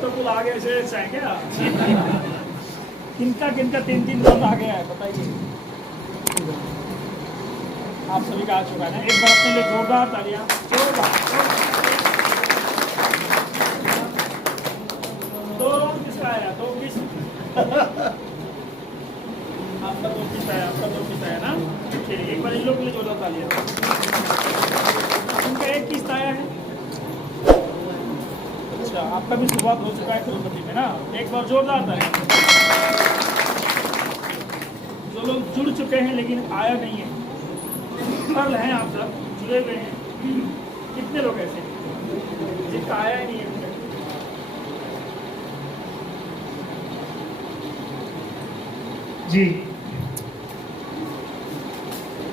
तो कुल आगे से है क्या? किनका किनका 3-3 राउंड आ गया है बताइए। आप सभी का आ चुका है ना। एक बार अपने लिए जोरदार तालियां, जोरदार। 2 राउंड किसका आया? 2 किस? आपका 2 किस आया? आपका 2 किस आया ना? चलिए एक बार इन लोग के लिए जोरदार तालियां। उनका 1 किस्त आया है। अच्छा, आपका भी शुरुआत हो चुका है करोड़पति में ना। एक बार जोरदार तालियां। जो लोग जुड़ चुके हैं लेकिन आया नहीं है, कल हैं आप सब जुड़े हुए हैं, कितने लोग ऐसे जिसका आया ही नहीं है? जी,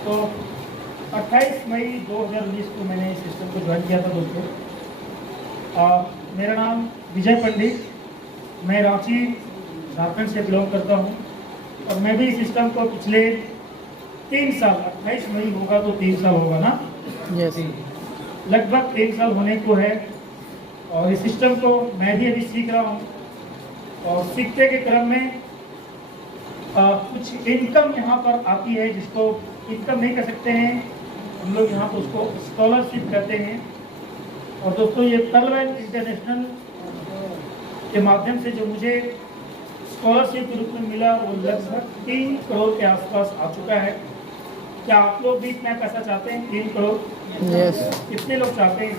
तो 28 मई 2019 को मैंने इस सिस्टम को ज्वाइन किया था दोस्तों। मेरा नाम विजय पंडित, मैं रांची झारखंड से बिलोंग करता हूँ और मैं भी इस सिस्टम को पिछले 3 साल, 28 मई होगा तो 3 साल होगा ना? यस। लगभग 3 साल होने को है और इस सिस्टम को मैं भी अभी सीख रहा हूँ और सीखते के क्रम में कुछ इनकम यहाँ पर आती है, जिसको इनकम नहीं कर सकते हैं हम लोग यहाँ पर, उसको स्कॉलरशिप कहते हैं। और दोस्तों ये तलवैन इंटरनेशनल के माध्यम से जो मुझे स्कॉलरशिप के रूप में मिला वो लगभग 3 करोड़ के आसपास आ चुका है। क्या आप लोग भी इतना पैसा चाहते हैं? 3 करोड़? यस। कितने लोग चाहते हैं?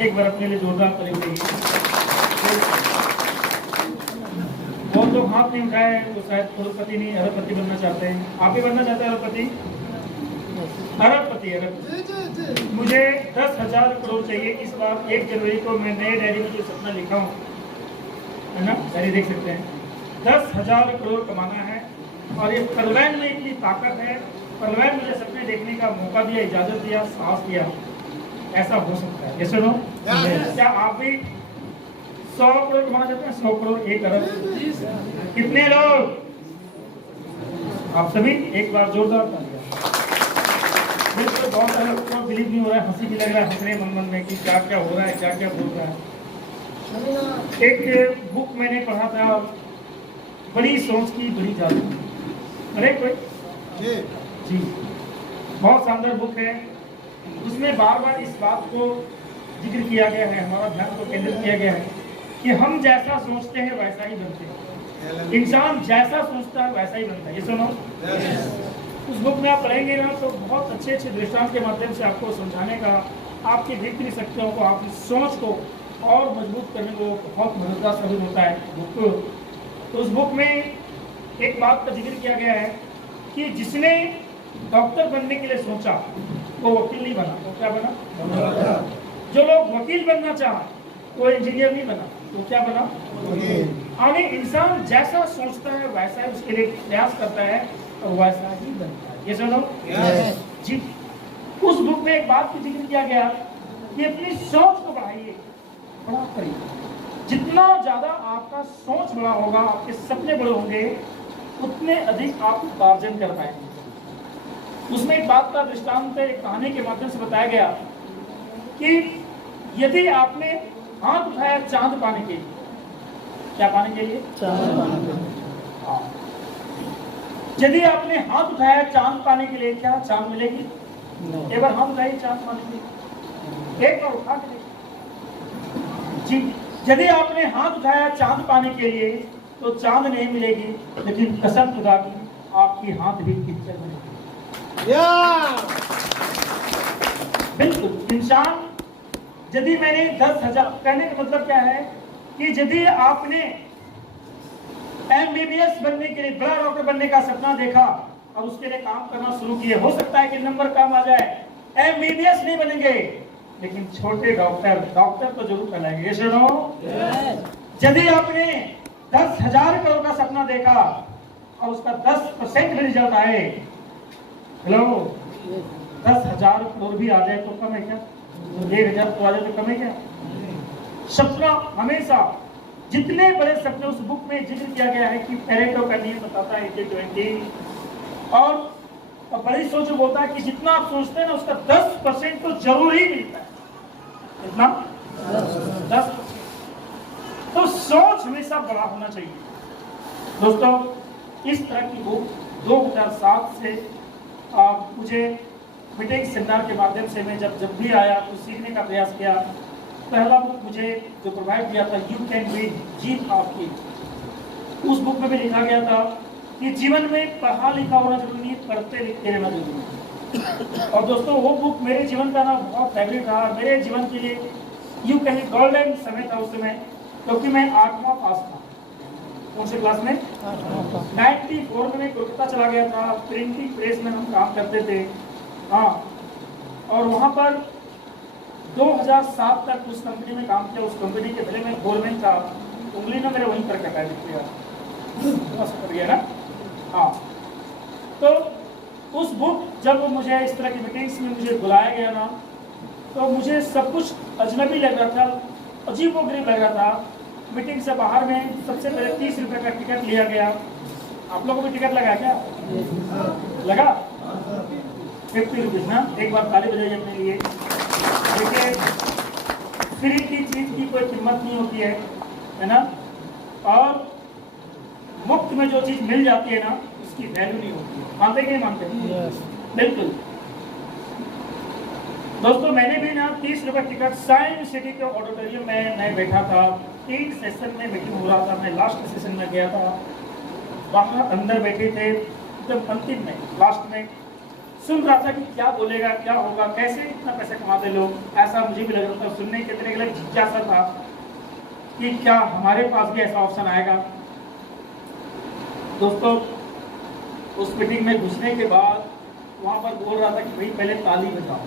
एक बार अपने लिए जोरदार करेंगे। बहुत लोग हाथ नहीं उठाए, वो शायद करोड़पति नहीं अरबपति बनना चाहते हैं। आप भी बनना चाहते हैं अरबपति? अरबपति। मुझे 10,000 करोड़ चाहिए इस बार। 1 जनवरी को मैं नए डायरी में जो सपना लिखा हूँ, है ना, डायरी देख सकते हैं। 10,000 करोड़ कमाना है और ये तलवैन में इतनी ताकत है। तलवैन मुझे सपने देखने का मौका दिया, इजाजत दिया, साहस दिया, ऐसा हो सकता है। ये सुनो, क्या आप भी 100 करोड़ कमाना चाहते हैं? 100 करोड़, 1 अरब। कितने लोग? आप सभी एक बार जोरदार तालियां। बिल्कुल, बहुत सारे लोगों को बिलीव नहीं हो रहा है, हंसी भी लग रहा है, हंस रहे मन में कि क्या क्या हो रहा है, क्या क्या बोल रहा है। एक बुक मैंने पढ़ा था, बड़ी सोच की बड़ी जादू। अरे कोई जी, बहुत शानदार बुक है। उसमें बार बार इस बात को जिक्र किया गया है, हमारा ध्यान को केंद्रित किया गया है कि हम जैसा सोचते हैं वैसा ही बनते हैं। इंसान जैसा सोचता है वैसा ही बनता है। ये सुनो, उस बुक में आप पढ़ेंगे ना तो बहुत अच्छे अच्छे दृष्टांत के माध्यम से आपको समझाने का, आपकी भीतरी शक्तियों को, आपकी सोच को और मजबूत करने को बहुत मददगार साबित होता है बुक। तो उस बुक में एक बात का जिक्र किया गया है कि जिसने डॉक्टर बनने के लिए सोचा वो वकील नहीं बना। वो क्या बना? जो लोग वकील बनना चाहा वो इंजीनियर नहीं बना, तो क्या बना? यानी इंसान जैसा सोचता है वैसा ही उसके लिए प्रयास करता है और वैसा ही बनता है। ये सुनो जी, उस बुक में एक बात की जिक्र किया गया कि अपनी सोच को बढ़ाइए, बड़ा करिए। जितना ज्यादा आपका सोच बड़ा होगा, आपके सपने बड़े होंगे, उतने अधिक आप उपार्जन कर पाएंगे। उसमें एक बात का दृष्टांत एक कहानी के माध्यम से बताया गया कि यदि आपने हाथ उठाया चांद पाने के लिए, क्या पाने के लिए? चांद पाने के लिए। यदि आपने हाथ उठाया चांद पाने के लिए, क्या चांद मिलेगी? एक बार हाथ उठाइए चांद पाने के लिए, एक बार उठा के जी। यदि आपने हाथ उठाया चांद पाने के लिए तो चांद नहीं मिलेगी, लेकिन कसम खुदा की आपकी हाथ भी पिक्चर बनेगी। बिल्कुल। इंसान, यदि मैंने 10,000, कहने का मतलब क्या है कि यदि आपने MBBS बनने के लिए, बड़ा डॉक्टर बनने का सपना देखा और उसके लिए काम करना शुरू किए, हो सकता है कि नंबर कम आ जाए, MBBS नहीं बनेंगे, लेकिन छोटे डॉक्टर तो जरूर कहलाएंगे। ये सुनो, यदि आपने 10,000 करोड़ का सपना देखा और उसका 10% भी रिजल्ट आए, हेलो, 10,000 करोड़ भी आ जाए तो कम है क्या? 1,000 तो आ जाए तो कम है क्या? सपना हमेशा, जितने बड़े सपने, उस बुक में जिक्र किया गया है कि पेरेटो का नियम बताता है 80-20, और बड़ी सोच बोलता है कि जितना आप सोचते हैं ना उसका 10% तो जरूर ही मिलता है। कितना? 10। तो सोच हमेशा बड़ा होना चाहिए दोस्तों। इस तरह की बुक 2007 से मुझे मीटिंग सेमिनार के माध्यम से मैं जब भी आया तो सीखने का प्रयास किया। पहला बुक मुझे जो प्रोवाइड किया था, यू कैन विन, जीत आपकी। उस बुक में भी लिखा गया था कि जीवन में पढ़ा लिखा होना जरूरी नहीं, पढ़ते लिखते रहना जरूरी है। और दोस्तों वो बुक मेरे जीवन का ना बहुत फेवरेट रहा। मेरे जीवन के लिए यूँ कहीं गोल्डन समय था उस समय, क्योंकि मैं 8वां पास था। कौन से क्लास में? 94 में मैं कोलकाता चला गया था। प्रिंटिंग प्रेस में हम काम करते थे। हाँ, और वहाँ पर 2007 तक उस कंपनी में काम किया। उस कंपनी के पहले मैं गवर्नमेंट था, उंगली ना मेरे वहीं पर कटा दिख गया ना। हाँ, तो उस बुक जब मुझे इस तरह की मीटिंग्स में मुझे बुलाया गया ना, तो मुझे सब कुछ अजनबी लग रहा था, अजीब व गरीब लग रहा था। मीटिंग से बाहर में सबसे पहले 30 रुपए का टिकट लिया गया। आप लोगों को भी टिकट लगा क्या? लगा 50 रुपीज ना। एक बार ताली बजाइए अपने लिए। देखिए, फ्री की चीज की कोई कीमत नहीं होती है ना। और मुफ्त में जो चीज मिल जाती है ना, उसकी वैल्यू नहीं होती है। मानते कि नहीं मानते? बिल्कुल दोस्तों, मैंने भी ना 30 रुपए टिकट साइंस सिटी के ऑडिटोरियम में मैं बैठा था। 3 सेशन में मीटिंग हो रहा था। मैं लास्ट सेशन में गया था। बाहर अंदर बैठे थे, एकदम अंतिम में, लास्ट में सुन रहा था कि क्या बोलेगा, क्या होगा, कैसे इतना पैसा कमाते लोग। ऐसा मुझे भी लग रहा था। सुनने के लिए जिज्ञासा था कि क्या हमारे पास भी ऐसा ऑप्शन आएगा। दोस्तों, उस मीटिंग में घुसने के बाद वहां पर बोल रहा था कि भाई पहले ताली बजाओ।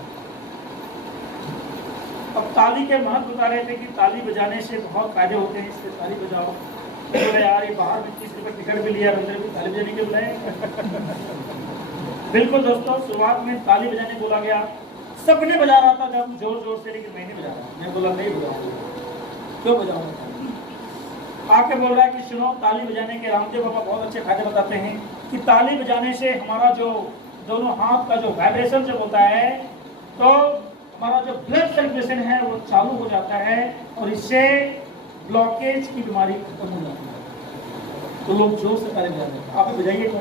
अब ताली के महत्व बता रहे थे कि ताली बजाने से बहुत फायदे होते हैं, इससे ताली बजाओ। बोले यार, ये बाहर में 30 रुपए टिकट भी लिया, अंदर भी ताली बजाने के बुलाए। बिल्कुल दोस्तों, शुरुआत में ताली बजाने बोला गया। सबने बजा रहा था जब जोर जोर से, लेकिन मैं नहीं बजा रहा। मैं बोला नहीं बजाऊंगा। क्यों बजाऊंगा? आके बोल रहा है कि सुनो, ताली बजाने के रामदेव बाबा बहुत अच्छे फायदे बताते हैं कि ताली बजाने से हमारा जो दोनों हाथ का जो वाइब्रेशन जब होता है, तो हमारा जो ब्लड सर्कुलेशन है वो चालू हो जाता है और इससे ब्लॉकेज की बीमारी खत्म हो जाती है। तो लोग जोर से ताली बजाते हैं। आप बजाइए तो।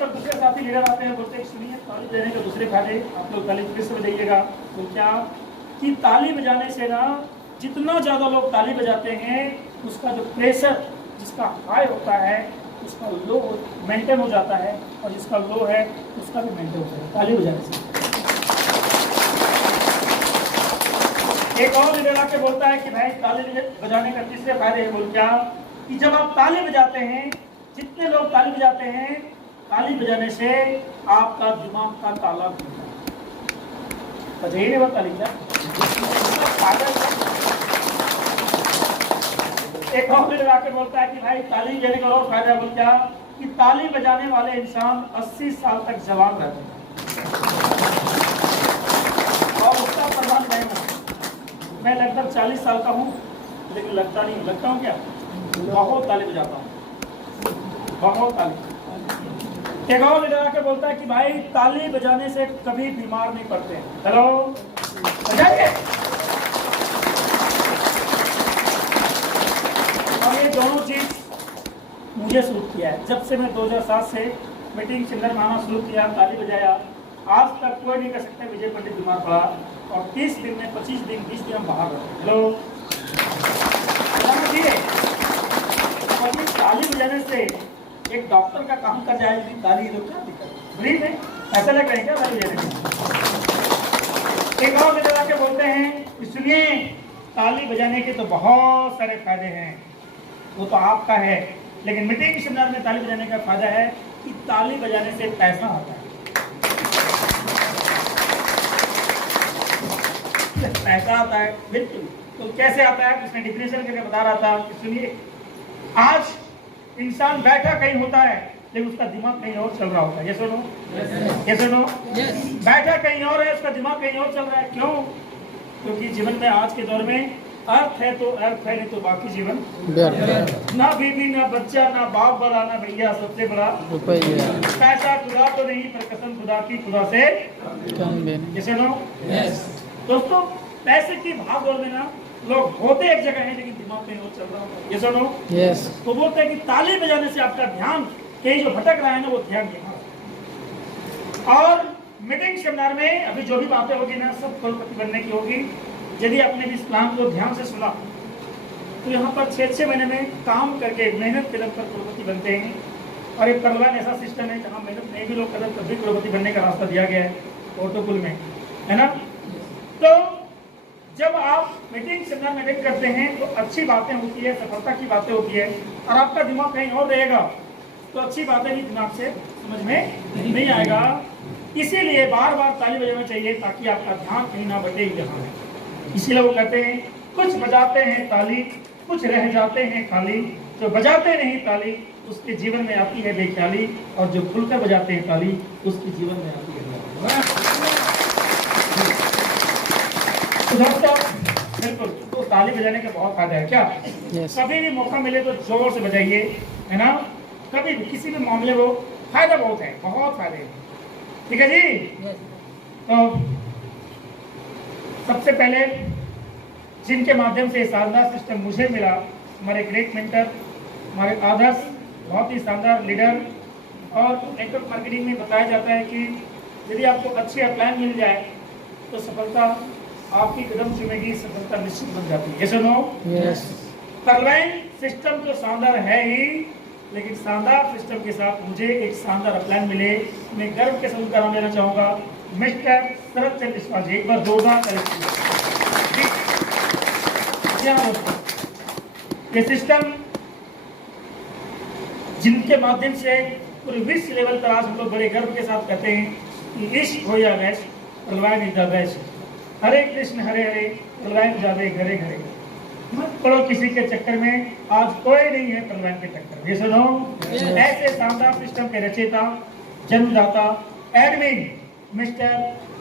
पर दूसरे साथी लीडर आते हैं, बोलते हैं सुनिए ताली बजाने के दूसरे फायदे। आप लोग ताली फिर से बजाइएगा। तो क्या कि ताली बजाने से ना, जितना ज़्यादा लोग ताली बजाते हैं, उसका जो प्रेशर जिसका हाई होता है उसका लो मेंटेन हो जाता है, और जिसका लो है उसका भी मेंटेन होता है ताली बजाने से। एक और लीडर आके बोलता है कि भाई ताली बजाने का तीसरे फायदे है। बोल क्या कि जब आप ताली बजाते हैं, जितने लोग ताली बजाते हैं, ताली बजाने से आपका दिमाग का ताला खुलता है। बजाइए नहीं बात ताली क्या? एक और लीडर आके बोलता है कि भाई ताली बजाने का और फायदा बोल क्या कि ताली बजाने वाले इंसान 80 साल तक जवान रहते हैं और उसका प्रधान मैं लगभग 40 साल का हूँ, लेकिन लगता नहीं। लगता हूँ क्या? बहुत ताली बजाता हूँ, बहुत ताली। एक और लीडर आके बोलता है कि भाई ताली बजाने से कभी बीमार नहीं पड़ते। हेलो, बजाइए। और ये दोनों चीज मुझे सूट किया है। जब से मैं 2007 से मीटिंग सेमिनार में आना शुरू किया, ताली बजाया, आज तक कोई नहीं कर सकता विजय पंडित बीमार पड़ा। और 30 दिन में 25 दिन 20 दिन हम बाहर रहे। हेलो, और ये ताली बजाने से एक डॉक्टर का काम कर जाएगी ताली, तो क्या दिक्कत? फ्री में ऐसा लग रहा है क्या ताली बजाने में? एक और लीडर आके बोलते हैं सुनिए, ताली बजाने के तो बहुत सारे फायदे हैं, वो तो आपका है, लेकिन मीटिंग सेमिनार में ताली बजाने का फायदा है कि ताली बजाने से पैसा आता है। पैसा आता है, बिल्कुल। तो कैसे आता है? उसने डिफिनेशन करके बता रहा था कि सुनिए, आज इंसान बैठा कहीं होता है, लेकिन उसका दिमाग कहीं और चल रहा होता है। ये सुनो, ये सुनो, बैठा कहीं और है, उसका दिमाग कहीं और चल रहा है। क्यों? क्योंकि जीवन में आज के दौर में अर्थ है तो अर्थ है, नहीं तो बाकी जीवन ना बीवी, ना बच्चा, ना बाप बड़ा, ना भैया, सबसे बड़ा पैसा खुदा तो नहीं नहीं, पर कसम खुदा की, खुदा से कम भी नहीं। जैसे नो। यस दोस्तों, पैसे की भाग दौड़ में ना लोग होते एक जगह है लेकिन दिमाग में वो चल रहा होता है। जैसे नो। यस तो बोलते हैं कि ताली बजाने से आपका ध्यान कहीं जो भटक रहा है ना, वो ध्यान यहाँ। और मीटिंग सेमिनार में अभी जो भी बातें होगी ना, सब करोड़पति बनने की होगी। यदि आपने भी इस प्लान को ध्यान से सुना तो यहाँ पर 6-6 महीने में काम करके मेहनत के दम पर करोड़पति बनते हैं। और एक परवान ऐसा सिस्टम है जहाँ मेहनत नहीं भी लोग कदम, तब भी करोड़पति बनने का रास्ता दिया गया है ऑटोकुल में, है ना। तो जब आप मीटिंग सेमिनार में अटेंड करते हैं तो अच्छी बातें होती है, सफलता की बातें होती है, और आपका दिमाग कहीं और रहेगा तो अच्छी बातें भी दिमाग से समझ में नहीं आएगा। इसीलिए बार बार ताली बजाना चाहिए ताकि आपका ध्यान कहीं ना बटे यहाँ। इसीलिए वो कहते हैं कुछ बजाते हैं ताली, कुछ रह जाते हैं खाली, जो बजाते नहीं ताली उसके जीवन में आती है बेख्याली, और जो खुलकर बजाते हैं ताली उसके जीवन में आती है। तो दोस्तों, बिल्कुल, तो ताली बजाने का बहुत फायदा है क्या। यस कभी भी मौका मिले तो जोर से बजाइए, है ना। कभी भी किसी भी मामले को फायदा बहुत है, बहुत फायदे हैं। ठीक है जी। तो सबसे पहले जिनके माध्यम से शानदार सिस्टम मुझे मिला, हमारे ग्रेट मेंटर, हमारे आदर्श, बहुत ही शानदार लीडर। और नेटवर्क मार्केटिंग में बताया जाता है कि यदि आपको अच्छी अपलाइन मिल जाए तो सफलता आपकी कदम चुमेगी, सफलता निश्चित बन जाती है। सुनो, यस अपलाइन सिस्टम तो शानदार है ही, लेकिन शानदार सिस्टम के साथ मुझे एक शानदार अपलाइन मिले। मैं गर्व के साथ नाम लेना चाहूंगा मिस्टर शरद चंद्र विश्वास जी। एक बार जोरदार ताली। ये सिस्टम जिनके माध्यम से पूरे विश्व लेवल पर आज हम लोग बड़े गर्व के साथ कहते हैं कि इश्क हो या वैश, पलवान इज द बेस्ट। हरे कृष्ण हरे हरे, पलवान जावे घरे घरे। मत पड़ो किसी के चक्कर में, आज कोई नहीं है पलवान के चक्कर में। ये सुनो, ऐसे शानदार सिस्टम के रचयिता, जन्मदाता, admin mister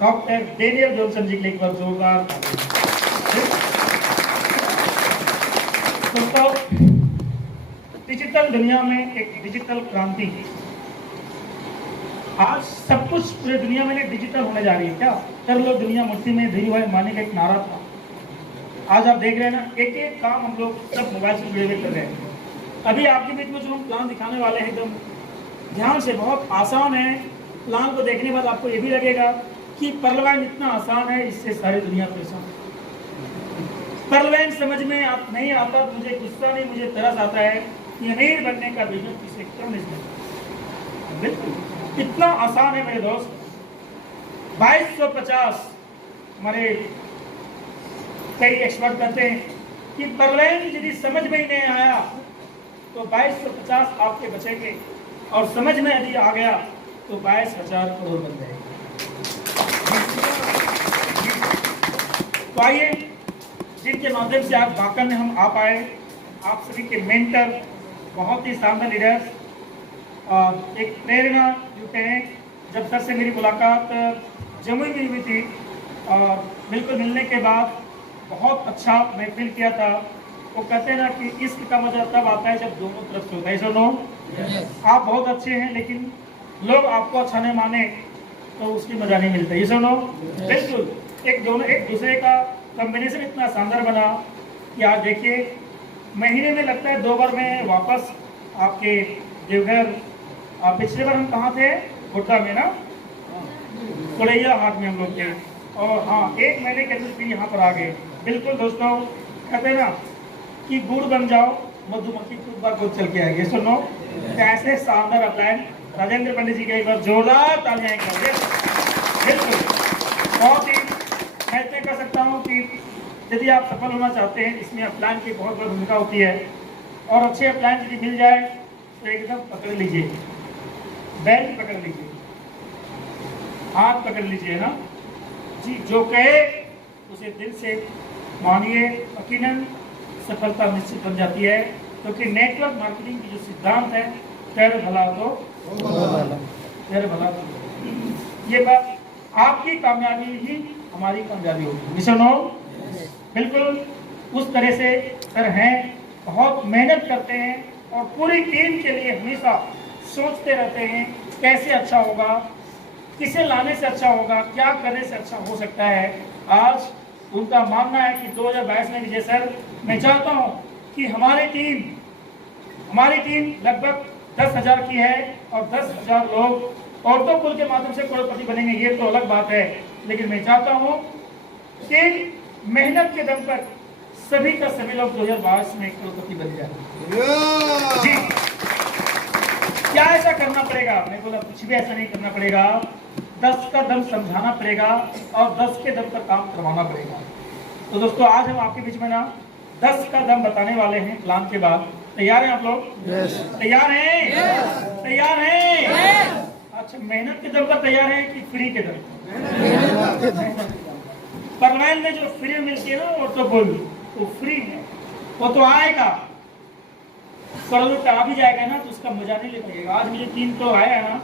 doctor Daniel Johnson ji के लिए एक बार जोरदार। दोस्तों, डिजिटल दुनिया में एक डिजिटल क्रांति, आज सब कुछ पूरी दुनिया में डिजिटल होने जा रही है क्या। कर लो दुनिया मुट्ठी में, धीरूभाई अंबानी का एक नारा था। आज आप देख रहे हैं ना, एक एक काम हम लोग सब मोबाइल से जुड़े हुए कर रहे हैं। अभी आपके बीच में जो हम प्लान दिखाने वाले हैं एकदम ध्यान से, बहुत आसान है। प्लान को देखने के बाद आपको ये भी लगेगा कि परलवैन इतना आसान है, इससे सारी दुनिया परेशान। परलवैन समझ में नहीं आता, मुझे गुस्सा नहीं, मुझे तरस आता है कि अमीर बनने का बिजनेस किसे क्यों नहीं समझता। बिल्कुल इतना आसान है मेरे दोस्त। 2250 हमारे कई एक्सपर्ट कहते हैं कि परलवैन यदि समझ में ही नहीं आया तो 2250 आपके बचेंगे, और समझ में यदि आ गया तो 22,000 करोड़ बन जाएंगे। तो आइए, जिनके माध्यम से आज बांका में हम आ पाए, आप सभी के मेंटर, बहुत ही शानदार लीडर्स, एक प्रेरणा जुटे हैं। जब सर से मेरी मुलाकात जमुई में हुई थी और बिल्कुल मिलने के बाद बहुत अच्छा मैं फील किया था। वो कहते हैं ना कि इश्क का मजा तब आता है जब दोनों तरफ से होता है। सुनो, आप बहुत अच्छे हैं लेकिन लोग आपको अच्छा नहीं माने तो उसकी मजा नहीं मिलता। ये सुनो, बिल्कुल एक दूसरे का कॉम्बिनेशन इतना शानदार बना कि आज देखिए महीने में लगता है 2 बार मैं वापस आपके देवघर। पिछले बार हम कहाँ थे, गोड्डा में ना, कोलैया हाट में हम लोग थे, और हाँ 1 महीने के अंदर फिर यहाँ पर आ गए। बिल्कुल दोस्तों, कहते हैं ना कि गुड़ बन जाओ, मधुमक्खी खुद बार खुद चल के आएगी। सुनो, कैसे शानदार अपलाइन। राजेंद्र पंडित जी के एक बार जोरदार तालियां करेंगे। बिल्कुल, बहुत ही मैं तय कर सकता हूँ कि यदि आप सफल होना चाहते हैं, इसमें अपलाइन की बहुत बड़ी भूमिका होती है। और अच्छे अपलाइन यदि मिल जाए तो एकदम पकड़ लीजिए, बेल्ट पकड़ लीजिए, हाथ पकड़ लीजिए ना जी, जो कहे उसे दिल से मानिए, यकीनन सफलता निश्चित बन जाती है। क्योंकि नेटवर्क मार्केटिंग की जो सिद्धांत है, कर भला तो कर भला तो, ये बात आपकी कामयाबी ही हमारी कामयाबी होगी। सुनो, बिल्कुल उस तरह से सर हैं, बहुत मेहनत करते हैं और पूरी टीम के लिए हमेशा सोचते रहते हैं कैसे अच्छा होगा, किसे लाने से अच्छा होगा, क्या करने से अच्छा हो सकता है। आज उनका मानना है कि 2022 में विजय सर, मैं चाहता हूं कि हमारी टीम लगभग 10,000 की है और 10,000 लोग ऑटो पुल के माध्यम से करोड़पति बनेंगे, ये तो अलग बात है। लेकिन मैं चाहता हूं कि मेहनत के दम पर सभी का सभी लोग 2022 में करोड़पति बन जाए। जी, क्या ऐसा करना पड़ेगा? मैं बोला कुछ भी ऐसा नहीं करना पड़ेगा, 10 का दम समझाना पड़ेगा और 10 के दम पर काम करवाना पड़ेगा। तो दोस्तों, आज हम आपके बीच में ना 10 का दम बताने वाले हैं प्लान के बाद। तैयार हैं आप लोग? तैयार हैं? तैयार हैं? अच्छा, मेहनत के दम पर तैयार हैं कि फ्री के दम? परवान में जो फ्री मिलती है ना, वो तो बोल, वो फ्री है, वो तो आएगा, पर वो आ भी जाएगा ना तो उसका मजा नहीं ले पाएगा। आज मुझे 3 तो आया है ना,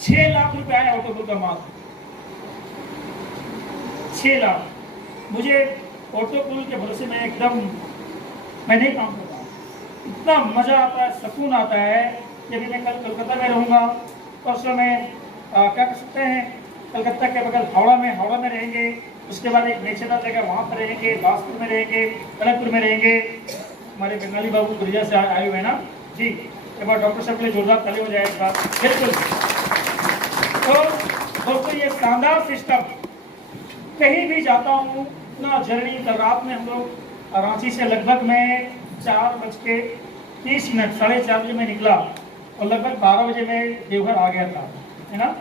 6 लाख रुपए आया ऑटो का मात्र, 6 लाख। मुझे ऑटो पुल के भरोसे में एकदम मैं नहीं काम कर रहा, इतना मजा आता है, सुकून आता है। यदि मैं कल कोलकाता में रहूँगा, परसों में क्या कर सकते हैं, कलकत्ता के बगल हावड़ा में रहेंगे, उसके बाद एक नेचर जगह वहाँ पर रहेंगे, बासपुर में रहेंगे, कनकपुर में रहेंगे। हमारे बंगाली बाबू गुरिया से आए हुए हैं ना जी, एक बार डॉक्टर साहब के लिए जोरदार ताली हो जाए इस बात। बिल्कुल। तो दोस्तों, ये शानदार सिस्टम, कहीं भी जाता हूँ इतना जर्नी। कल रात में हम लोग रांची से लगभग मैं 4:30 4:30 बजे में निकला और लगभग 12 बजे में देवघर आ गया था, है ना,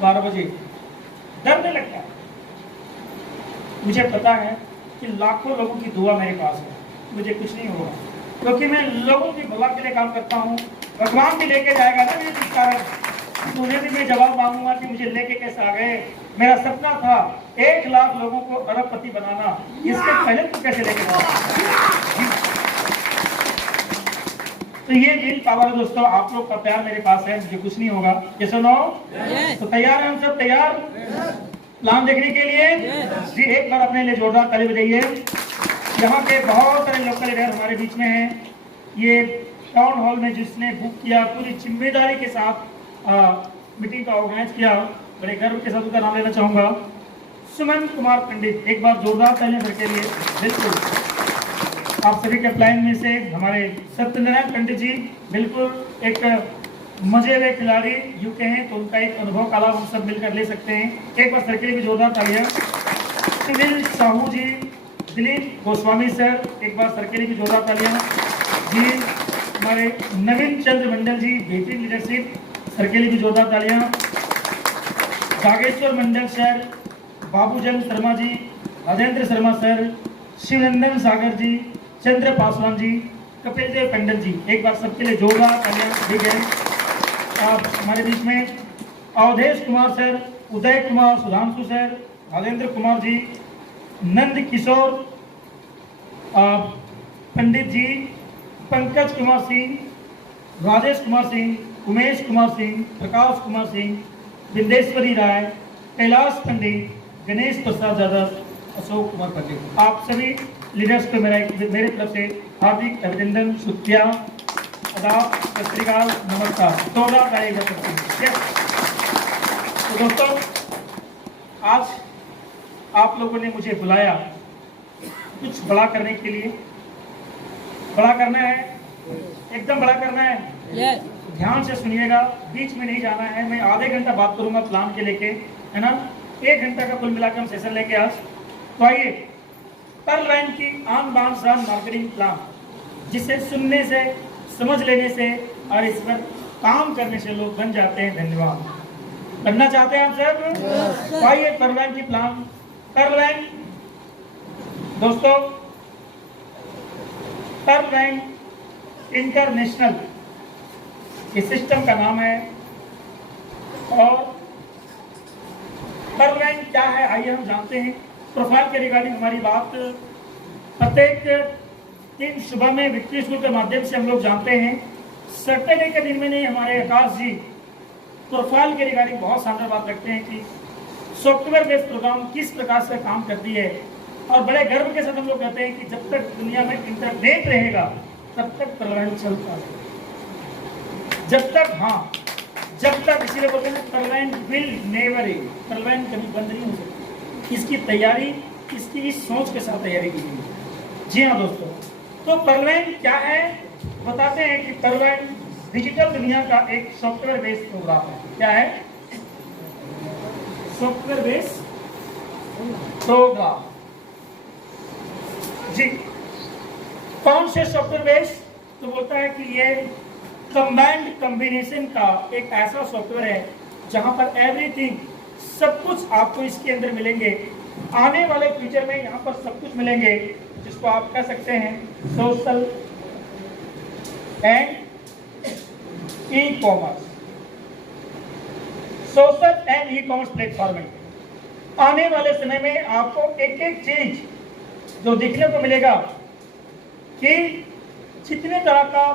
12 बजे। डर नहीं लगता, मुझे पता है कि लाखों लोगों की दुआ मेरे पास है, मुझे कुछ नहीं होगा, क्योंकि मैं लोगों की भला के लिए काम करता हूँ। भगवान भी लेके जाएगा ना मुझे, जिस कारण उन्हें भी मैं जवाब मांगूंगा कि मुझे लेके कैसे आ गए। मेरा सपना था 1 लाख लोगों को अरबपति बनाना, इससे पहले तो कैसे लेके जाओ। तो ये विल पावर है दोस्तों, आप लोग का प्यार मेरे पास है, मुझे कुछ नहीं होगा। ये सुनो, तो तैयार हैं हम सब? तैयार प्लान देखने के लिए? जी, एक बार अपने लिए जोरदार ताली बजाइए। यहाँ के बहुत सारे लोकल लीडर हमारे बीच में हैं। ये टाउन हॉल में जिसने बुक किया, पूरी जिम्मेदारी के साथ मीटिंग का ऑर्गेनाइज किया, बड़े गर्व के साथ उनका नाम लेना चाहूँगा, सुमन कुमार पंडित। एक बार जोरदार ताली सर के लिए। बिल्कुल, आप सभी के प्लान में से हमारे सत्यनारायण पंडित जी, बिल्कुल एक मजे हुए खिलाड़ी, यूके हैं, तो उनका एक अनुभव का लाभ हम सब मिलकर ले सकते हैं। एक बार सर के लिए भी जोरदार तालियां। सुनील साहू जी, दिलीप गोस्वामी सर, एक बार सर के लिए भी जोरदार तालियां जी। हमारे नवीन चंद्र मंडल जी, बेहतरीन लीडरशिप, सर के लिए भी जोरदार तालियां। बागेश्वर मंडल सर, बाबूजन शर्मा जी, राजेंद्र शर्मा सर, शिवनंदन सागर जी, चंद्र पासवान जी, कपिल देव पंडल जी, एक बार सबके लिए जोरदार तालियां दी गई। आप हमारे बीच में अवधेश कुमार सर, उदय कुमार, सुधांशु सर, राजेंद्र कुमार जी, नंद किशोर पंडित जी, पंकज कुमार सिंह, राजेश कुमार सिंह, उमेश कुमार सिंह, प्रकाश कुमार सिंह, बिंदेश्वरी राय, कैलाश पंडित, गणेश प्रसाद यादव, अशोक कुमार पंडित। आप सभी लीडर्स को मेरे तरफ से हार्दिक अभिनंदन, शुक्रिया, आदाब, सत श्री अकाल, नमस्कार। तो दोस्तों, आज आप लोगों ने मुझे बुलाया कुछ बड़ा करने के लिए। बड़ा करना है, एकदम बड़ा करना है। ध्यान से सुनिएगा, बीच में नहीं जाना है। मैं आधे घंटा बात करूंगा प्लान के लेके, है ना, 1 घंटा का कुल मिलाकर हम सेशन लेके आज। तो आइए, पर्ल रैंक की आन बान शान मार्केटिंग प्लान, जिसे सुनने से, समझ लेने से और इस पर काम करने से लोग बन जाते हैं। धन्यवाद। बनना चाहते हैं आप सब? आइए, पर्ल रैंक की प्लान। पर्ल रैंक दोस्तों, पर्ल रैंक इंटरनेशनल इस सिस्टम का नाम है। और पर्ल रैंक क्या है, आइए हम जानते हैं। प्रोफाइल के रिगार्डिंग हमारी बात प्रत्येक दिन सुबह में विक्ट्री स्कूल के माध्यम से हम लोग जानते हैं। सैटरडे के दिन में नहीं, हमारे आकाश जी प्रोफाइल के रिगार्डिंग बहुत शानदार बात रखते हैं कि सॉफ्टवेयर बेस्ड प्रोग्राम किस प्रकार से काम करती है। और बड़े गर्व के साथ हम लोग कहते हैं कि जब तक दुनिया में इंटरनेट रहेगा तब तक पर्ल रैंक चलता है। जब तक, हाँ, जब तक इसीलिए बोलते हैं turbine will never and, turbine कभी बंद नहीं हो सकती। इसकी तैयारी इसकी इस सोच के साथ तैयारी की गई है। जी हाँ दोस्तों, तो टरबाइन क्या है बताते हैं कि टरबाइन डिजिटल दुनिया का एक सॉफ्टवेयर बेस्ड प्रोग्राम है। क्या है? Software based programme. जी, कौन से सॉफ्टवेयर बेस्ड? तो बोलता है कि ये कंबाइंड कॉम्बिनेशन का एक ऐसा सॉफ्टवेयर है जहां पर एवरीथिंग, सब कुछ आपको इसके अंदर मिलेंगे। आने वाले फ्यूचर में यहाँ पर सब कुछ मिलेंगे जिसको आप कह सकते हैं social and e commerce, social and e commerce platform है। आने वाले समय में आपको एक एक चीज जो देखने को मिलेगा कि जितने तरह का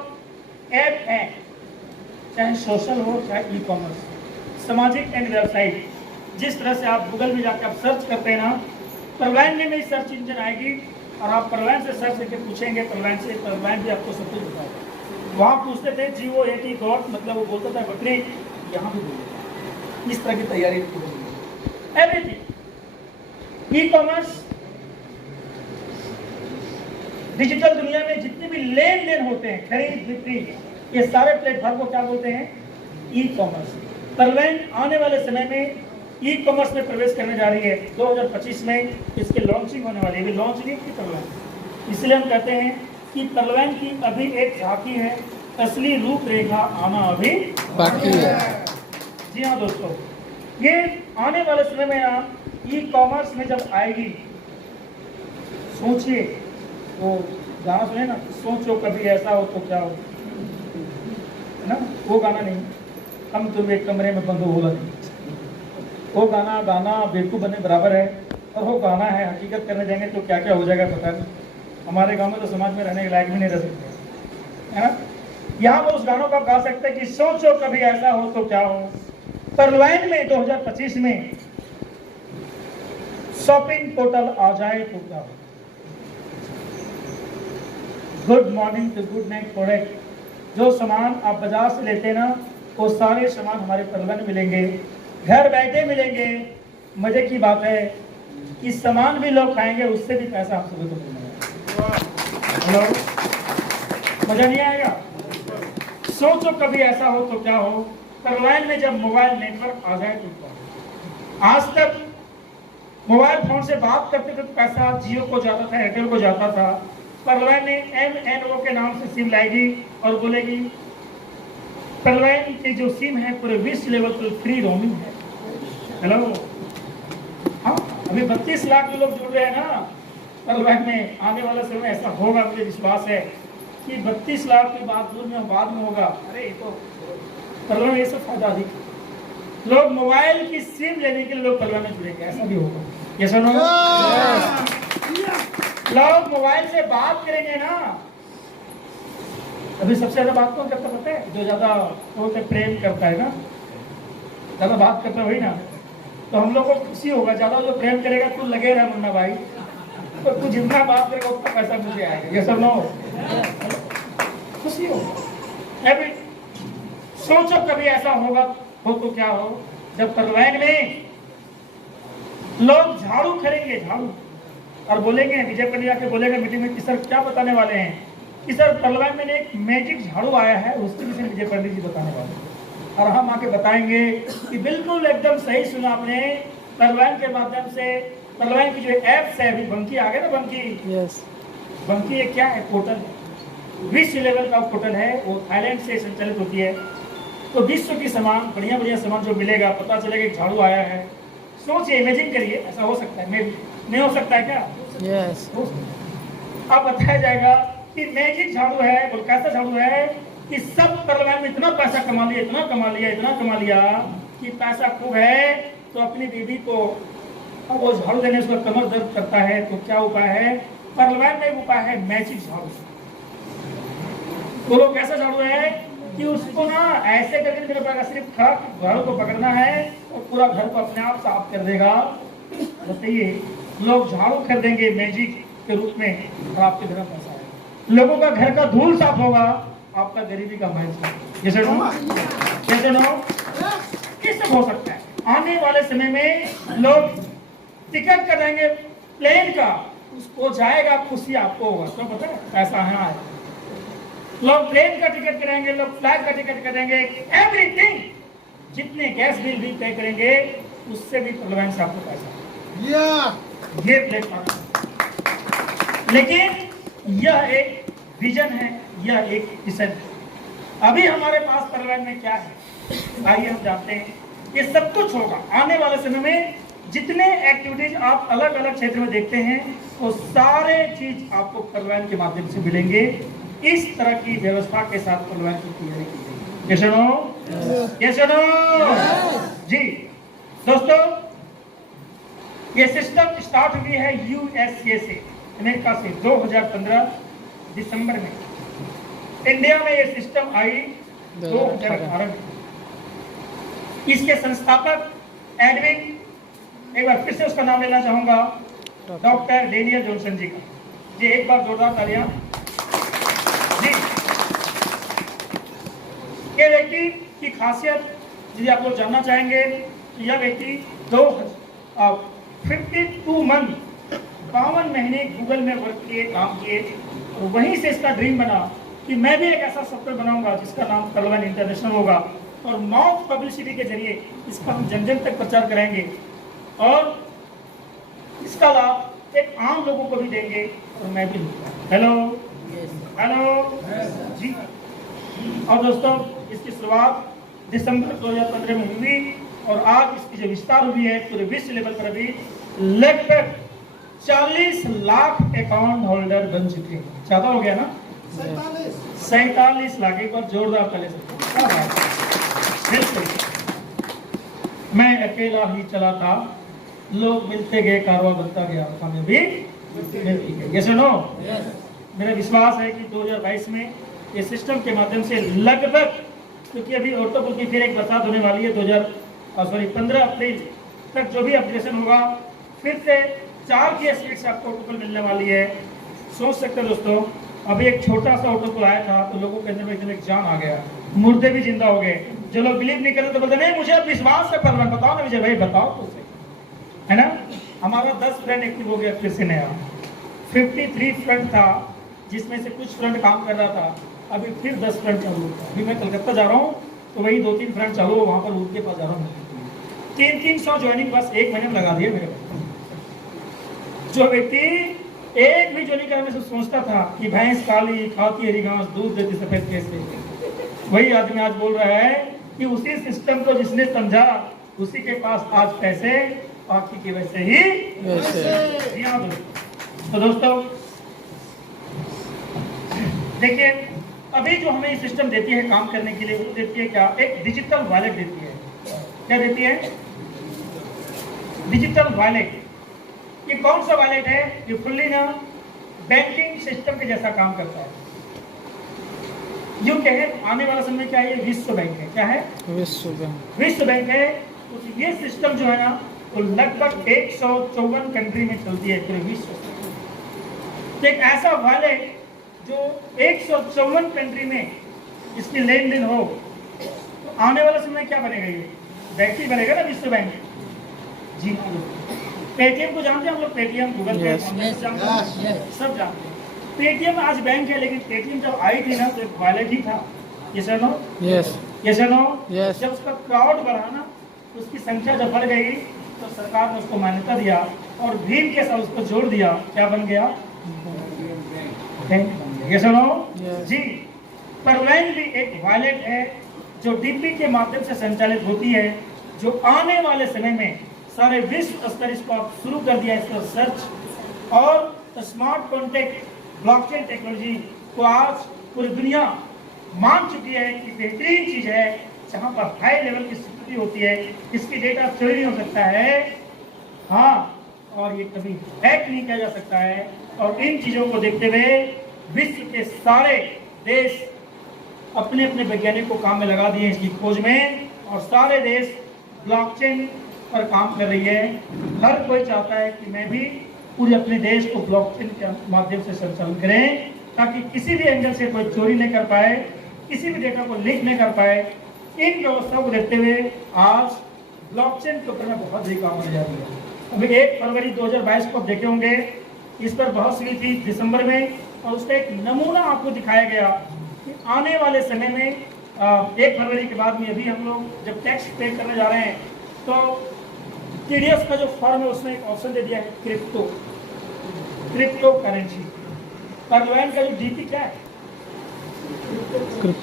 ऐप है, चाहे सोशल हो चाहे ई कॉमर्स, सामाजिक एंड व्यावसायिक, जिस तरह से आप गूगल में जाकर आप सर्च करते हैं ना, टरबाइन में सर्च इंजन आएगी और आप टरबाइन से सर्च करके पूछेंगे टरबाइन से, टरबाइन भी आपको सब कुछ बताएगा। वहाँ पूछते थे GOAT गॉट, मतलब वो बोलता था बकरी, यहाँ भी बोलेगा। इस तरह की तैयारी एवरीथिंग। ई कॉमर्स डिजिटल दुनिया में जितने भी लेन देन होते हैं, खरीद बिक्री, ये सारे प्लेटफॉर्म को क्या बोलते हैं? E commerce. टरबाइन आने वाले समय में ई कॉमर्स में प्रवेश करने जा रही है। 2025 में इसकी लॉन्चिंग होने वाली है। अभी लॉन्च नहीं की टरबाइन, इसलिए हम कहते हैं कि टरबाइन की अभी एक झांकी है, असली रूपरेखा आना अभी बाकी है। जी हाँ दोस्तों, ये आने वाले समय में आप ई कॉमर्स में जब आएगी, सोचिए, वो गाना सुने ना, सोचो कभी ऐसा हो तो क्या हो, है ना? वो गाना नहीं, हम तुम एक कमरे में बंद हो बोला नहीं, वो गाना गाना बेवकूफ़ बनने बराबर है। और वो गाना है, हकीकत करने जाएंगे तो क्या क्या हो जाएगा पता नहीं। हमारे गांव में तो समाज में रहने के लायक भी नहीं रह सकते, है ना? यहाँ वो उस गानों का गा सकते हैं कि सोचो कभी ऐसा हो तो क्या हो। टरबाइन में 2025 में शॉपिंग पोर्टल आ जाए तो क्या हो। Good morning to good night product, जो सामान आप बाजार से लेते हैं ना, वो सारे सामान हमारे टरबाइन में मिलेंगे, घर बैठे मिलेंगे। मजे की बात है कि सामान भी लोग खाएंगे, उससे भी पैसा आप सभी को मिलेगा। हेलो, मजा नहीं आएगा? सोचो कभी ऐसा हो तो क्या हो। टरबाइन में जब मोबाइल नेटवर्क आ जाए तो क्या हो। आज तक मोबाइल फोन से बात करते थे तो पैसा जियो को जाता था, एयरटेल को जाता था। टरबाइन ने MNO के नाम से सिम लाएगी और बोलेगी टरबाइन की जो सिम है पूरे विश्व लेवल पर फ्री रोमिंग है। हेलो, हाँ, अभी 32 लाख लोग जुड़ रहे हैं ना टरबाइन में। आने वाला समय ऐसा होगा, मुझे विश्वास है कि 32 लाख की बात दूर में बाद में होगा। अरे तो टरबाइन ये सब फायदा अधिक, लोग मोबाइल की सिम लेने के लिए लोग टरबाइन में जुड़ेंगे, ऐसा भी होगा। ये सुनो, लोग मोबाइल से बात करेंगे ना। अभी सबसे ज्यादा बात कौन करता पता है? जो ज्यादा प्रेम करता है ना, ज्यादा बात करता है वही ना। तो हम लोग को खुशी होगा, ज्यादा जो प्रेम करेगा तू लगे रहा मुन्ना भाई, तो तू जितना बात करेगा उतना पैसा मुझे आएगा। ये सब लोग खुशी होगा। अभी सोचो कभी ऐसा होगा हो तो क्या हो, जब टरबाइन में लोग झाड़ू खड़ेंगे, झाड़ू, और बोलेंगे, विजय पंडित के बोलेगा मीटिंग में कि सर क्या बताने वाले हैं, कि सर टरबाइन में एक मैजिक झाड़ू आया है, उसके विषय में विजय पंडित जी बताने वाले हैं। और हम आके बताएंगे कि बिल्कुल एकदम सही सुना आपने। टरबाइन के माध्यम से टरबाइन की जो एप्स है, अभी बंकी आ गया ना, बंकी। यस, बंकी ये क्या है? पोर्टल, विश्व लेवल का पोर्टल है, वो थाईलैंड से संचालित होती है। तो विश्व की सामान, बढ़िया बढ़िया सामान जो मिलेगा, पता चलेगा एक झाड़ू आया है। सोचिए, इमेजिन करिए, ऐसा हो सकता है? नहीं हो सकता है क्या? यस। अब बताया जाएगा कि मैजिक झाड़ू है। और कैसा झाड़ू है कि सब टरबाइन में इतना पैसा कमा लिया, इतना कमा लिया, इतना कमा लिया कि पैसा खूब है, तो अपनी बीवी को अब वो झाड़ू देने से कमर दर्द करता है, तो क्या उपाय है? टरबाइन में उपाय है मैजिक झाड़ू। तो लोग कैसा झाड़ू है कि उसको ना ऐसे करके मेरे पास सिर्फ झाड़ू को पकड़ना है और पूरा घर को अपने आप साफ कर देगा। बताइए, लोग झाड़ू खरीदेंगे मैजिक के रूप में और आपके घर में पैसा आएगा। लोगों का घर का धूल साफ होगा, आपका गरीबी का महल साफ होगा। Yes or no? Yes or no? ये सब हो सकता है। आने वाले समय में लोग टिकट कराएंगे प्लेन का, उसको जाएगा, खुशी आपको होगा, तो पता है पैसा है। लोग ट्रेन का टिकट कराएंगे, लोग फ्लाइट का टिकट कराएंगे, एवरीथिंग, जितने गैस बिल भी पे करेंगे उससे भी प्रलोभन से आपको पैसा ये प्लेटफॉर्म। लेकिन यह एक विजन है, यह एक मिशन है। अभी हमारे पास प्रलोभन में क्या है, आइए हम जानते हैं। ये सब कुछ होगा आने वाले समय में। जितने एक्टिविटीज आप अलग अलग क्षेत्र में देखते हैं वो सारे चीज आपको प्रलोभन के माध्यम से मिलेंगे। इस तरह की व्यवस्था के साथ प्रलोभन की तैयारी की जाएगी। कैसे नो? कैसे नो? जी दोस्तों, ये सिस्टम स्टार्ट हुई है यूएसए से, अमेरिका से 2015 दिसंबर में। इंडिया में ये सिस्टम आई 2018 में। इसके संस्थापक एडविन, एक बार फिर से उसका नाम लेना चाहूंगा, डॉक्टर डेनियल जॉनसन जी का। जी एक बार जोरदार तालियां। जी ये व्यक्ति की खासियत यदि आप लोग जानना चाहेंगे तो यह व्यक्ति 52 मंथ 52 महीने गूगल में वर्क किए, काम किए, और वहीं से इसका ड्रीम बना कि मैं भी एक ऐसा सॉफ्टवेयर बनाऊंगा जिसका नाम प्रलोभन इंटरनेशनल होगा, और माउथ पब्लिसिटी के जरिए इसका हम जन जन तक प्रचार करेंगे और इसका लाभ एक आम लोगों को भी देंगे, और मैं भी लूंगा। हेलो हेलो जी। और दोस्तों, इसकी शुरुआत दिसंबर 2015 में हुई और आज इसकी जो विस्तार हुई है पूरे विश्व लेवल पर अभी लगभग 40 लाख अकाउंट होल्डर बन चुके हैं। ज्यादा हो गया ना? 47 लाख। एक बार जोरदार ताली से। मैं अकेला ही चला था, लोग मिलते गए, कारवां बनता गया, हमें भी मिलती गई। यस और नो? मेरा विश्वास है कि 2022 में ये सिस्टम के माध्यम से लगभग, क्योंकि अभी ऑक्टोबर की फिर एक बरसात होने वाली है 15 अप्रैल तक जो भी अपडेशन होगा, फिर से 4 की स्पीड से आपको ऑटोकॉल मिलने वाली है। सोच सकते हैं दोस्तों, अभी एक छोटा सा ऑटोकॉल आया था तो लोगों के अंदर में एकदम एक जान आ गया, मुर्दे भी जिंदा हो गए। जो लोग बिलीव नहीं करते तो बोलते नहीं मुझे अब विश्वास है प्रलोभन। बताओ ना विजय भाई, बताओ तो सही, है ना? हमारा 10 फ्रेंड एक्टिव हो गया फिर से नया। 53 फ्रेंड था जिसमें से कुछ फ्रेंड काम कर रहा था, अभी फिर 10 फ्रेंड चालू होता है। अभी मैं कलकत्ता जा रहा हूँ तो वही 2-3 फ्रेंड चालू हो, वहाँ पर उनके पास जा रहा हूँ। 300 ज्वाइनिंग बस 1 महीने में लगा दिए मेरे पास। जो व्यक्ति एक भी ज्वाइनिंग करने से सोचता था कि भैंस काली खाती हरी घास दूध देती सफेद कैसे, वही आदमी आज बोल रहा है कि उसी सिस्टम को जिसने समझा उसी के पास आज पैसे, बाकी के वैसे ही वैसे। तो दोस्तों देखिए, अभी जो हमें सिस्टम देती है काम करने के लिए, वो देती है क्या? एक डिजिटल वॉलेट देती है। क्या देती है? Digital wallet. ये कौन सा वॉलेट है? ये फुल्ली ना बैंकिंग सिस्टम के जैसा काम करता है। जो कहे आने वाला समय क्या है? विश्व बैंक है। क्या है? विश्व बैंक है। तो ये सिस्टम जो है ना, वो लगभग 154 कंट्री में चलती है पूरे विश्व में। तो एक ऐसा वॉलेट जो 154 कंट्री में इसकी लेन देन हो, तो आने वाला समय क्या बनेगा? ये बैंक ही बनेगा ना, विश्व बैंक। जी पेटीएम को जानते हैं हम लोग? पेटीएम, गूगल पे, सब जानते हैं। पेटीएम आज बैंक है, लेकिन पेटीएम जब आई थी ना तो एक वॉलेट ही था। यस और नो? यस। यस और नो? यस। जब उसका क्राउड बढ़ा ना, उसकी संख्या जब बढ़ गई तो सरकार ने उसको मान्यता दिया और भीम के साथ उसको जोड़ दिया। क्या बन गया? यस और नो? जी। प्रलोभन भी एक वॉलेट है जो डीपी के माध्यम से संचालित होती है, जो आने वाले समय में सारे विश्व स्तर इसको आप शुरू कर दिया, इसका सर्च और स्मार्ट कॉन्टैक्ट ब्लॉकचेन टेक्नोलॉजी को आज पूरी दुनिया मान चुकी है कि बेहतरीन चीज है, जहां पर हाई लेवल की सिक्योरिटी होती है, इसकी डेटा चोरी नहीं हो सकता है, हाँ, और ये कभी हैक नहीं किया जा सकता है। और इन चीजों को देखते हुए विश्व के सारे देश अपने अपने वैज्ञानिकों को काम में लगा दिए इसकी खोज में, और सारे देश ब्लॉकचेन पर काम कर रही है। हर कोई चाहता है कि मैं भी पूरे अपने देश को ब्लॉकचेन के माध्यम से संचालन करें, ताकि किसी भी एंगल से कोई चोरी नहीं कर पाए, किसी भी डेटा को लिंक नहीं कर पाए, इन व्यवस्थाओं को देखते हुए आज ब्लॉकचेन के ऊपर में बहुत ही काम हो जाती है। अभी 1 फरवरी 2022 को आप देखे होंगे, इस पर बहस हुई थी दिसंबर में, और उसका एक नमूना आपको दिखाया गया कि आने वाले समय में 1 फरवरी के बाद में अभी हम लोग जब टैक्स पे करने जा रहे हैं तो TDS का जो फॉर्म है उसमें एक ऑप्शन दे दिया है क्रिप्टो करेंसी। परलवैन का जो DP क्या है?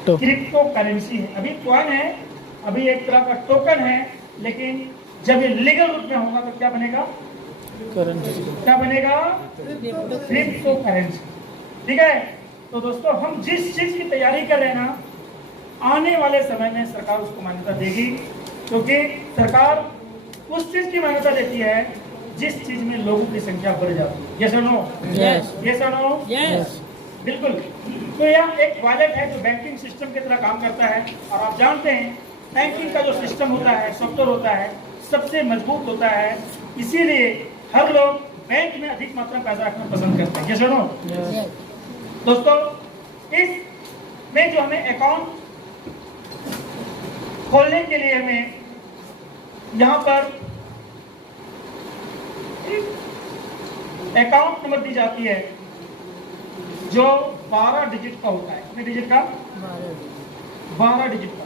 क्रिप्टो करेंसी है। अभी कॉइन है, अभी एक तरह का टोकन है, लेकिन जब ये लीगल रूप में होगा तो क्या बनेगा? करेंसी। क्या बनेगा? Crypto currency. ठीक है। तो दोस्तों, हम जिस चीज की तैयारी कर रहे हैं ना, आने वाले समय में सरकार उसको मान्यता देगी, क्योंकि सरकार उस चीज की मान्यता देती है जिस चीज में लोगों की संख्या बढ़ जाती है। यस और नो? यस और नो? यस, बिल्कुल। तो यह एक वॉलेट है जो बैंकिंग सिस्टम की तरह काम करता है, और आप जानते हैं बैंकिंग का जो सिस्टम होता है, सॉफ्टवेयर होता है, सबसे मजबूत होता है, इसीलिए हर लोग बैंक में अधिक मात्रा में पैसा रखना पसंद करते हैं। यस और नो? दोस्तों, इसमें जो हमें अकाउंट खोलने के लिए हमें यहाँ पर अकाउंट नंबर दी जाती है जो 12 डिजिट का होता है। कितने डिजिट का? 12 डिजिट का।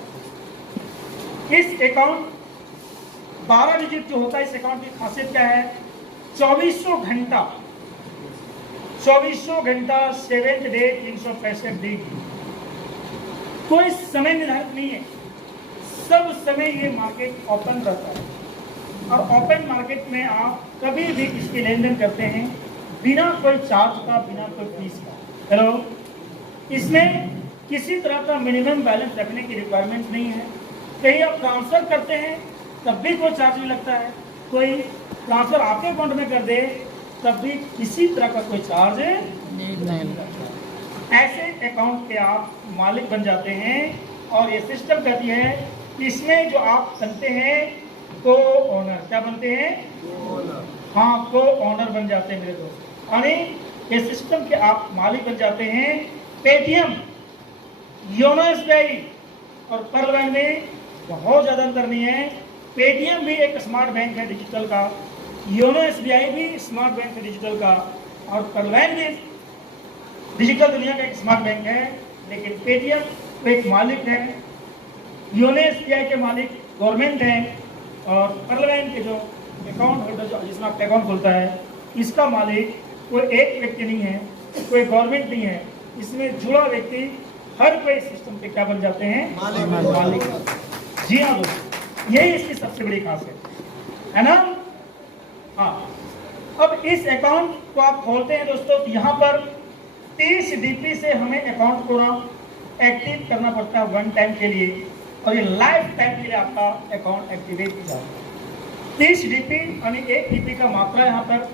इस अकाउंट 12 डिजिट जो होता है, इस अकाउंट की खासियत क्या है? 2400 घंटा 7th डे 365 दिन, कोई समय निर्धारित नहीं है। सब समय ये मार्केट ओपन रहता है, और ओपन मार्केट में आप कभी भी इसकी लेन देन करते हैं बिना कोई चार्ज का, बिना कोई फीस का। हेलो, इसमें किसी तरह का मिनिमम बैलेंस रखने की रिक्वायरमेंट नहीं है। कहीं आप ट्रांसफर करते हैं तब भी कोई चार्ज नहीं लगता है, कोई ट्रांसफर आपके अकाउंट में कर दे तब भी किसी तरह का कोई चार्ज नहीं लगता। ऐसे अकाउंट के आप मालिक बन जाते हैं, और ये सिस्टम कहती है कि इसमें जो आप बनते हैं को ओनर। क्या बनते हैं? हाँ, को ओनर बन जाते हैं मेरे दोस्त। यानी ये सिस्टम के आप मालिक बन जाते हैं। पेटीएम, योनो SBI और परलवैन में बहुत ज्यादा अंतर नहीं है। पेटीएम भी एक स्मार्ट बैंक है डिजिटल का, योनो SBI भी स्मार्ट बैंक है डिजिटल का, और परलवैन भी डिजिटल दुनिया का एक स्मार्ट बैंक है। लेकिन पेटीएम एक मालिक है, योनो SBI के मालिक गवर्नमेंट है, और परलवैन के जो अकाउंट होल्डर जो जिसमें आप अकाउंट खोलता है, इसका मालिक कोई एक व्यक्ति नहीं है, कोई गवर्नमेंट नहीं है। इसमें जुड़ा व्यक्ति हर कोई सिस्टम के क्या बन जाते हैं? मालिक। जी हाँ दोस्तों, यही इसकी सबसे बड़ी खासियत है ना। हाँ, अब इस अकाउंट को आप खोलते हैं दोस्तों, यहाँ पर 30 DP से हमें अकाउंट को एक्टिव करना पड़ता है 1 टाइम के लिए, और ये लाइफ टाइम के लिए आपका अकाउंट एक्टिवेट हो जाता है। 30 DP यानी 1 DP का मात्रा यहाँ पर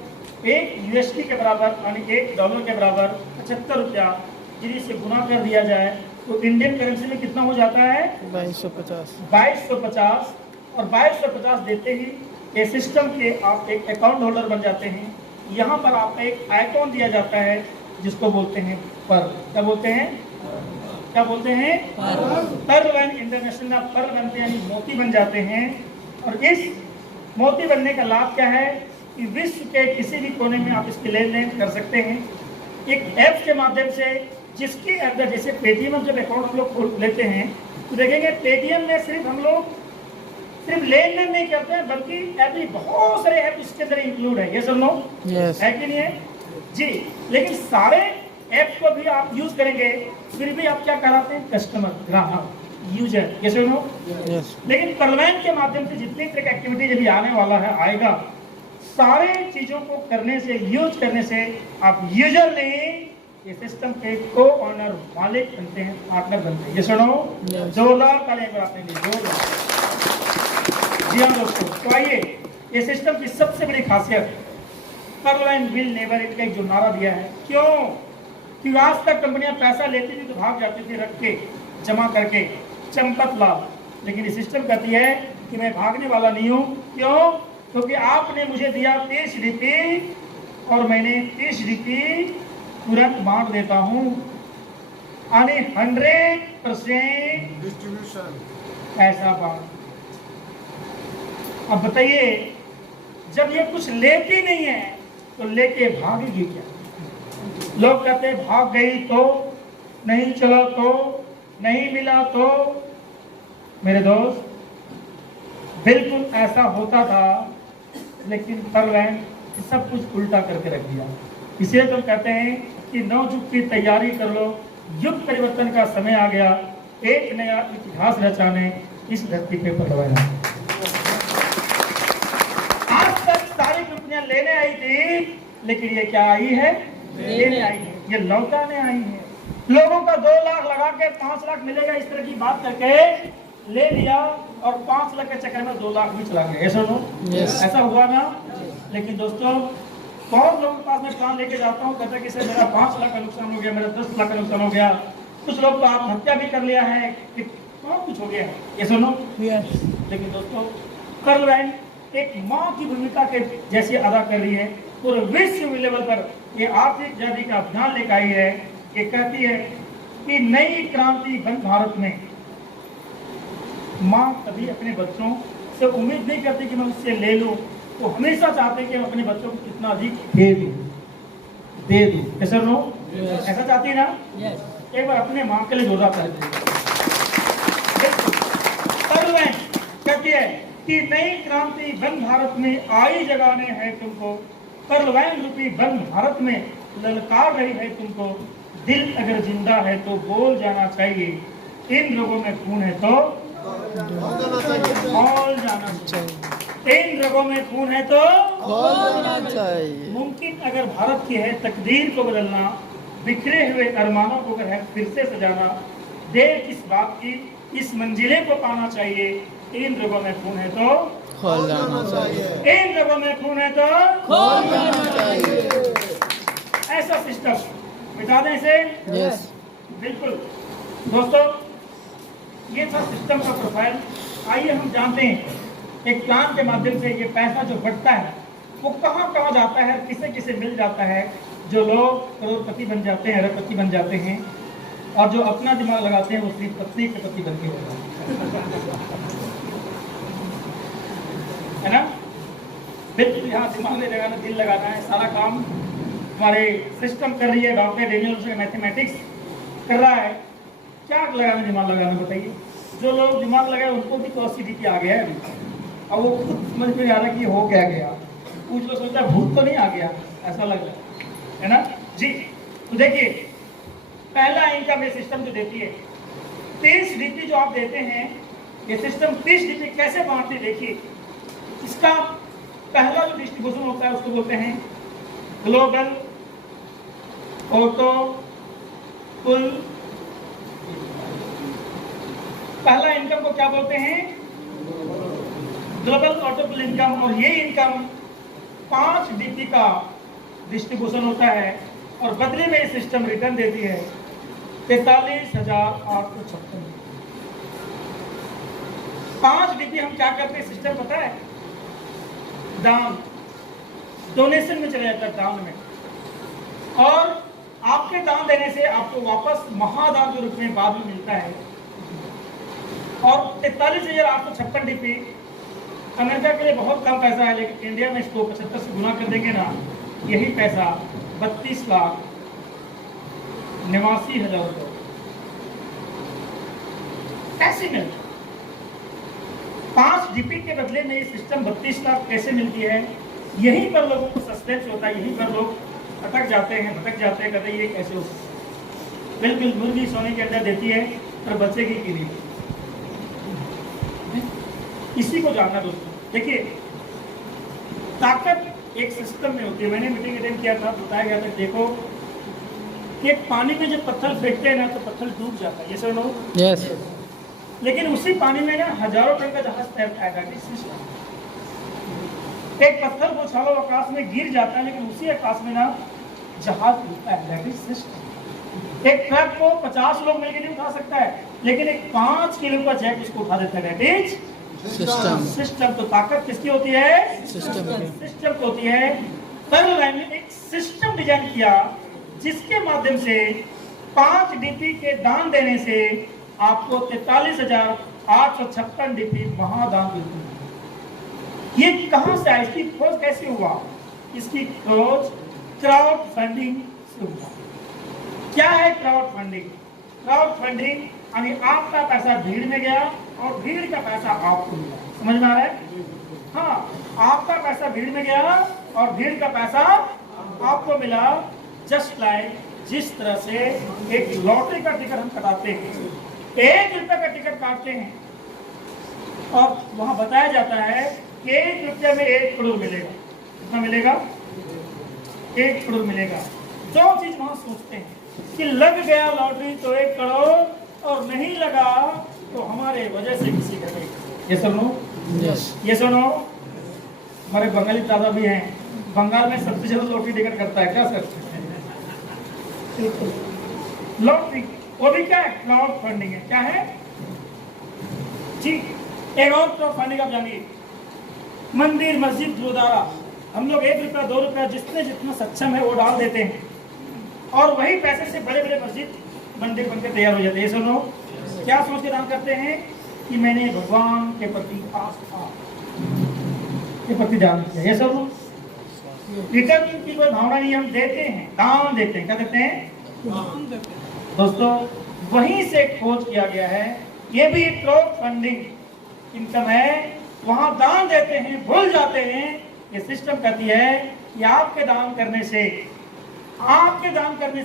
1 USD के बराबर यानी $1 के बराबर 75 रुपया, यदि से गुना कर दिया जाए तो इंडियन करेंसी में कितना हो जाता है? 2250। और 2250 देते ही ये सिस्टम के आप एक अकाउंट होल्डर बन जाते हैं। यहाँ पर आपका एक आइकॉन दिया जाता है जिसको बोलते हैं पर। क्या बोलते हैं? क्या बोलते हैं? परलवैन इंटरनेशनल। पर बनते यानी मोती बन जाते हैं। और इस मोती बनने का लाभ क्या है कि विश्व के किसी भी कोने में आप इसकी लेन देन कर सकते हैं एक ऐप के माध्यम से, जिसके अंदर जैसे पेटीएम में जब अकाउंट हम लोग खोल लेते हैं तो देखेंगे पेटीएम में सिर्फ हम लोग सिर्फ लेन देन नहीं करते हैं, बल्कि ऐप भी बहुत सारे ऐप इसके अंदर इंक्लूड है। ये सब लोग है कि नहीं है जी। लेकिन सारे ऐप को भी आप यूज करेंगे फिर भी आप क्या कहलाते हैं? कस्टमर, ग्राहक, यूजर। ये सब लोग। लेकिन परलवैन के माध्यम से जितनी तरह की एक्टिविटी जब आने वाला है आएगा, सारे चीजों को करने से, यूज करने से आप यूजर नहीं, ये सिस्टम के को ऑनर, मालिक बनते हैं, पार्टनर बनते हैं। ये सुनो, जोरदार तालियां एक बार आपने दी, जोरदार। जी हाँ दोस्तों, तो आइए, ये सिस्टम की सबसे बड़ी खासियत परलवैन विल नेवर इट का जो नारा दिया है। क्यों? कि आज तक कंपनियां पैसा लेती थी तो भाग जाती थी रख के, जमा करके, चंपत लाभ। लेकिन ये सिस्टम कहती है कि मैं भागने वाला नहीं हूँ। क्यों? क्योंकि आपने मुझे दिया 30 DP और मैंने 30 DP तुरंत बांट देता हूँ। यानी 100 परसेंट डिस्ट्रीब्यूशन। पैसा बांट। अब बताइए, जब ये कुछ लेती नहीं है तो लेके भागेगी क्या? लोग कहते हैं भाग गई तो, नहीं चला तो, नहीं मिला तो। मेरे दोस्त, बिल्कुल ऐसा होता था, लेकिन परवैन सब कुछ उल्टा करके रख दिया। इसलिए तो कहते हैं कि नवयुग की तैयारी कर लो, युग परिवर्तन का समय आ गया, एक नया इतिहास रचाने इस धरती पे परवाना। आज तक सारी कंपनियां लेने आई थी, लेकिन ये क्या आई है? लेने आई है, ये लौटाने आई है। लोगों का 2 लाख लगा के 5 लाख मिलेगा, इस तरह की बात करके ले लिया और 5 लाख के चक्कर में 2 लाख भी चला गया। ऐसा नो? ऐसा हुआ ना? लेकिन दोस्तों, बहुत लोगों के पास में प्लान लेके जाता हूँ, कहता है कि सर मेरा 5 लाख का नुकसान हो गया, मेरा 10 लाख का नुकसान हो गया। कुछ लोग तो आत्महत्या भी कर लिया है, कि बहुत कुछ हो गया है। ये सुनो। लेकिन दोस्तों, कर्ल वैन एक माँ की भूमिका के जैसी अदा कर रही है। पूरे विश्व लेवल पर ये आर्थिक आजादी का अभियान लेकर आई है। ये कहती है कि नई क्रांति बन भारत में। माँ कभी अपने बच्चों से उम्मीद नहीं करती कि मैं उससे ले लूं, वो हमेशा चाहते हैं कि मैं अपने बच्चों को कितना अधिक दे दूं। ऐसा नो? ऐसा चाहती है ना? एक बार अपने माँ के लिए जोरदार कर दे। कहती है कि नई क्रांति बन भारत में आई जगाने हैं तुमको, कर्लवैन रूपी बन भारत में ललकार रही है तुमको। दिल अगर जिंदा है तो बोल जाना चाहिए, इन लोगों में खून है तो बोल जाना चाहिए। इन रगों में खून है तो बोलना चाहिए। मुमकिन अगर भारत की है तकदीर को बदलना, बिखरे हुए अरमानों को अगर है फिर से सजाना, देर किस बात की इस मंजिले को पाना चाहिए। इन रगों में खून है तो खोल जाना चाहिए। इन रगों में खून है तो खोल जाना चाहिए। ऐसा सिस्टम मिटा दें इसे। यस, बिल्कुल दोस्तों, ये था सिस्टम का प्रोफाइल। आइए हम जानते हैं एक प्लान के माध्यम से ये पैसा जो बढ़ता है वो कहाँ कहाँ जाता है, किसे किसे मिल जाता है। जो लोग करोड़पति बन जाते हैं, अरबपति बन जाते हैं, और जो अपना दिमाग लगाते हैं वो सिर्फ पत्नी के पति बन के होता है ना? बिल्कुल, यहाँ दिमाग नहीं लगाना, दिल लगाना है। सारा काम हमारे सिस्टम कर रही है। डॉक्टर डेनियल मैथमेटिक्स कर रहा है। क्या लगाना, दिमाग लगाना, बताइए। जो लोग दिमाग लगाए उनको भी तो एसिडिटी आ गया है अभी। अब वो खुद समझ में नहीं आ रहा कि हो क्या गया। कुछ लोग सोचता है भूत तो नहीं आ गया, ऐसा लग रहा है ना जी। तो देखिए, पहला इनकम ये सिस्टम जो देती है 30 डीपी जो आप देते हैं, ये सिस्टम 30 डीपी कैसे बांटते हैं। देखिए, इसका पहला जो डिस्ट्रीब्यूशन होता है उसको बोलते हैं ग्लोबल ऑटो पुल। पहला इनकम को क्या बोलते हैं? ग्लोबल ऑटो पुल इनकम। और ये इनकम 5 डीपी का डिस्ट्रीब्यूशन होता है और बदले में ये सिस्टम रिटर्न देती है 43,856। 5 डीपी हम क्या करते हैं सिस्टम पता है? दान, डोनेशन में चले जाता है, दान में। और आपके दान देने से आपको वापस महादान के रूप में बाद में मिलता है। और 43,856 डीपी अमेरिका के लिए बहुत कम पैसा है, लेकिन इंडिया में इसको 75 से गुना कर देंगे ना, यही पैसा 32,89,000 रुपये कैसे मिलता? 5 डीपी के बदले में ये सिस्टम 32 लाख कैसे मिलती है? यहीं पर लोगों को सस्पेंस होता है, यहीं पर लोग भटक जाते हैं, कहते हैं ये कैसे हो सकता? बिल्कुल, मुर्गी सोने के अंडा देती है पर बचेगी कि नहीं, इसी को जानना दोस्तों। देखिए, ताकत एक सिस्टम में होती है। मैंने मीटिंग अटेंड किया था, बताया गया था देखो कि पानी में जब पत्थर फेंकते हैं ना तो पत्थर डूब जाता है, ये सब लोग। यस, लेकिन उसी पानी में ना हजारों टन का जहाज तैरता है। एक पत्थर को उछालो आकाश में गिर जाता है, लेकिन उसी आकाश में ना जहाज उड़ता है। That is system. एक ट्रक को 50 लोग मिलकर नहीं उठा सकता है, लेकिन एक 5 किलो का जैक उसको उठा देता है। That is system. तो ताकत किसकी होती है? सिस्टम की होती है। कर्ल वैन ने एक सिस्टम डिजाइन किया जिसके माध्यम से 5 डीपी के दान देने से आपको 43,856 DP महादान मिलती है। ये कहां से आई, इसकी खोज कैसे हुआ? इसकी खोज क्राउड फंडिंग से हुआ। क्या है क्राउड फंडिंग? क्राउड फंडिंग यानी आपका पैसा भीड़ में गया और भीड़ का पैसा आपको मिला। समझ में आ रहा है? हाँ, आपका पैसा भीड़ में गया और भीड़ का पैसा आपको मिला। जस्ट लाइक जिस तरह से एक लॉटरी का टिकट हम कटाते हैं, 1 रुपए का टिकट काटते हैं और वहां बताया जाता है कि 1 रुपये में 1 करोड़ मिलेगा। कितना मिलेगा? 1 करोड़ मिलेगा। जो चीज वहां सोचते हैं कि लग गया लॉटरी तो 1 करोड़ और नहीं लगा तो हमारे वजह से किसी का नहीं। ये सुनो, ये सुनो, हमारे बंगाली दादा भी हैं, बंगाल में सबसे ज्यादा लॉटरी टिकट करता है। क्या सर? लॉटरी, वो भी क्या है? क्राउड फंडिंग है। क्या है जी? एक और क्राउड फंडिंग आप जानिए, मंदिर, मस्जिद, गुरुद्वारा, हम लोग 1 रुपया 2 रुपया जितना सक्षम है वो डाल देते हैं और वही पैसे से बड़े बड़े मस्जिद, मंदिर बनकर तैयार हो जाते हैं। ये सुनो, क्या सोच के दान करते हैं कि मैंने भगवान के प्रति आस्था के प्रति दान किया। ये सुनो, रिटर्न की कोई भावना नहीं, हम देते हैं, दान देते हैं। क्या देते हैं? दोस्तों, वहीं से खोज किया गया है। ये भी क्राउड फंडिंग इनकम है। वहां दान देते हैं, भूल जाते हैं। ये सिस्टम कहती है कि आपके दान करने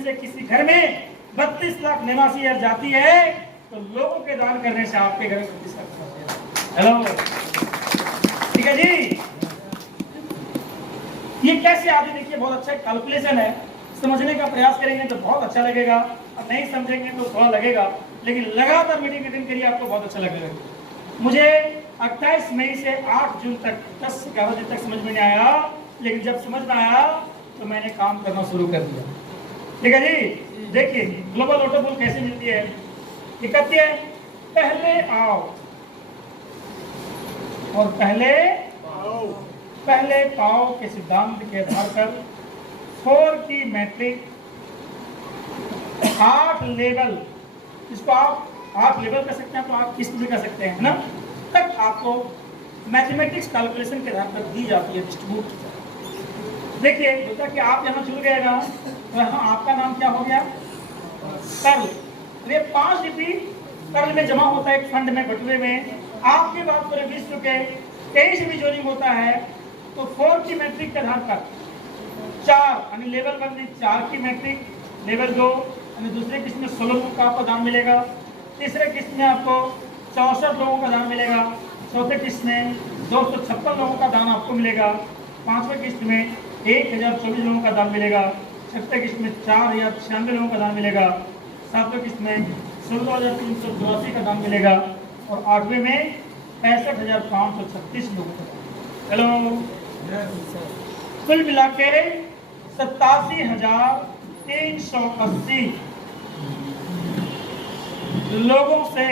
से किसी घर में 32 लाख 89,000 जाती है तो लोगों के दान करने से आपके घर में 32 लाख। हेलो, ठीक है जी? ये कैसे आदि देखिए, बहुत अच्छा कैलकुलेशन है। समझने का प्रयास करेंगे तो बहुत अच्छा लगेगा और नहीं समझेंगे तो थोड़ा लगेगा, लेकिन लगातार मीटिंग अटेंड करिए, आपको बहुत अच्छा लगेगा। मुझे 28 मई से 8 जून तक 10-11 दिन तक समझ में नहीं आया, लेकिन जब समझ में आया तो मैंने काम करना शुरू कर दिया। ठीक है जी? देखिए ग्लोबल ऑटो बुल कैसे मिलती है। ये कहती है पहले आओ और पहले पाओ के सिद्धांत के आधार पर 4 की मैट्रिक 8 लेवल, इसको आप 8 लेवल कर सकते हैं, तो आप किस भी कर सकते हैं ना, तक आपको मैथमेटिक्स कैलकुलेशन के आधार पर दी जाती है डिस्ट्रीब्यूट। देखिए बेटा कि आप यहाँ जुड़ गए ना, तो यहाँ आपका नाम क्या हो गया? कर्ल। ये 5 रुपये कर्ल में जमा होता है एक फंड में, बटुए में। आपके बाद पूरे 20 रुपये कहीं से भी जोड़िंग होता है तो 4 की मैट्रिक के आधार पर 4 यानी लेवल 1 में 4 की मैट्रिक, लेवल 2 यानी दूसरे किस्त में 16 लोगों का आपको दान मिलेगा, तीसरे किस्त में आपको 64 लोगों का दान मिलेगा, चौथे किस्त में 256 लोगों का दान आपको मिलेगा, पांचवें किस्त में 1024 लोगों का दान मिलेगा, छठे किस्त में 4096 लोगों का दान मिलेगा, सातवें किस्त में 16384 का दान मिलेगा और आठवें में 65,536 लोगों का। हेलो, कुल मिला के 87,380 लोगों से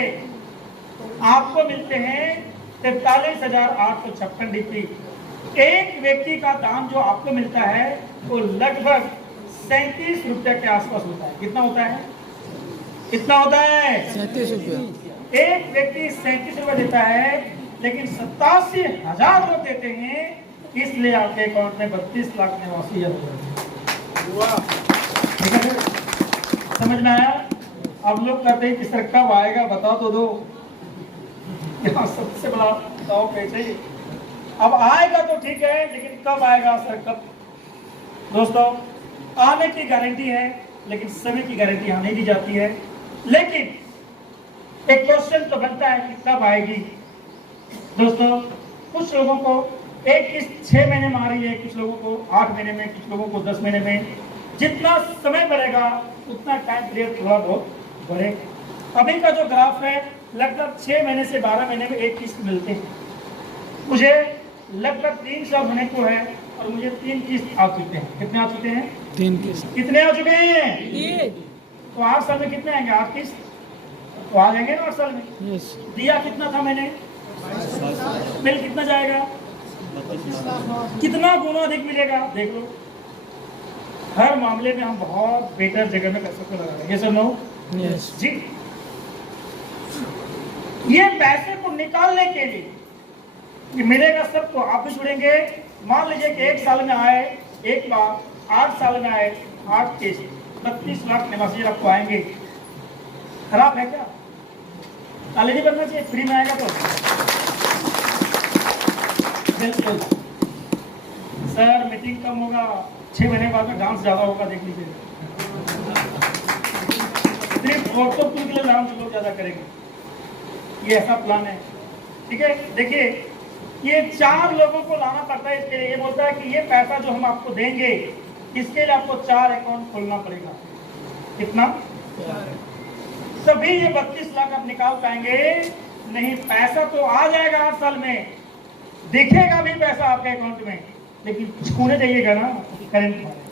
आपको मिलते हैं 43,856 DP। एक व्यक्ति का दान जो आपको मिलता है वो लगभग 37 रुपये के आसपास होता है। कितना होता है? कितना होता है? 37 रुपये। एक व्यक्ति 37 रुपये देता है, लेकिन 87,000 लोग देते हैं, इसलिए आपके अकाउंट में 32,89,000 समझ में आया? अब लोग कहते हैं कि सर कब आएगा बता तो दो। यहाँ सबसे बड़ा दाव पेच है। अब आएगा तो ठीक है, लेकिन कब आएगा सर, कब? दोस्तों, आने की गारंटी है, लेकिन समय की गारंटी यहाँ नहीं दी जाती है। लेकिन एक क्वेश्चन तो बनता है कि कब आएगी। दोस्तों, कुछ लोगों को एक किस्त 6 महीने में आ रही है, कुछ लोगों को 8 महीने में, कुछ लोगों को 10 महीने में। जितना समय बढ़ेगा उतना टाइम पीरियड थोड़ा बहुत बढ़ेगा। अभी का जो ग्राफ है, लगभग 6 महीने से 12 महीने में एक किस्त मिलते हैं। मुझे लगभग 3 साल होने को है और मुझे 3 किस्त आ चुके हैं। कितने आ चुके हैं? 3 किस्त। कितने आ चुके हैं? तो 8 साल में कितने आएंगे? 8 किस्त तो आ जाएंगे ना 8 साल में। यस। दिया कितना था मैंने? बिल कितना जाएगा? कितना गुना अधिक मिलेगा? देख लो, हर मामले में हम बहुत बेटर जगह में पैसे को लगा रहे हैं। ये सब नो यस जी। ये पैसे को निकालने के लिए ये मिलेगा सबको, आप भी जुड़ेंगे। मान लीजिए कि 1 साल में आए एक बार, 8 साल में आए 8 केस, 32 लाख निवासी आपको आएंगे। खराब है क्या? ताले नहीं बनना चाहिए, फ्री में आएगा तो बिल्कुल। सर मीटिंग कम होगा, 6 महीने बाद में डांस ज्यादा होगा, देख लीजिए। सिर्फ फोटो के लिए डांस लोग ज्यादा करेंगे, ये ऐसा प्लान है। ठीक है, देखिए ये 4 लोगों को लाना पड़ता है इसके लिए। ये बोलता है कि ये पैसा जो हम आपको देंगे इसके लिए आपको 4 अकाउंट खोलना पड़ेगा। कितना? तभी ये 32 लाख आप निकाल पाएंगे। नहीं, पैसा तो आ जाएगा 8 साल में, दिखेगा भी पैसा आपके अकाउंट में, लेकिन छूने जाइएगा ना, करंट मारेगा।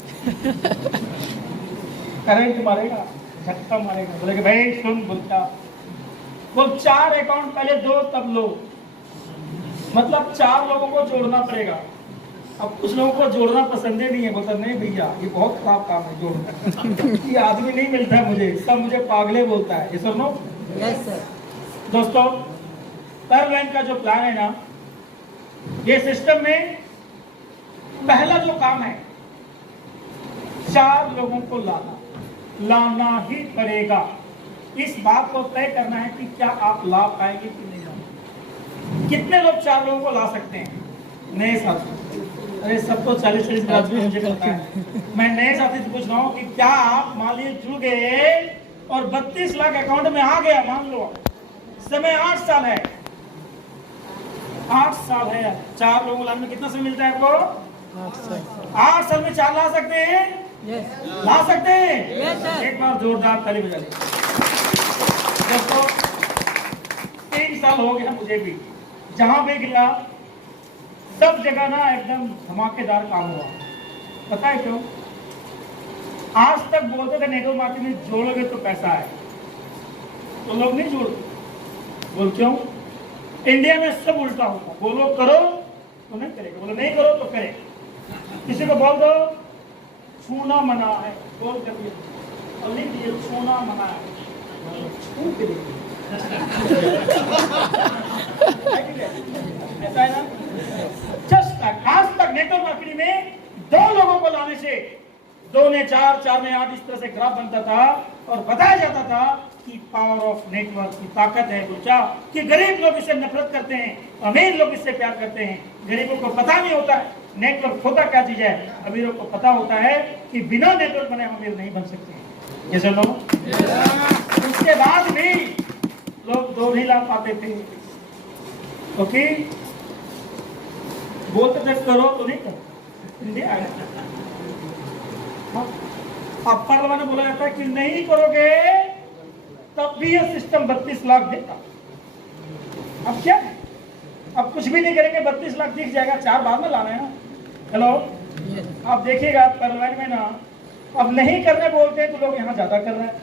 करंट मारेगा, झटका मारेगा। बोले कि भाई सुन, बोलता बोल 4 अकाउंट पहले दो तब लो, मतलब 4 लोगों को जोड़ना पड़ेगा। अब कुछ लोगों को जोड़ना पसंद ही नहीं है, बोलता नहीं भैया ये बहुत खराब काम है जोड़ना। ये आदमी नहीं मिलता है मुझे, सब मुझे पागले बोलता है। ये सुनो दोस्तों, पैरलाइन का जो प्लान है ना, ये सिस्टम में पहला जो काम है 4 लोगों को लाना ही पड़ेगा। इस बात को तय करना है कि क्या आप ला पाएंगे कि नहीं ला। कितने लोग 4 लोगों को ला सकते हैं? नए साथी? अरे सब तो 40-40 मुझे पता है। मैं नए साथी से पूछ रहा हूँ कि क्या आप मान लीजिए जुड़ गए और 32 लाख अकाउंट में आ गया, मान लो समय 8 साल है, 8 साल है, 4 लोगों को लाने में कितना समय मिलता है आपको? 8 साल में 4 ला सकते हैं? ला सकते हैं? एक बार जोरदार ताली बजा लीजिए। दोस्तों 3 साल हो गया मुझे भी, जहां भी गया सब जगह ना एकदम धमाकेदार काम हुआ। पता है क्यों? आज तक बोलते थे नेटवर्क मार्केटिंग जोड़ोगे तो पैसा है, तो लोग नहीं जोड़ते। बोल क्यों? इंडिया में सब उल्टा होता, बोलो करो तो नहीं करेगा, बोलो नहीं करो तो करेगा। किसी को बोल दो छूना मना है, बोल कर दिया और लिख दिए छूना मना है, छू के देखिए। ऐसा है ना? जस्ट आज तक नेटवर्क मार्केटिंग में 2 लोगों को लाने से 2 ने 4, 4 ने 8 इस तरह से ग्राफ बनता था और बताया जाता था कि पावर ऑफ नेटवर्क की ताकत है। बोलचा कि गरीब लोग इससे नफरत करते हैं, अमीर लोग इससे प्यार करते हैं। गरीबों को पता नहीं होता है नेटवर्क होता क्या चीज है, अमीरों को पता होता है कि बिना नेटवर्क बने हम अमीर नहीं बन सकते। ये सुनो, उसके बाद भी लोग 2 नहीं ला पाते थे। ओके, बोलते थे करो तो नहीं करो। इंडिया अब पार्लियामेंट में बोला जाता है कि नहीं करोगे तब भी ये सिस्टम 32 लाख देता। अब क्या है? अब कुछ भी नहीं करेंगे, 32 लाख दिख जाएगा, 4 बाद में लाना है ना। हेलो, आप देखिएगा पार्लियामेंट में ना, अब नहीं करने बोलते हैं तो लोग यहाँ ज्यादा कर रहे हैं।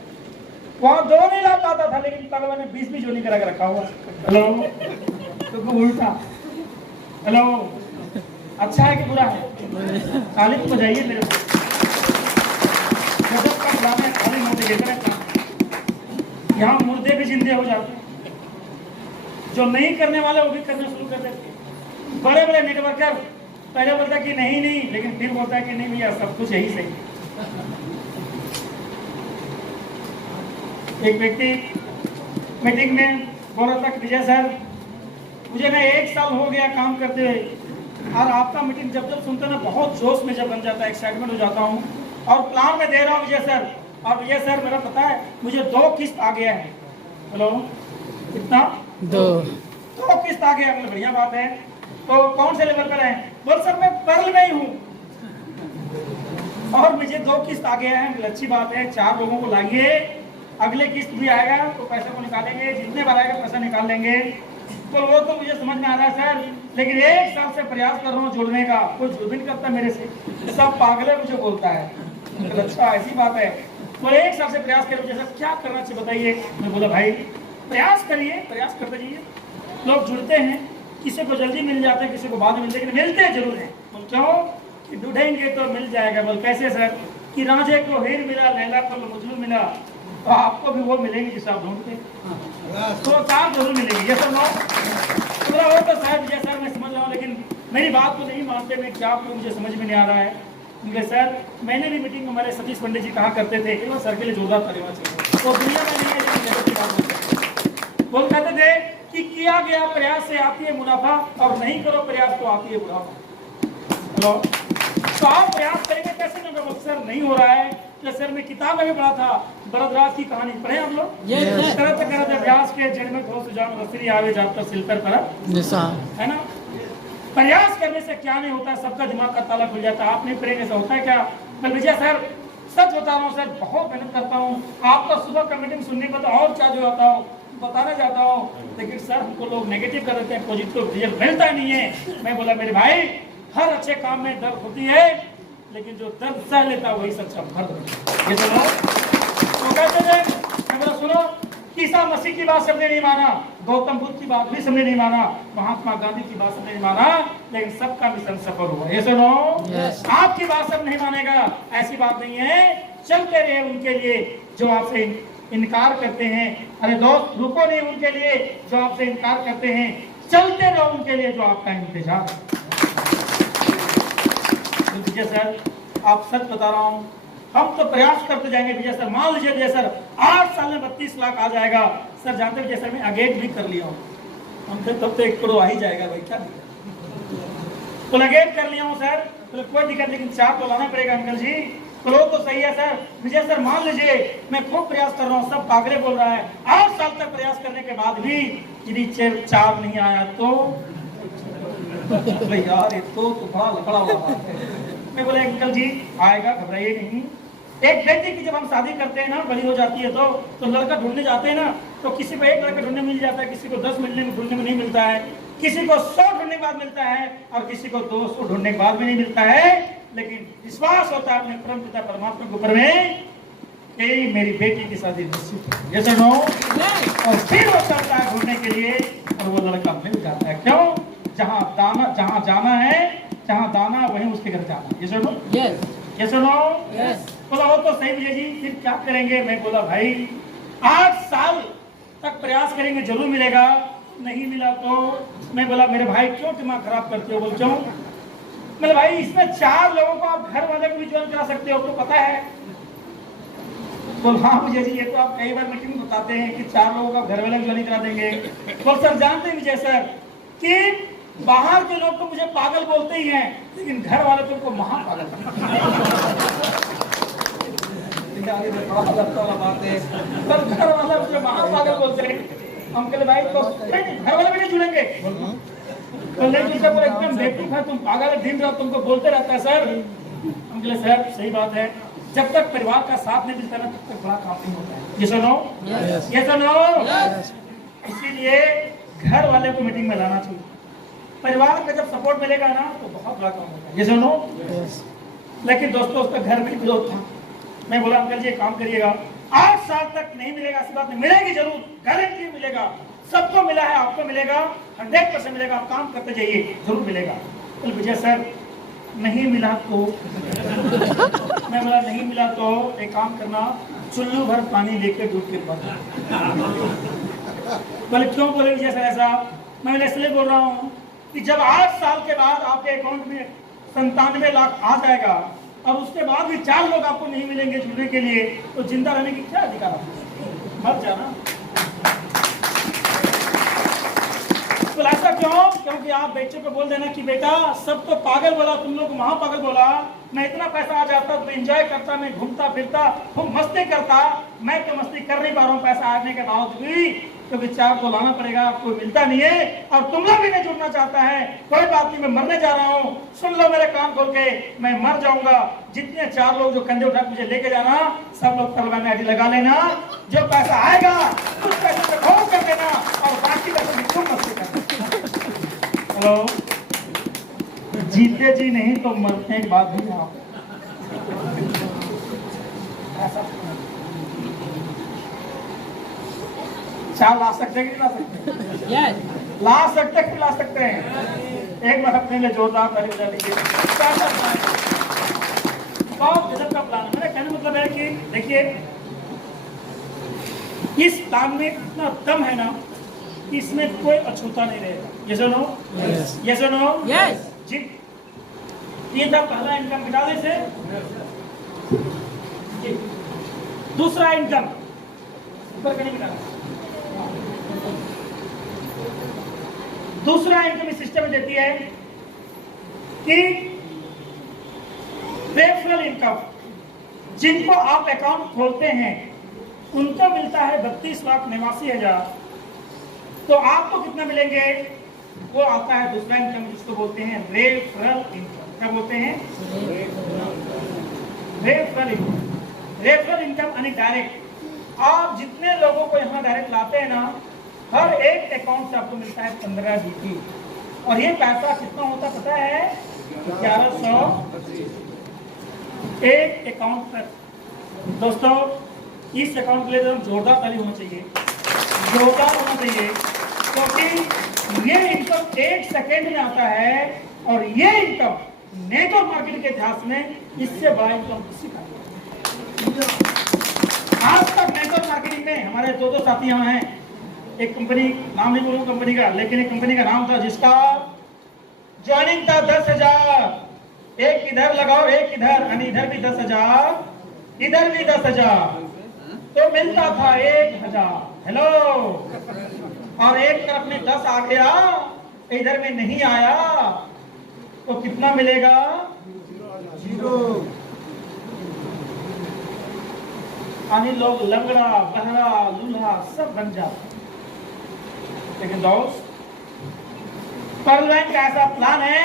वहां 2 नहीं ला पाता था, लेकिन पार्लियामेंट में 20 जो नहीं करा के रखा हुआ। हेलो, तो उल्टा। हेलो, अच्छा है कि बुरा है? ताली तो बजाइए मेरे को। गजब का प्लान है, खाली मोटिवेटर है। यहाँ मुर्दे भी जिंदे हो जाते हैं, जो नहीं करने वाले वो भी करना शुरू कर देते हैं। बड़े बड़े नेटवर्कर पहले बोलता है कि नहीं नहीं, लेकिन फिर बोलता है कि नहीं भैया सब कुछ यही सही। एक व्यक्ति मीटिंग में बोल रहा था कि विजय सर मुझे ना 1 साल हो गया काम करते हुए, और आपका मीटिंग जब जब सुनते ना बहुत जोश में जब बन जाता है, एक्साइटमेंट हो जाता हूँ और प्लान में दे रहा हूँ विजय सर। और विजय सर मेरा पता है मुझे 2 किस्त आ गया है। हेलो, कितना? 2 किस्त आ गया, मतलब बढ़िया बात है। तो कौन से लेवल पर है? बोल सर मैं पर्ल में ही हूँ और मुझे 2 किस्त आ गया है, अच्छी बात है। 4 लोगों को लाएंगे, अगले किस्त भी आएगा तो पैसे को निकालेंगे, जितने बार आएगा पैसा निकाल लेंगे। तो वो तो मुझे समझ में आ रहा है सर, लेकिन 1 साल से प्रयास कर रहा हूँ जुड़ने का, कोई जुड़ भी नहीं करता मेरे से, सब पागल है मुझे बोलता है। तो अच्छा ऐसी बात है, तो 1 साल से प्रयास कर रहे हो, जैसा क्या करना चाहिए बताइए। मैं बोला भाई प्रयास करिए, प्रयास करते जाइए। लोग जुड़ते हैं, किसी को जल्दी मिल जाते हैं, किसी को बाद में मिलते हैं, लेकिन मिलते जरूर हैं। बोल क्यों? कि ढूंढेंगे तो मिल जाएगा। बोल कैसे सर? कि राजे को हीर मिला, लैला को मजनू मिला, तो आपको भी वो मिलेंगे जिसे आप ढूंढते, तो साथ जरूर मिलेगी। ये सब थोड़ा और तो शायद विजय सर मैं समझ रहा हूँ, लेकिन मेरी बात को नहीं मानते। मैं क्या आपको मुझे समझ में नहीं आ रहा है। क्योंकि सर मैंने भी मीटिंग में हमारे सतीश पंडित जी कहा करते थे कि वो सर के लिए जोरदार तालियां चाहिए। तो दुनिया में नहीं है, लेकिन जगत की बात होती है। बोल कहते थे कि किया गया प्रयास से आती है मुनाफा, और नहीं करो प्रयास तो आती है बुढ़ापा। हेलो, तो आप प्रयास करेंगे कैसे ना जब अक्सर नहीं हो रहा है। जैसे सर मैं किताब में भी पढ़ा था, बरदराज की कहानी पढ़े आप लोग? करते करते अभ्यास के जड़ में थोड़ा सुजान रसरी आवे जाता सिल पर है ना। प्रयास करने से क्या नहीं होता, सबका दिमाग का ताला खुल जाता है। आप नहीं पढ़ेंगे से होता है क्या? मैं विजय सर सच बता रहा हूँ सर, बहुत मेहनत करता हूँ। आपका सुबह का मीटिंग सुनने में तो और चार्ज हो जाता हूँ, बताना चाहता हूँ, लेकिन सर हमको लोग नेगेटिव कर देते हैं, पॉजिटिव रिजल्ट मिलता नहीं है। मैं बोला मेरे भाई हर अच्छे काम में दर्द होती है, लेकिन जो दर्द सह लेता वही सच्चा मर्द होता है। ये सुनो तो कहते थे, सुनो ईसा मसीह की बात सबने नहीं माना, गौतम बुद्ध की बात भी सबने नहीं माना, महात्मा गांधी की बात सबने नहीं माना, लेकिन सबका मिशन सफल हुआ। ये सुनो आपकी बात सब नहीं मानेगा, ऐसी बात नहीं है। चलते रहे उनके लिए जो आपसे इनकार करते हैं। अरे दोस्त रुको नहीं उनके लिए जो आपसे इनकार करते हैं, चलते रहो उनके लिए जो आपका इंतजार। विजय सर आप सच बता रहा हूँ, हम तो प्रयास करते जाएंगे। विजय सर मान लीजिए विजय सर 8 साल में 32 लाख आ जाएगा। सर जानते विजय सर मैं अगेट भी कर लिया हूँ, हम तो तब तो 1 करोड़ आ ही जाएगा भाई, क्या दिक्कत। तो अगेट कर लिया हूँ सर, तो कोई दिक्कत, लेकिन 4 तो लाना पड़ेगा अंकल जी। करोड़ तो सही है सर। विजय सर मान लीजिए मैं खूब प्रयास कर रहा हूँ, सब पागले बोल रहा है, 8 साल तक प्रयास करने के बाद भी यदि 4 नहीं आया तो यार ये तो बड़ा लफड़ा हुआ है। मैं बोले अंकल जी आएगा, घबराइए नहीं। एक बेटी की जब हम शादी करते हैं ना, बड़ी हो जाती है तो लड़का ढूंढने जाते हैं ना, तो किसी को 1 लड़का ढूंढने मिल जाता है, किसी को 10 ढूंढने में नहीं मिलता है, किसी को 100 ढूंढने के बाद मिलता है, और किसी को 200 ढूंढने के बाद भी नहीं मिलता है। लेकिन विश्वास होता है अपने परम पिता परमात्मा के ऊपर में कि मेरी बेटी की शादी निश्चित है। ये सुनो, और फिर वो चलता है ढूंढने के लिए, और वो लड़का मिल जाता है। क्यों? जहाँ जाना है, जहाँ दाना वहीं उसके घर जाना। ये सुनो ये सुनो बोला हो तो सही विजय जी, फिर क्या करेंगे? मैं बोला भाई 8 साल तक प्रयास करेंगे, जरूर मिलेगा, नहीं मिला तो मैं बोला मेरे भाई क्यों दिमाग खराब करते हो? बोल क्यों? मतलब भाई इसमें 4 लोगों को आप घर वाले को भी ज्वाइन करा सकते हो, आपको पता है? बोल हाँ विजय जी, ये तो आप कई बार मीटिंग में बताते हैं कि 4 लोगों का घर वाले को ज्वाइन करा देंगे। बोल सर जानते हैं विजय सर कि बाहर के लोग तो मुझे पागल बोलते ही हैं, लेकिन घर वाले तुमको महापागल बात है। पर घर वाला मुझे महापागल बोलते हैं। हम कहते भाई तो घर वाले भी नहीं जुड़ेंगे, तो लेकिन जब वो एकदम बेवकूफ है, तुम पागल दिन रात तुमको बोलते रहता है सर। हम कहते सर सही बात है, जब तक परिवार का साथ नहीं मिलता ना तब तक बड़ा काम नहीं होता है। ये सुनो ये सुनो, इसीलिए घर वाले को मीटिंग में लाना चाहिए। परिवार का जब सपोर्ट मिलेगा ना तो बहुत बड़ा काम होता है। ये सुनो लेकिन दोस्तों उसका घर में विरोध था। मैं बोला अंकल जी काम करिएगा, 8 साल तक नहीं मिलेगा ऐसी बात नहीं, मिलेगी जरूर, गारंटी मिलेगा। सबको मिला है, आपको मिलेगा, 100% मिलेगा। आप काम करते जाइए, जरूर मिलेगा। तो विजय सर नहीं मिला तो मैं बोला नहीं मिला तो एक काम करना, चुल्लू भर पानी लेके डूब के बोले क्यों बोले विजय सर ऐसा? मैं इसलिए बोल रहा हूँ कि जब 8 साल के बाद आपके अकाउंट में 97 लाख आ जाएगा और उसके बाद भी 4 लोग आपको नहीं मिलेंगे जुड़ने के लिए, तो जिंदा रहने की क्या अधिकार आपको? मर जाना। तो ऐसा क्यों? क्योंकि आप बच्चों को बोल देना कि बेटा सब तो पागल बोला, तुम लोग महापागल बोला, मैं इतना पैसा आ जाता तो एंजॉय करता, मैं घूमता फिरता, खूब मस्ती करता, मैं तो मस्ती कर नहीं पा रहा हूँ पैसा आने के बावजूद भी, क्योंकि 4 को लाना पड़ेगा, आपको मिलता नहीं है, और तुम लोग भी नहीं जुड़ना चाहता है। कोई बात नहीं, मैं मरने जा रहा हूँ, सुन लो मेरे कान खोल के, मैं मर जाऊंगा। जितने 4 लोग जो कंधे उठा मुझे लेके जाना, सब लोग तलवार में आईडी लगा लेना, जो पैसा आएगा उस पैसे से खर्च कर देना, और बाकी पैसे में खूब मस्ती करना। हेलो, जीते जी नहीं तो मरने के बाद भी आप ऐसा 4 ला सकते हैं कि नहीं ला सकते? ला सकते कि ला सकते हैं? एक बार अपने लिए जोरदार ताली बजा लीजिए। बहुत गजब का प्लान है। मेरा कहने मतलब है कि देखिए इस प्लान में इतना दम है ना कि इसमें कोई अछूता नहीं रहेगा। यस और नो? यस और नो? यस। जी। ये था पहला इनकम घटा दे से। जी। दूसरा इनकम ऊपर का नहीं घटाना। दूसरा इनकम इस सिस्टम में देती है कि रेफरल इनकम, जिनको आप अकाउंट खोलते हैं उनको मिलता है 32,89,000। तो आपको कितना मिलेंगे वो आता है दूसरा इनकम, जिसको बोलते हैं रेफरल इनकम। क्या बोलते हैं? Referral income. रेफरल इनकम यानी डायरेक्ट आप जितने लोगों को यहाँ डायरेक्ट लाते हैं ना, हर एक अकाउंट से आपको मिलता है 15 GP। और ये पैसा कितना होता पता है? 1100 एक अकाउंट पर। दोस्तों इस अकाउंट के लिए तो जोरदार ताली होना चाहिए, जोरदार होना चाहिए, क्योंकि ये इनकम 1 सेकेंड में आता है। और ये इनकम नेटवर्क मार्केटिंग के इतिहास में इससे बड़ा इनकम किसी का नहीं। आज तक नेटवर्क मार्केटिंग में हमारे दो साथी यहाँ हैं। एक कंपनी, नाम नहीं बोलूँ कंपनी का, लेकिन एक कंपनी का नाम था जिसका ज्वाइनिंग था 10,000। एक इधर लगाओ एक इधर, यानी इधर भी 10,000 इधर भी 10,000, तो मिलता था 1,000। हेलो। और एक तरफ में 10 आ गया, इधर में नहीं आया तो कितना मिलेगा? 0। यानी लोग लंगड़ा बहरा लूल्हा सब बन जाते। लेकिन दोस्त पर्ल बैंक का ऐसा प्लान है,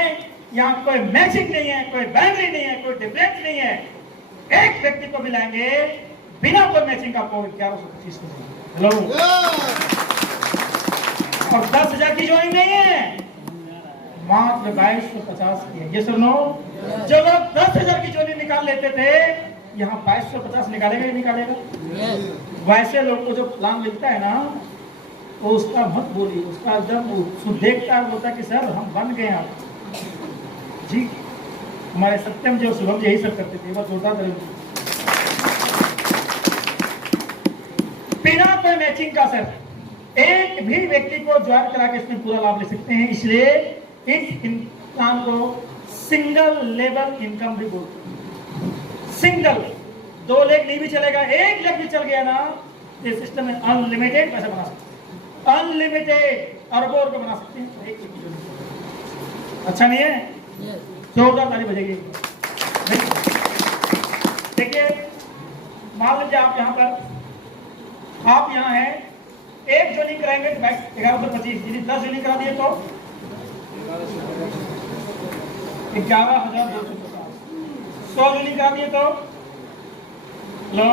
यहाँ कोई मैचिंग नहीं है, कोई बाइनरी नहीं है, कोई डिफरेंस नहीं है। एक व्यक्ति को मिलाएंगे बिना कोई मैचिंग का आपको 1125 को। हेलो। और 10,000 की ज्वाइनिंग नहीं है, मात्र 2250 की है। ये सुनो, जो लोग 10,000 की ज्वाइनिंग निकाल लेते थे, यहाँ 2250 निकालेगा ही निकालेगा। वैसे लोग को जो प्लान मिलता है ना, तो उसका मत बोलिए, उसका जब देखता है बोलता है कि सर हम बन गए आप जी। हमारे सत्यम जी और शुभम जी यही सब करते थे। बस होता था बिना कोई मैचिंग का सर एक भी व्यक्ति को ज्वाइन करा के इसमें पूरा लाभ ले सकते हैं। इसलिए इस प्लान को सिंगल लेवल इनकम भी बोलते हैं। सिंगल, 2 लेग नहीं भी चलेगा, 1 लेग भी चल गया ना, ये सिस्टम में अनलिमिटेड पैसा बना सकते हैं। अनलिमिटेड अरबों रुपए बना सकते हैं एक लेग। अच्छा नहीं है? जोरदार ताली बजेगी। देखिए मान लीजिए आप यहाँ पर, आप यहाँ हैं, एक ज्वाइनिंग कराएंगे 1125, यदि 10 ज्वाइनिंग करा दिए तो 11,250। 100 ज्वाइनिंग करा दिए तो लो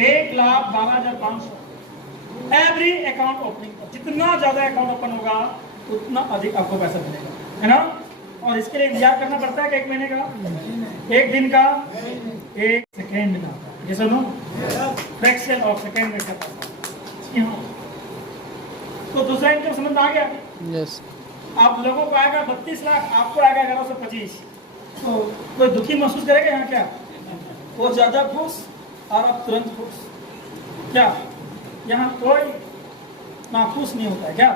1,12,500। एवरी अकाउंट ओपनिंग पर जितना ज्यादा अकाउंट ओपन होगा उतना अधिक आपको पैसा मिलेगा, है ना। और इसके लिए इंतजार करना पड़ता है कि 1 महीने का, 1 दिन का, 1 सेकेंड का। ये सुनो, फ्रैक्शन ऑफ सेकेंड में करता है। तो दूसरा इनकम समझ में आ गया? यस। आप लोगों को आएगा 32 लाख, आपको आएगा 1125। तो कोई दुखी महसूस करेगा यहाँ क्या? वो ज्यादा खुश और आप तुरंत खुश। क्या यहाँ कोई नाखुश नहीं होता है क्या?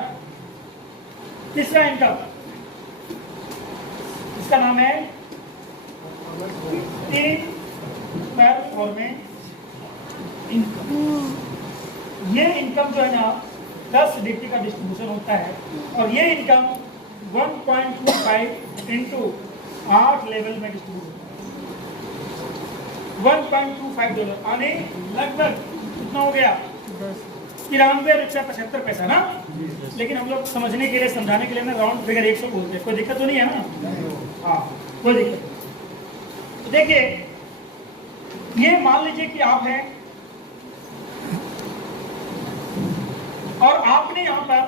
तीसरा इनकम, इसका नाम है 3 फॉर्मेट इनकम। ये इनकम जो है ना 10 DT का डिस्ट्रीब्यूशन होता है। और ये इनकम 1.25 इंटू 8 लेवल में डिस्ट्रीब्यूट होता है। $1.25 यानी लगभग कितना हो गया? 93 रुपया 75 पैसा ना। लेकिन हम लोग समझने के लिए, समझाने के लिए ना राउंड फिगर 100 बोलते हैं। कोई दिक्कत तो नहीं है ना? हाँ, कोई दिक्कत नहीं। तो देखिए ये मान लीजिए कि आप हैं और आपने यहाँ पर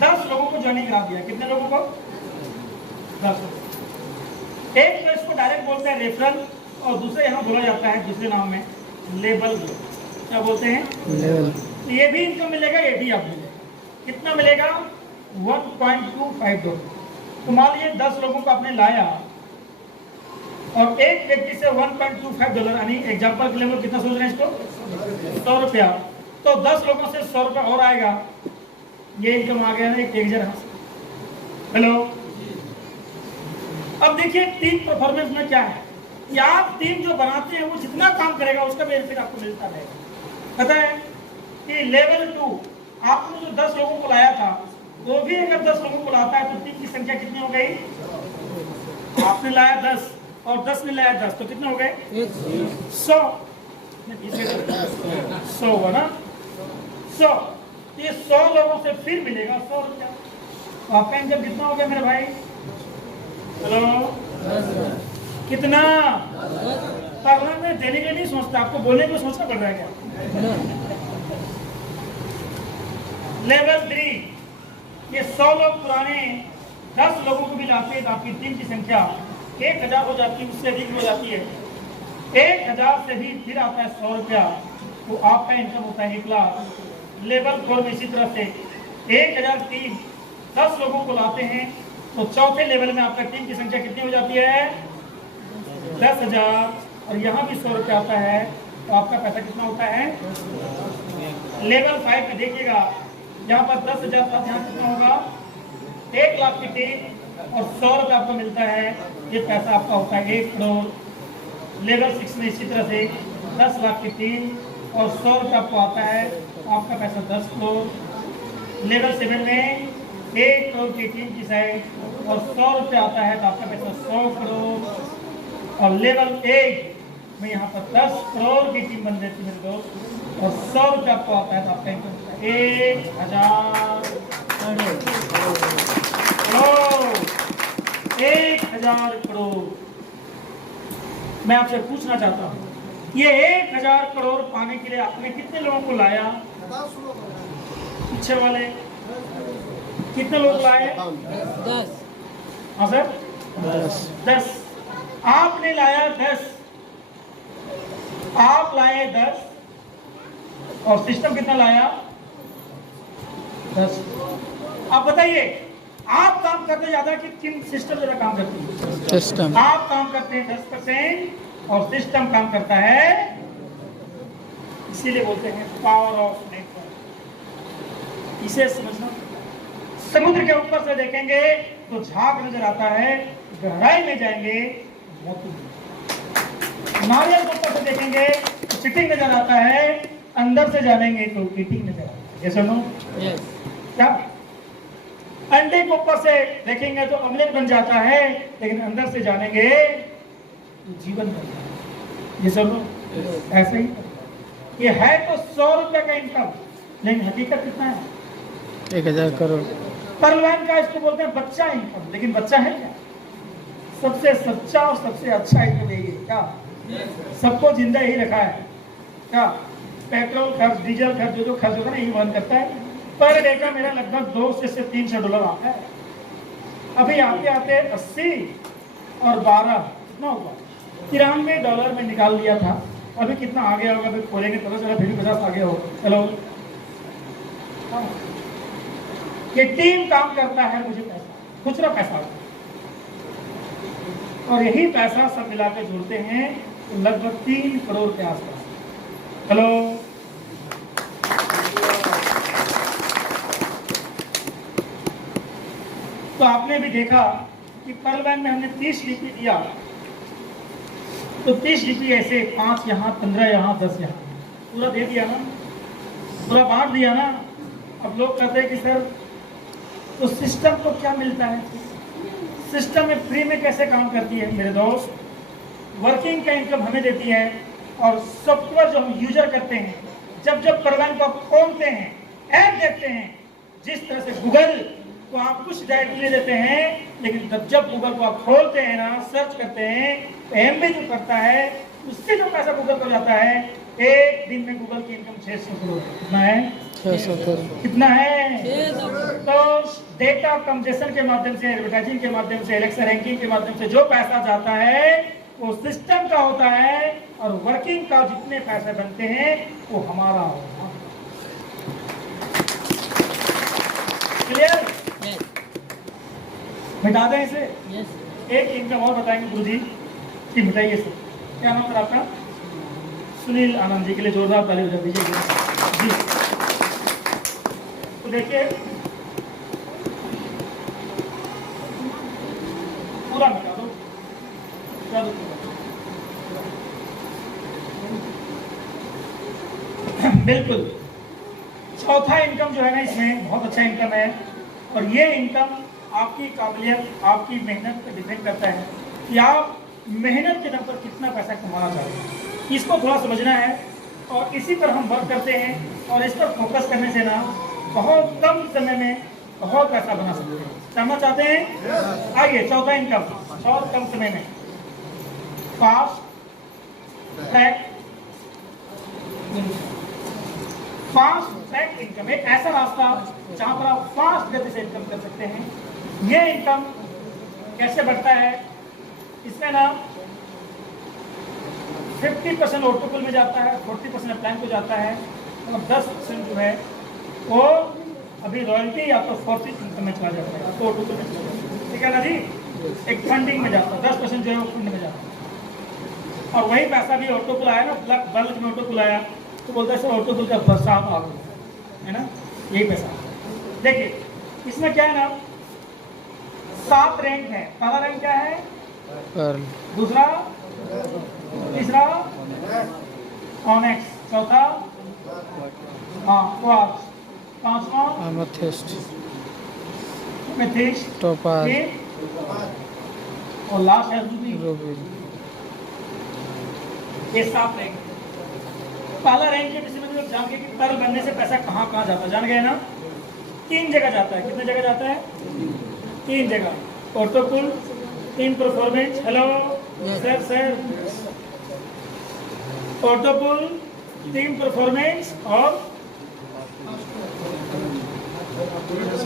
10 लोगों को ज्वाइनिंग करा दिया। कितने लोगों को? 10 लोग। एक तो इसको डायरेक्ट बोलते हैं रेफरल, और दूसरे यहाँ बोला जाता है दूसरे नाम में लेबल। क्या बोलते हैं? लेवल। तो ये भी इनको मिलेगा, ये भी आप मिलेगा। कितना मिलेगा? 1.25। तो मान लीजिए 10 लोगों को आपने लाया, और एक व्यक्ति से $1.25 यानी एग्जाम्पल के लिए हम लोग कितना सोच रहे हैं इसको 100 रुपया, तो 10 लोगों से 100 रुपया और आएगा, ये इनकम आ गया ना 1,000। हेलो, अब देखिए टीम परफॉर्मेंस में क्या है कि आप टीम जो बनाते हैं वो जितना काम करेगा उसका बेनिफिट आपको मिलता रहेगा। पता है कि लेवल 2 आपने जो 10 लोगों को लाया था, वो भी अगर 10 लोगों को लाता है तो टीम की संख्या कितनी हो गई? आपने लाया 10 और 10 ने लाया 10, तो कितने हो गए? 100। 100 हुआ ना, 100। ये 100 लोगों से फिर मिलेगा 100 रुपया। तो आपका इनकम कितना हो गया मेरे भाई? हेलो, कितना? करना में देने के नहीं सोचता, आपको बोलने को सोचना पड़ रहा है क्या? लेवल 3 ये 100 लोग पुराने 10 लोगों को भी लाते हैं तो आपकी टीम की संख्या 1,000 हो जाती है, उससे अधिक हो जाती है। 1,000 से भी फिर आता है 100 रुपया, तो आपका इनकम होता है 1,00,000। लेवल 4 में इसी तरह से 1,003 10 लोगों को लाते हैं तो चौथे लेवल में आपका टीम की संख्या कितनी हो जाती है? 10,000, और यहाँ भी 100 रुपया आता है, तो आपका पैसा कितना होता है? लेवल 5 में देखिएगा, यहाँ पर 10,000 था, यहाँ कितना होगा? 1,00,000 की टीम और 100 रुपया आपको मिलता है, ये पैसा आपका होता है 1 करोड़। लेवल 6 में इसी तरह से 10 लाख की टीम और 100 रुपया आपको आता है, आपका पैसा 10 करोड़। लेवल 7 में 1 करोड़ की टीम की साइज और 100 रुपया आता है, तो आपका पैसा 100 करोड़। और लेवल 8 में यहाँ पर 10 करोड़ की टीम बन जाती है मेरे दोस्त, और 100 रुपया आपको आता है, तो आपका इनकम 1,000 करोड़। 1,000 करोड़। मैं आपसे पूछना चाहता हूँ, ये 1,000 करोड़ पाने के लिए आपने कितने लोगों को लाया? पीछे वाले कितने लोग लाए? 10। हाँ सर, 10। आपने लाया 10, आप लाए 10, और सिस्टम कितना लाया? 10। आप बताइए, आप काम करते ज्यादा कि किन सिस्टम ज्यादा काम करती है? सिस्टम। आप काम करते हैं 10% और सिस्टम काम करता है, इसीलिए बोलते हैं पावर ऑफ नेटवर्क। इसे समझना। समुद्र के ऊपर से देखेंगे तो झाग नजर आता है, गहराई में जाएंगे मोती। नारियल के ऊपर से देखेंगे तो चिटिंग नजर आता है, अंदर से जानेंगे तो कीटिंग नजर आता है। ये सुनो क्या? अंडे के ऊपर से देखेंगे तो ऑमलेट बन जाता है, लेकिन अंदर से जानेंगे तो जीवन बन जाता है। ये सुनो ऐसे ही ये है तो 100 रुपए का इनकम, लेकिन हकीकत कितना है? 1,000 करोड़। परलैन का इसको बोलते हैं बच्चा इनकम, लेकिन बच्चा है क्या? सबसे सच्चा और सबसे अच्छा इनकम यही है क्या? सबको जिंदा ही रखा है क्या? पेट्रोल खर्च, डीजल खर्च, जो खर्च होगा ना, यही वहन करता है। पर डे का मेरा लगभग $200 से $300 आता है। अभी आते आते 80 और 12 कितना होगा? $93 में निकाल लिया था। अभी कितना आ गया होगा? अभी खोलेंगे पता चला फिर भी 50 आ गया हो। चलो, ये टीम काम करता है, मुझे पैसा खुचरा पैसा, और यही पैसा सब मिलाकर जोड़ते हैं तो लगभग 3 करोड़ के आसपास। हेलो, तो आपने भी देखा कि परलैन में हमने 30 डीपी दिया, तो 30 डीपी ऐसे 5 यहाँ, 15 यहाँ, 10 यहाँ, पूरा दे दिया ना, पूरा बांट दिया ना। अब लोग कहते हैं कि सर तो सिस्टम को क्या मिलता है? सिस्टम में फ्री में कैसे काम करती है? मेरे दोस्त, वर्किंग का इनकम हमें देती है, और सॉफ्टवेयर जो हम यूजर करते हैं, जब जब परलैन को आप खोलते हैं, ऐप देखते हैं, जिस तरह से गूगल को आप कुछ डायरेक्टली देते हैं, लेकिन जब गूगल को आप खोलते हैं ना, सर्च करते हैं, तो एमबी जो करता है उससे जो पैसा गूगल को जाता है, एक दिन में गूगल की इनकम 600 करोड़। कितना है? 600 करोड़। कितना है? तो डेटा कंजेशन के माध्यम से, एडवर्टाइजिंग के माध्यम से, एलेक्सा रैंकिंग के माध्यम से जो पैसा जाता है वो सिस्टम का होता है, और वर्किंग का जितने पैसे बनते हैं वो हमारा होगा। क्लियर? मिटा दें इसे। एक इनकम और बताएंगे गुरुजी। जी बताइए सर, क्या नाम सर आपका? सुनील आनंद जी के लिए जोरदार ताली बजा दीजिए जी। तो देखिए पूरा मिटा दो, क्या दो बिल्कुल। चौथा इनकम जो है ना, इसमें बहुत अच्छा इनकम है, और ये इनकम आपकी काबिलियत, आपकी मेहनत पर डिपेंड करता है कि आप मेहनत के दम पर कितना पैसा कमाना चाहते हैं। इसको थोड़ा समझना है और इसी पर हम वर्क करते हैं, और इस पर फोकस करने से ना बहुत कम समय में बहुत पैसा बना सकते हैं। समझना चाहते हैं? आइए, चौथा इनकम बहुत कम समय में, फास्ट ट्रैक इनकम, एक ऐसा रास्ता जहां पर आप फास्ट गति से इनकम कर सकते हैं। ये इनकम कैसे बढ़ता है? इसमें ना 50% ऑटोपुल में जाता है, 40% प्लान को जाता है, और 10% जो है वो अभी रॉयल्टी या तो 40 इनकम में चला जाता है, तो ऑटोपुल में चला जाता है। ठीक है ना जी? एक फंडिंग में जाता है, 10% जो है वो फंड में जाता है, और वही पैसा भी ऑटोपुल आया ना, बल्क में ऑटोपुल आया तो बोलता है सर ऑटोपुल का बरसात आ गया है ना, यही पैसा। देखिए इसमें क्या है ना, 7 रैंक है। पहला रैंक क्या है? पर्ल, दूसरा, तीसरा ऑनेक्स, चौथा क्वार्ट्ज, पांचवा अमेथिस्ट, मेथिस्ट, टोपाज, और लास्ट है रूबी। ये 7 रैंक। पहला रैंक के विषय में लोग जान गए कि पर्ल बनने से पैसा कहाँ कहाँ जाता है, जान गए ना? 3 जगह जाता है। कितने जगह जाता है? 3 जगह। ऑटोपुल, 3 परफॉर्मेंस, हेलो सर, ऑटोपुल, 3 परफॉर्मेंस और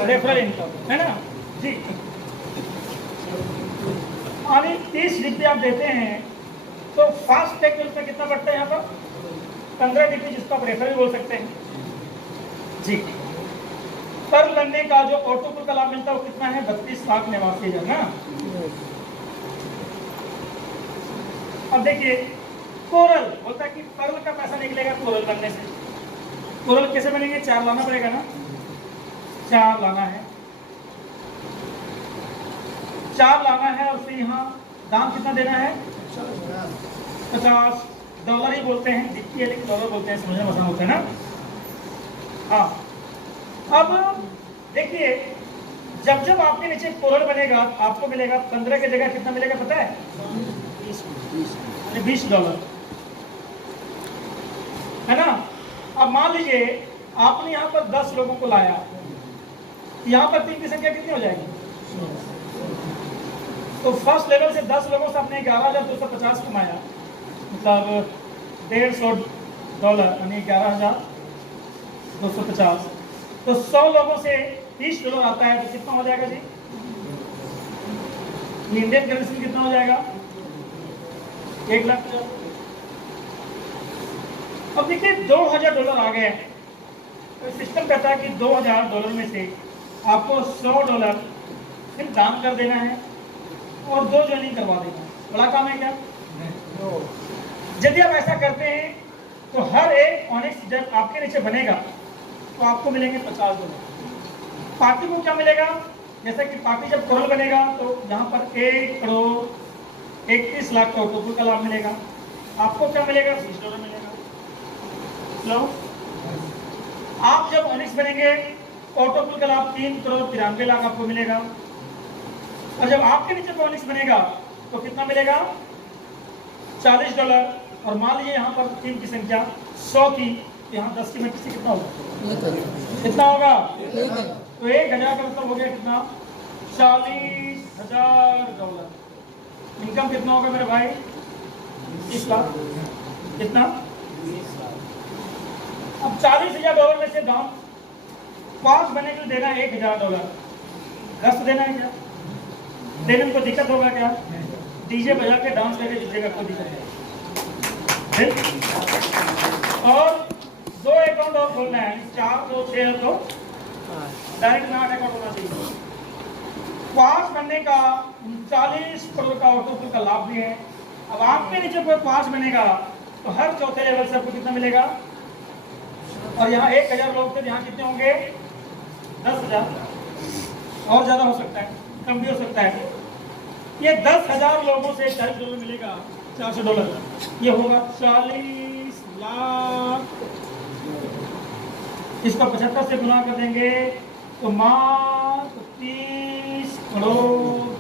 रेफरल इनकम, है ना जी। अभी 30 डिग्री आप देते हैं तो फास्ट टैग में कितना बढ़ता है? यहाँ पर 15 डिग्री, जिसको आप रेफरल बोल सकते हैं जी। पर्ल बनने का जो ऑटोपुल का लाभ मिलता है वो कितना है? 32,89,000 ना। अब देखिए कोरल बोलता है कि पर्ल का पैसा निकलेगा कोरल बनने से। कोरल कैसे बनेंगे? 4 लाना पड़ेगा ना, 4 लाना है, 4 लाना है, और फिर यहाँ दाम कितना देना है? $50 ही बोलते हैं, दिखती है लेकिन डॉलर बोलते हैं, समझना आसान होता है ना। हाँ, अब देखिए जब जब आपके नीचे कोरल बनेगा आपको मिलेगा 15 की जगह कितना मिलेगा पता है? $20, है ना। अब मान लीजिए आपने यहाँ पर 10 लोगों को लाया, यहाँ पर 3 की संख्या कितनी हो जाएगी? तो फर्स्ट लेवल से 10 लोगों से आपने 11,250 कमाया, मतलब $150 यानी 11,250। तो 100 लोगों से $30 आता है तो कितना हो जाएगा जी? इंडियन करेंसी कितना हो जाएगा? 1 लाख। अब देखिए $2,000 आ गए। तो सिस्टम कहता है कि $2,000 में से आपको $100 सिर्फ दान कर देना है और 2 ज्वाइनिंग करवा देना है। बड़ा काम है क्या? यदि आप ऐसा करते हैं तो हर एक ऑनेक्स जब आपके नीचे बनेगा तो आपको मिलेंगे $50। पार्टी को क्या मिलेगा? जैसे कि पार्टी जब कोरल बनेगा तो यहाँ पर 1,31,00,000 का ऑटोपुल का लाभ मिलेगा। आपको क्या मिलेगा? $20 मिलेगा। लो, आप जब ऑनिक्स बनेंगे ऑटोपुल का लाभ 3,93,00,000 आपको मिलेगा। और जब आपके नीचे ऑनिक्स बनेगा तो कितना मिलेगा? $40। और मान लीजिए यहाँ पर 3 की संख्या 100 की, यहाँ 10 की में किसी कितना होगा? कितना होगा? तो 1,000 का मतलब हो गया कितना? $40,000। इनकम कितना होगा मेरे भाई? 30 लाख। कितना? अब $40,000 में से दाम 5 बनने के लिए देना है $1,000। दस देना है क्या? देने में कोई दिक्कत होगा क्या? डीजे बजा के डांस करके जीतेगा, कोई दिक्कत नहीं। और 2 अकाउंट और खोलना है, 4 2 6 तो डायरेक्ट 8 अकाउंट होना चाहिए। 5 बनने का 39 करोड़ का ऑटोपुल का लाभ भी है। अब आपके नीचे कोई 5 बनेगा तो हर चौथे लेवल से आपको कितना मिलेगा? और यहाँ 1000 लोग थे, यहाँ कितने होंगे? 10,000, और ज्यादा हो सकता है, कम भी हो सकता है। ये 10,000 लोगों से $40 मिलेगा, $400, ये होगा 40 लाख। इसको 75 से गुना कर देंगे तो मात्र 30 करोड़।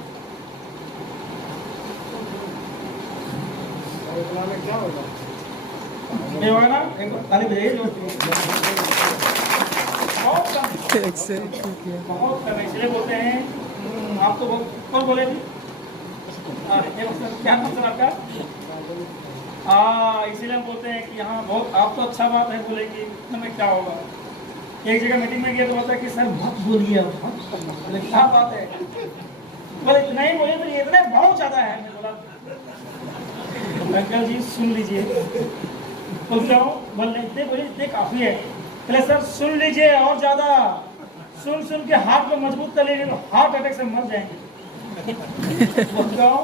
क्या होगा? ये होगा ना, एक बार ताली बजाइए लोग। बहुत कम, बहुत कम, इसलिए बोलते हैं। आप तो कौन बोले थे? क्या नाम सर आपका? इसीलिए हम बोलते हैं कि यहाँ बहुत, आप तो अच्छा बात है बोले कि हमें क्या होगा। एक जगह मीटिंग में गया तो बोलता है कि सर मत बोलिए, बोले क्या बात है, बोले इतना ही बोलिए, तो ये इतना बहुत ज्यादा है। मैं बोला अंकल जी सुन लीजिए। बोलता हूँ बोलने इतने बोलिए, इतने काफी है। बोले सर सुन लीजिए और ज्यादा, सुन सुन के हाथ को मजबूत कर लीजिए, हार्ट अटैक से मर जाएंगे। बोलता हूँ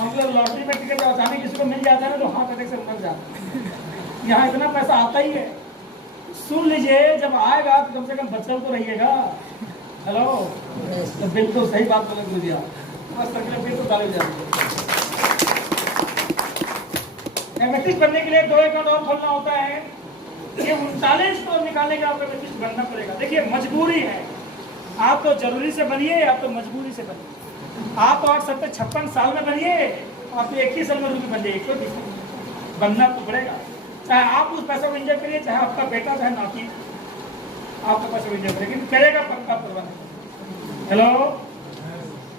हम लोग लॉटरी में टिकट अचानक किसी को मिल जाता है ना तो हार्ट अटैक से मर जाता है। यहाँ इतना पैसा आता ही है। सुन लीजिए, जब आएगा तो कम से कम बच्चों तो रहिएगा। हेलो, तो बिल्कुल सही बात बोले गुरुजी आप, बस तकलीफ फिर तो ताली हो जाती है। एमेथिस्ट बनने के लिए 2 अकाउंट और खोलना होता है। ये 39 करोड़ निकालने के आपको एमेथिस्ट बनना पड़ेगा। देखिए मजबूरी है, आप तो जरूरी से बनिए, आप तो मजबूरी से बनिए। आप तो 56 साल में बनिए, आप तो 21 साल में रूबी बन जाइए, कोई दिक्कत नहीं, बनना तो पड़ेगा। चाहे आप उस पैसा को एंजॉय करिए, चाहे आपका बेटा चाहे नाती आपका पैसा एंजॉय करें, लेकिन करेगा पक्का परवाह। हेलो,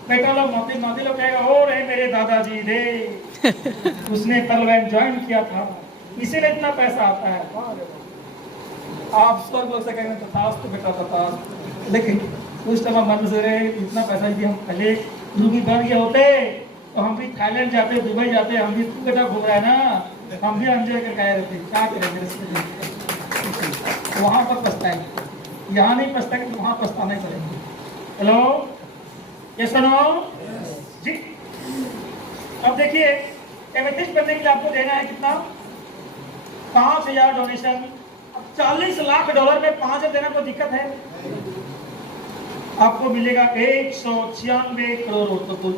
बेटा लोग नाती लोग कहेगा ओ रे मेरे दादाजी रे, उसने परवाह ज्वाइन किया था इसीलिए इतना पैसा आता है। आप स्वर्ग लोग से कहेंगे तथास्तु बेटा तथास्तु, लेकिन उस टाइम मन से रहे इतना पैसा यदि हम पहले रूबी बन गए होते तो हम भी थाईलैंड जाते, दुबई जाते, हम भी तू बेटा घूम रहा है ना, हम भी एंजॉय करके आए रहते। क्या करेंगे, वहां पर पछताएंगे, यहाँ नहीं पछताएंगे, वहां पछताना ही पड़ेगा। हेलो, ये सुनो जी। अब देखिए एमेथिस्ट बनने के लिए आपको देना है कितना? 5,000 डोनेशन। अब $40 लाख में 5,000 देना कोई दिक्कत है? आपको मिलेगा 196 करोड़ रुपए।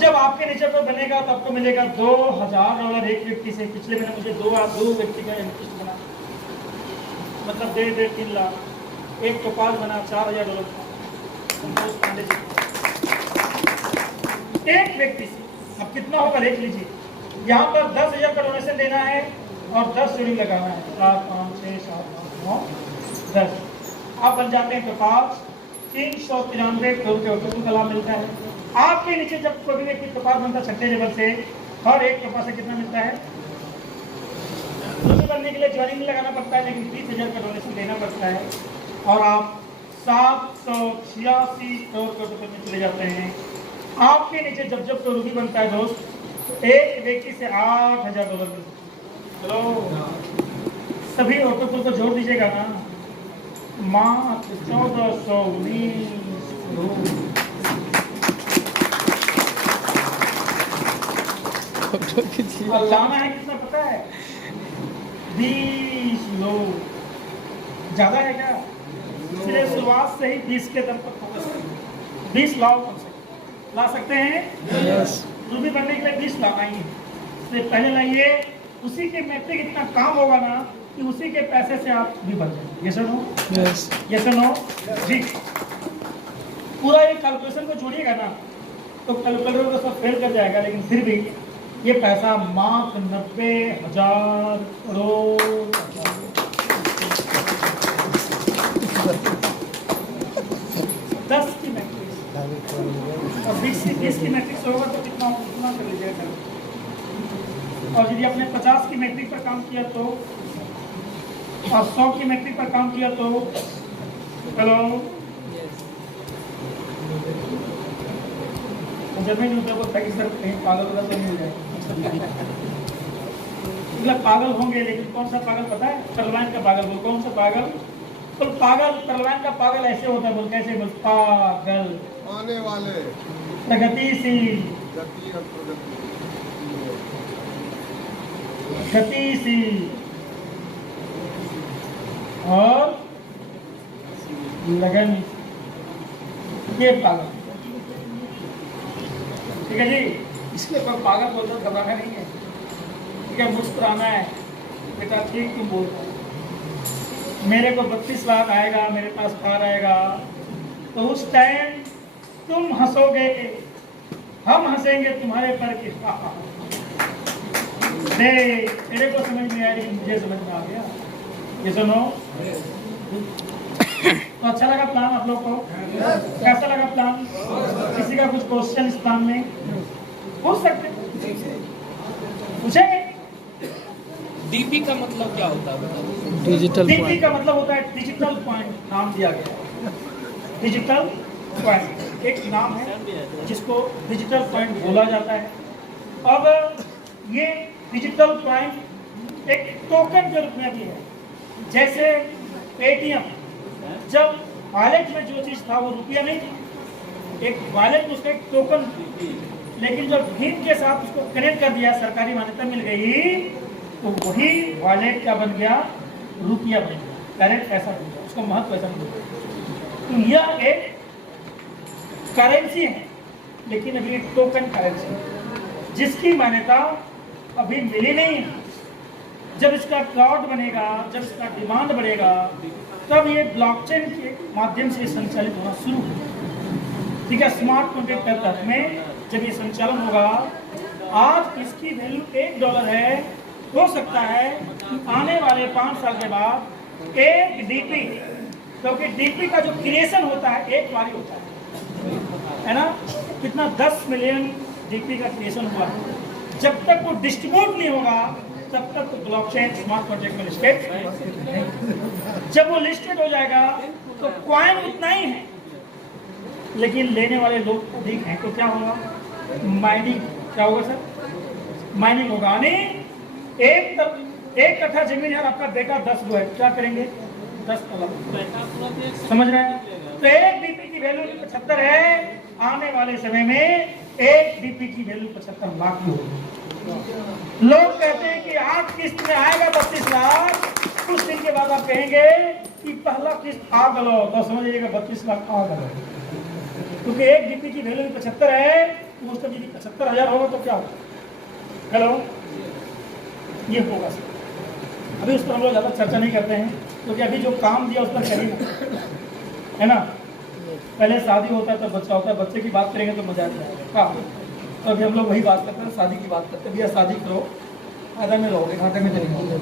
जब आपके नीचे पर बनेगा तो आपको मिलेगा $2,000 एक व्यक्ति से। पिछले महीने मुझे दो व्यक्ति का एमेथिस्ट बना, मतलब 3 लाख। एक टोपाल बना $4,000 एक व्यक्ति से। अब कितना होगा देख लीजिए, यहाँ पर 10,000 का डोनेशन देना है और 10 सीढ़ी लगाना है। 4, 5, 6, 7, 8, 9, 10। आप बन जाते हैं टोपाल 393 करोड़ के का लाभ मिलता है। आपके नीचे जब कोई भी व्यक्ति टोपाल बनता है 6ठे लेवल से, हर एक टोपाल से कितना मिलता है? बनने के लिए ज्वाइनिंग लगाना पड़ता है, लेकिन 30,000 का डोनेशन देना पड़ता है और आप 786 करोड़ रुपए में चले जाते हैं। आपके नीचे जब कोई रूबी बनता है दोस्त, एक व्यक्ति से $8,000 मिलता है। चलो सभी ऑटोपुल को जोड़ दीजिएगा ना, मात्र 1419 करोड़। और लाना है कितना पता है? 20 लोग। ज्यादा है क्या? इसलिए शुरुआत से ही 20 के दर पर फोकस करें। 20 लाओ, कम से ला सकते हैं। रूबी बनने के लिए 20 लाना ही है, इसलिए पहले लाइए। उसी के मैट्रिक इतना काम होगा ना कि उसी के पैसे से आप भी बन जाएंगे। ये सुनो, ये सुनो जी। पूरा ये कैलकुलेशन को जोड़िएगा ना तो कैलकुलेटर को सब फेल कर जाएगा, लेकिन फिर भी ये पैसा मात्र 90,000 करोड़। 10 की मैट्रिक्स और 20 की मैट्रिक्स होगा तो कितना कर लीजिएगा। और यदि आपने 50 की मैट्रिक पर काम किया तो, और 100 की मैट्रिक पर काम किया तो, हेलो, जब मैं बोलता है सर कहीं पागल तो मिल जाए। मतलब पागल होंगे, लेकिन कौन सा पागल पता है? परलवान का पागल। कौन सा पागल? तो पागल, परलवान का पागल ऐसे होता है, बोल कैसे बोल, पागल आने वाले प्रगतिशील गति और प्रगति गतिशील और लगन, ये पागल। ठीक है जी, इसलिए कोई पागल बोलता घबराना नहीं है, ठीक है, मुस्कुराना है। बेटा ठीक तुम बोल रहे हो, मेरे को 32 लाख आएगा, मेरे पास कार आएगा, तो उस टाइम तुम हंसोगे, हम हंसेंगे तुम्हारे पर कि दे, तेरे को समझ नहीं आया लेकिन मुझे समझ में आ गया। ये सुनो, तो अच्छा लगा प्लान आप लोग को? कैसा लगा प्लान? किसी का कुछ क्वेश्चन इस प्लान में पूछ सकते, पूछेंगे? डीपी का मतलब क्या होता है? Digital DP point. का मतलब होता है डिजिटल पॉइंट, नाम दिया गया है। डिजिटल पॉइंट एक नाम है जिसको डिजिटल पॉइंट बोला जाता है। अब ये डिजिटल पॉइंट एक टोकन के रूप में भी है। जैसे एटीएम, जब वॉलेट में जो चीज था वो रुपया नहीं था, एक वॉलेट में उसका एक टोकन, लेकिन जब भीम के साथ उसको कनेक्ट कर दिया, सरकारी मान्यता मिल गई, तो वही वॉलेट क्या बन गया? रुपया बन गया, डायरेक्ट पैसा बन गया, उसका महत्व पैसा बन गया। तो यह एक करेंसी है, लेकिन अभी एक टोकन करेंसी है जिसकी मान्यता अभी मिली नहीं है। जब इसका क्लाउड बनेगा, जब इसका डिमांड बढ़ेगा, तब ये ब्लॉकचेन के माध्यम से संचालित होना शुरू होगा। ठीक है, स्मार्ट कॉन्ट्रैक्ट के तहत में जब ये संचालन होगा, आज इसकी वैल्यू $1 है, हो सकता है कि आने वाले 5 साल के बाद एक डीपी, क्योंकि डीपी का जो क्रिएशन होता है एक बार ही होता है ना, कितना 10 मिलियन डीपी का क्रिएशन हुआ है। जब तक वो डिस्ट्रीब्यूट नहीं होगा तब तक तो ब्लॉकचेन स्मार्ट कॉन्ट्रैक्ट में लिस्टेड नहीं। जब वो लिस्टेड हो जाएगा तो कॉइन उतना ही है, लेकिन लेने वाले लोग अधिक हैं, तो क्या होगा? माइनिंग। क्या होगा सर? माइनिंग होगा। यानी एक कट्ठा जमीन है, आपका बेटा 10 गो है, क्या करेंगे? 10 तलब। समझ रहे हैं? तो एक डीपी की वैल्यू 75 है, आने वाले समय में एक डीपी की वैल्यू 75 लाख की होगी। लोग कहते हैं कि आज किस्त में आएगा 32 लाख, कुछ दिन के बाद आप कहेंगे कि पहला किस्त आ गलो, तो समझिएगा 32 लाख आ गलो, क्योंकि एक डीपी की वैल्यू 75 है, तो उसका यदि 75,000 होगा तो क्या होगा? हेलो, ये होगा सर। अभी उस पर हम लोग ज़्यादा चर्चा नहीं करते हैं, क्योंकि अभी जो काम दिया उस पर करिए, है ना। पहले शादी होता है तब बच्चा होता है, बच्चे की बात करेंगे तो मजा नहीं आएगा। हाँ, तो अभी हम लोग वही बात करते हैं, शादी की बात करते हैं। भैया शादी करो, फायदा में रहोगे, घाटे में चलेंगे,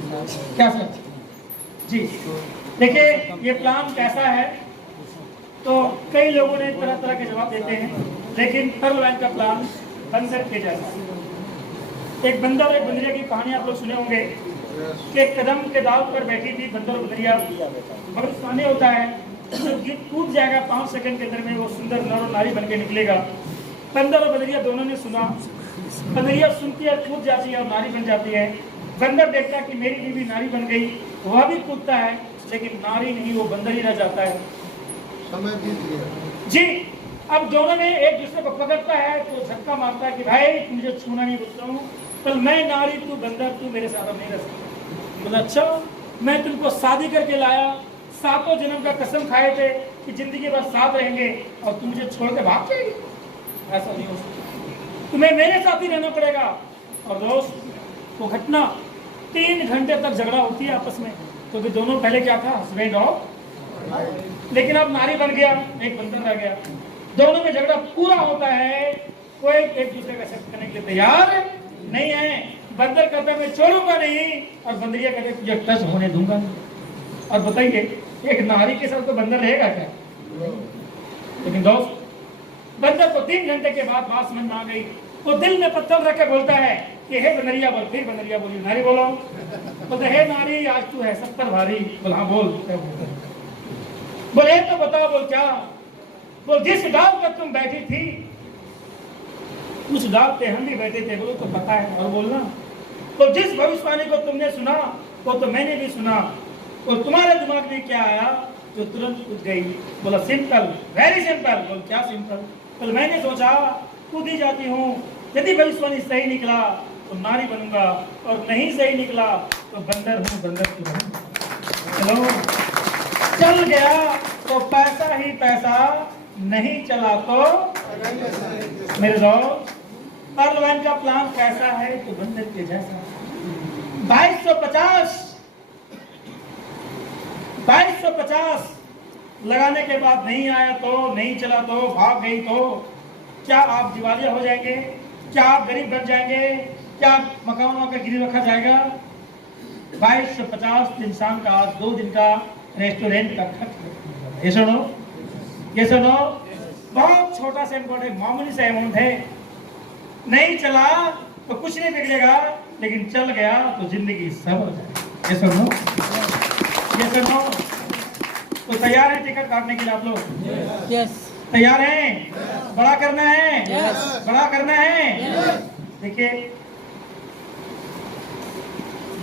क्या सर जी? देखिए ये प्लान कैसा है, तो कई लोगों ने तरह तरह के जवाब देते हैं, लेकिन थर्ड लाइन का प्लान बंदर के जैसा। एक बंदर और एक बंदरिया की कहानी आप लोग सुने होंगे कि कदम के दाव पर बैठी थी बंदर और बंदरिया। भविष्यवाणी होता है गीत कूद जाएगा 5 सेकंड के अंदर में, वो सुंदर नर और नारी बन के निकलेगा। बंदर और बंदरिया दोनों ने सुना, बंदरिया सुनती है, कूद जाती है और नारी बन जाती है। बंदर देखता है कि मेरी बीवी नारी बन गई, वह भी कूदता है, लेकिन नारी नहीं, वो बंदर ही रह जाता है। समय बीत गया जी। अब दोनों ने एक दूसरे को पकड़ता है तो झटका मारता है कि भाई मुझे छूना नहीं, बोलता हूँ कल मैं नारी, तू बंदर, तू मेरे साथ नहीं रह सकता। बोला अच्छा, मैं तुमको शादी करके लाया, 7 जन्म का कसम खाए थे कि जिंदगी भर साथ रहेंगे, और तुम मुझे छोड़ के भाग जाएगी? ऐसा नहीं हो सकता, तुम्हें मेरे साथ ही रहना पड़ेगा। और दोस्त, वो घटना 3 घंटे तक झगड़ा होती है आपस में, क्योंकि दोनों पहले क्या था, हस्बैंड और, लेकिन अब नारी बन गया, एक बंदर रह गया। दोनों में झगड़ा पूरा होता है, कोई एक दूसरे का एक्सेप्ट करने के लिए तैयार नहीं है। बंदर कहता है मैं छोड़ूंगा नहीं, और बंदरिया कहते हैं तुझे टच होने दूंगा नहीं। और बताइए एक नारी के साथ तो बंदर रहेगा क्या? लेकिन दोस्त, बंदर को 3 घंटे के बाद बात समझ में आ गई। वो दिल में पत्थर रख के बोलता है कि हे बंदरिया बोल। फिर बंदरिया बोली, नारी बोलो। बोलते हे नारी, आज तू है 70 भारी। बोल हाँ बोल। बोले तो बताओ, बोल क्या? बोल जिस डाल पर तुम बैठी थी उस डाल पे हम भी बैठे थे। बोलो तो पता है, और बोलना। तो जिस भविष्यवाणी को तुमने सुना वो तो मैंने भी सुना, और तुम्हारे दिमाग में क्या आया तो तुरंत उठ गई, बोला सिंपल, वेरी सिंपल। बोल क्या सिंपल? बोल मैंने सोचा कूद ही जाती हूँ, यदि भविष्यवाणी सही निकला तो नारी बनूंगा, और नहीं सही निकला तो बंदर हूँ, बंदर की बनूंगा। चलो, चल गया तो पैसा ही पैसा, नहीं चला तो मेरे दोस्त पर्ल का प्लान कैसा है तो बंदर के जैसा। 2250 लगाने के बाद नहीं आया तो, नहीं चला तो, भाग गई तो क्या आप दिवालिया हो जाएंगे? क्या आप गरीब बन जाएंगे? क्या मकानों का गिरवी रखा जाएगा? 2250 इंसान का 2 दिन का रेस्टोरेंट का खर्च। ये सुनो, ये सुनो, बहुत छोटा सा अमाउंट है, मामूली सा अमाउंट है। नहीं चला तो कुछ नहीं बिगड़ेगा, लेकिन चल गया तो जिंदगी सब हो जाएगी। ये सुनो, ये सुनो। तो तैयार है टिकट काटने के लिए आप लोग? यस। तैयार हैं? बड़ा करना है? बड़ा करना है? देखिए,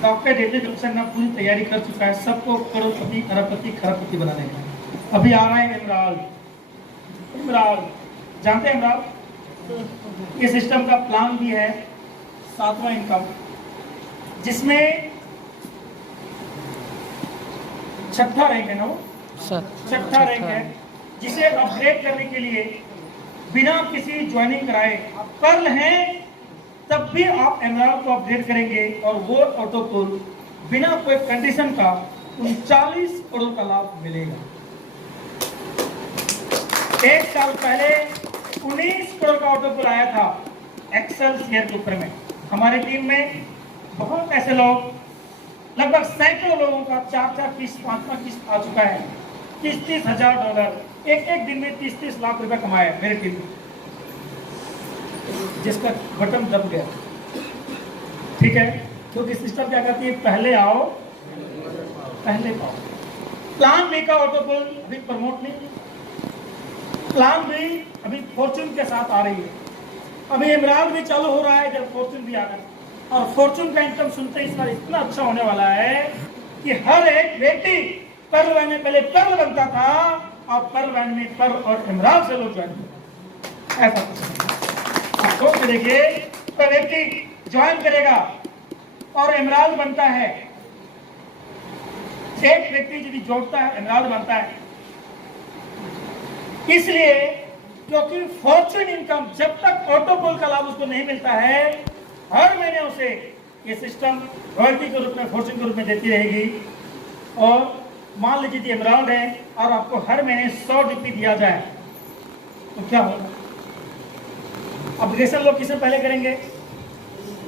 डॉक्टर डेविड जॉनसन ने पूरी तैयारी कर चुका है सबको करोड़पति, अरबपति, खरबपति बनाने का। अभी आ रहा है इमरान। इमरान जानते हैं इमरान? ये सिस्टम का प्लान भी है 7वां इनकम, जिसमें 6ठा रैंक है ना, वो 6ठा रैंक है, जिसे अपग्रेड करने के लिए बिना किसी ज्वाइनिंग कराए पर्ल हैं तब भी आप एमराल्ड को अपग्रेड करेंगे, और वो ऑटोपुल बिना कोई कंडीशन का 39 करोड़ का लाभ मिलेगा। 1 साल पहले 19 करोड़ का ऑटोपुल आया था एक्सेल शेयर के ऊपर में। हमारी टीम में बहुत ऐसे लोग, लगभग सैकड़ों लोगों का 4-4 किस्त, 5-5 किस्त आ चुका है। 30-30 हजार डॉलर, एक दिन में 30-30 लाख रुपए कमाया मेरे टीम में, जिसका बटन दब गया। ठीक है, क्योंकि सिस्टम क्या करती है, पहले आओ पहले पाओ। प्लान बी का ऑटोपुल अभी प्रमोट नहीं, प्लान बी अभी फॉर्चून के साथ आ रही है। अभी इमरान भी चालू हो रहा है जब फॉर्चून भी आ रहा है, और फॉर्चून का इनकम सुनते इस बार इतना अच्छा होने वाला है कि हर एक व्यक्ति पर्ल वैन में पहले पर्ल बनता था, और पर्ल वैन में पर्ल और इमरान से लोग ज्वाइन करते। ऐसा आप सोच के देखिए, तो व्यक्ति ज्वाइन करेगा और इमरान बनता है, एक व्यक्ति यदि जोड़ता है इमरान बनता है। इसलिए क्योंकि फॉर्चून इनकम जब तक ऑटोपोल का लाभ उसको नहीं मिलता है, हर महीने उसे ये सिस्टम रॉयल्टी के रूप में, फॉर्चून के रूप में देती रहेगी। और मान लीजिए एमराल्ड है और आपको हर महीने 100 डीपी दिया जाए तो क्या होगा? अपग्रेडेशन लोग किससे पहले करेंगे?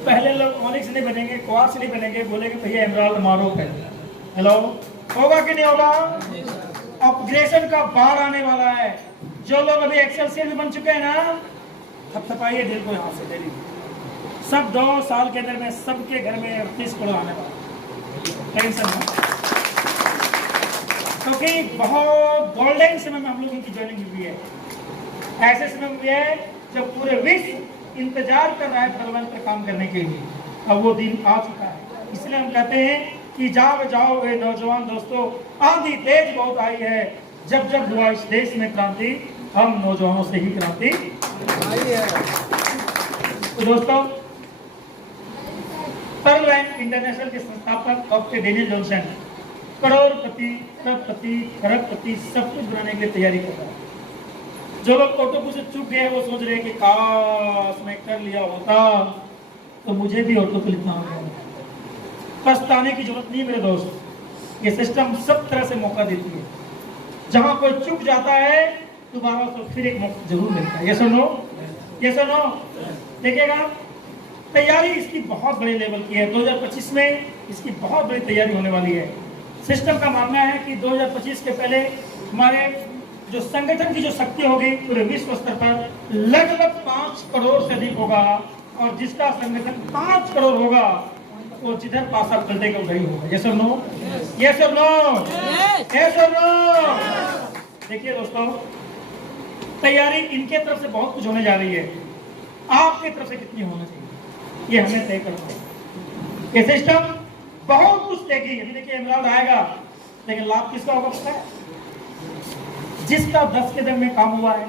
पहले लोग ऑनिक्स नहीं बनेंगे, क्वार्ट्ज नहीं बनेंगे, बोलेंगे भैया एमराल्ड मारो पहले। हेलो, होगा कि नहीं होगा? अपग्रेडेशन का बार आने वाला है। जो लोग अभी एक्सेल में बन चुके हैं ना, थपथपाइए दिल को यहाँ से डेली। सब 2 साल के अंदर में सबके घर में 38 करोड़ आने वाला, टेंशन ना, क्योंकि बहुत गोल्डन समय में हम लोगों की ज्वाइनिंग हुई है। ऐसे समय में है जब पूरे विश्व इंतजार कर रहा है पर्ल पर काम करने के लिए। अब वो दिन आ चुका है। इसलिए हम कहते हैं कि जाओ जाओ वे नौजवान दोस्तों, आंधी तेज बहुत आई है। जब जब हुआ इस देश में क्रांति, हम नौजवानों से ही क्रांति आई है। तो दोस्तों, पर्ल बैंक इंटरनेशनल के संस्थापक डॉक्टर डेनियल जॉनसन करोड़पति, अरबपति, खरबपति सब कुछ बनाने के लिए तैयारी कर रहा है। जो लोग ऑटोपुल से चूक गए वो सोच रहे हैं कि काश मैं कर लिया होता तो मुझे भी ऑटोपुल इतना हो गया। पछताने की जरूरत नहीं मेरे दोस्त, ये सिस्टम सब तरह से मौका देती है। जहां कोई चूक जाता है दोबारा तो फिर एक मौका जरूर मिलता है। ये सुनो, ये सुनो, देखिएगा तैयारी इसकी बहुत बड़े लेवल की है। 2025 में इसकी बहुत बड़ी तैयारी होने वाली है। सिस्टम का मानना है कि 2025 के पहले हमारे जो संगठन की जो शक्ति होगी पूरे विश्व स्तर पर लगभग 5 करोड़ से अधिक होगा, और जिसका संगठन 5 करोड़ होगा वो जिधर पासा पलटेगा उधर ही होगा। यस और नो? यस और नो? यस और नो? देखिए दोस्तों, तैयारी इनके तरफ से बहुत कुछ होने जा रही है, आपकी तरफ से कितनी होना चाहिए ये हमें तय करना है। ये सिस्टम बहुत कुछ देगी। अभी देखिए इमरान आएगा, लेकिन लाभ किसका होगा पता है? जिसका 10 कदम में काम हुआ है,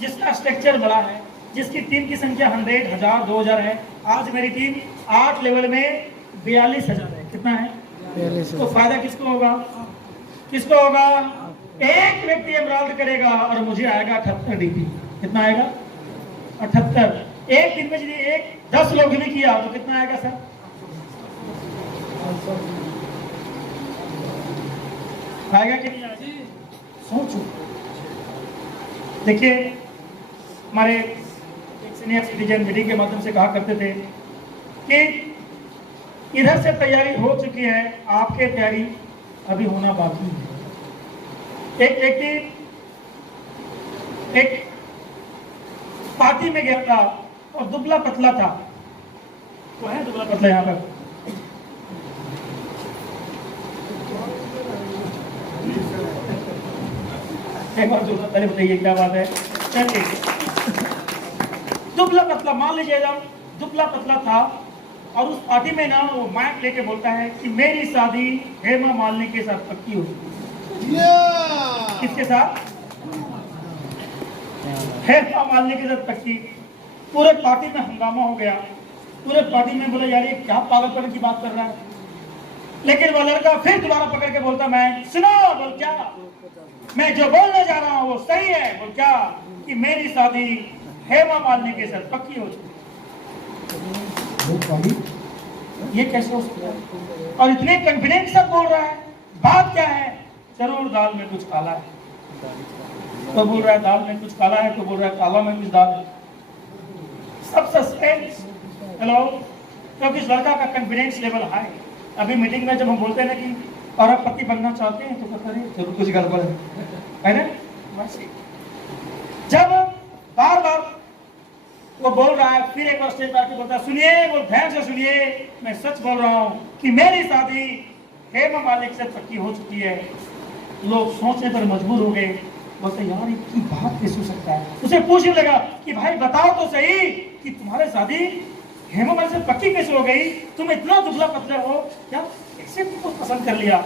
जिसका स्ट्रक्चर बड़ा है, जिसकी टीम की संख्या 100, 1000, 2000 है। आज मेरी टीम 8 लेवल में 42,000 है। कितना है? 42,000। तो फायदा किसको होगा? किसको होगा? एक व्यक्ति एमराल्ड करेगा और मुझे आएगा 78 डीपी। कितना आएगा? 78। एक दिन में यदि 10 लोग भी किया तो कितना आएगा सर? आएगा कि नहीं आएगा? सोचो। देखिए, हमारे एक सीनियर सिटीजन मीटिंग के माध्यम से कहा करते थे कि इधर से तैयारी हो चुकी है, आपके तैयारी अभी होना बाकी है। एक व्यक्ति एक पार्टी में गया था और दुबला पतला था। तो है दुबला पतला यहाँ पर? एक बार दुबला पहले बताइए क्या बात है। चलिए, दुबला पतला, मान लीजिए जब दुबला पतला था और उस पार्टी में ना वो माइक लेके बोलता है कि मेरी शादी हेमा मालिनी के साथ पक्की हो। किसके साथ? हेमा मालिनी के साथ पक्की। पूरे पार्टी में हंगामा हो गया। पूरे पार्टी में बोला यार ये क्या पागलपन की बात कर रहा है। लेकिन वो लड़का फिर दोबारा पकड़ के बोलता, मैं सुनो, बोल क्या, मैं जो बोलने जा रहा हूँ वो सही है। बोल क्या? कि मेरी शादी हेमा मालिनी के साथ पक्की हो चुकी। ये कैसे हो सकता है? और इतने कॉन्फिडेंट सब बोल रहा है। बात क्या है? जरूर दाल में कुछ काला है। तो बोल रहा है दाल में कुछ काला है, तो बोल रहा है काला में कुछ दाल है। सब सस्पेंस। हेलो, क्योंकि इस लड़का का कॉन्फिडेंस लेवल हाई। अभी मीटिंग में जब हम बोलते हैं ना कि अरबपति बनना चाहते हैं, तो कहते हैं जरूर कुछ गड़बड़ है ना? जब बार बार वो बोल रहा है, फिर एक बार स्टेज पर बोलता है, सुनिए, वो ध्यान से सुनिए, मैं सच बोल रहा हूँ कि मेरी शादी हेमा मालिनी से पक्की हो चुकी है। लोग सोचने पर मजबूर हो गए। बोलते यार ये बात कैसे हो सकता है? उसे पूछने लगा कि भाई बताओ तो सही कि तुम्हारी शादी हेमा मालिनी से पक्की कैसे हो गई? तुम इतना दुबला पतला हो, क्या कैसे तुमको पसंद कर लिया?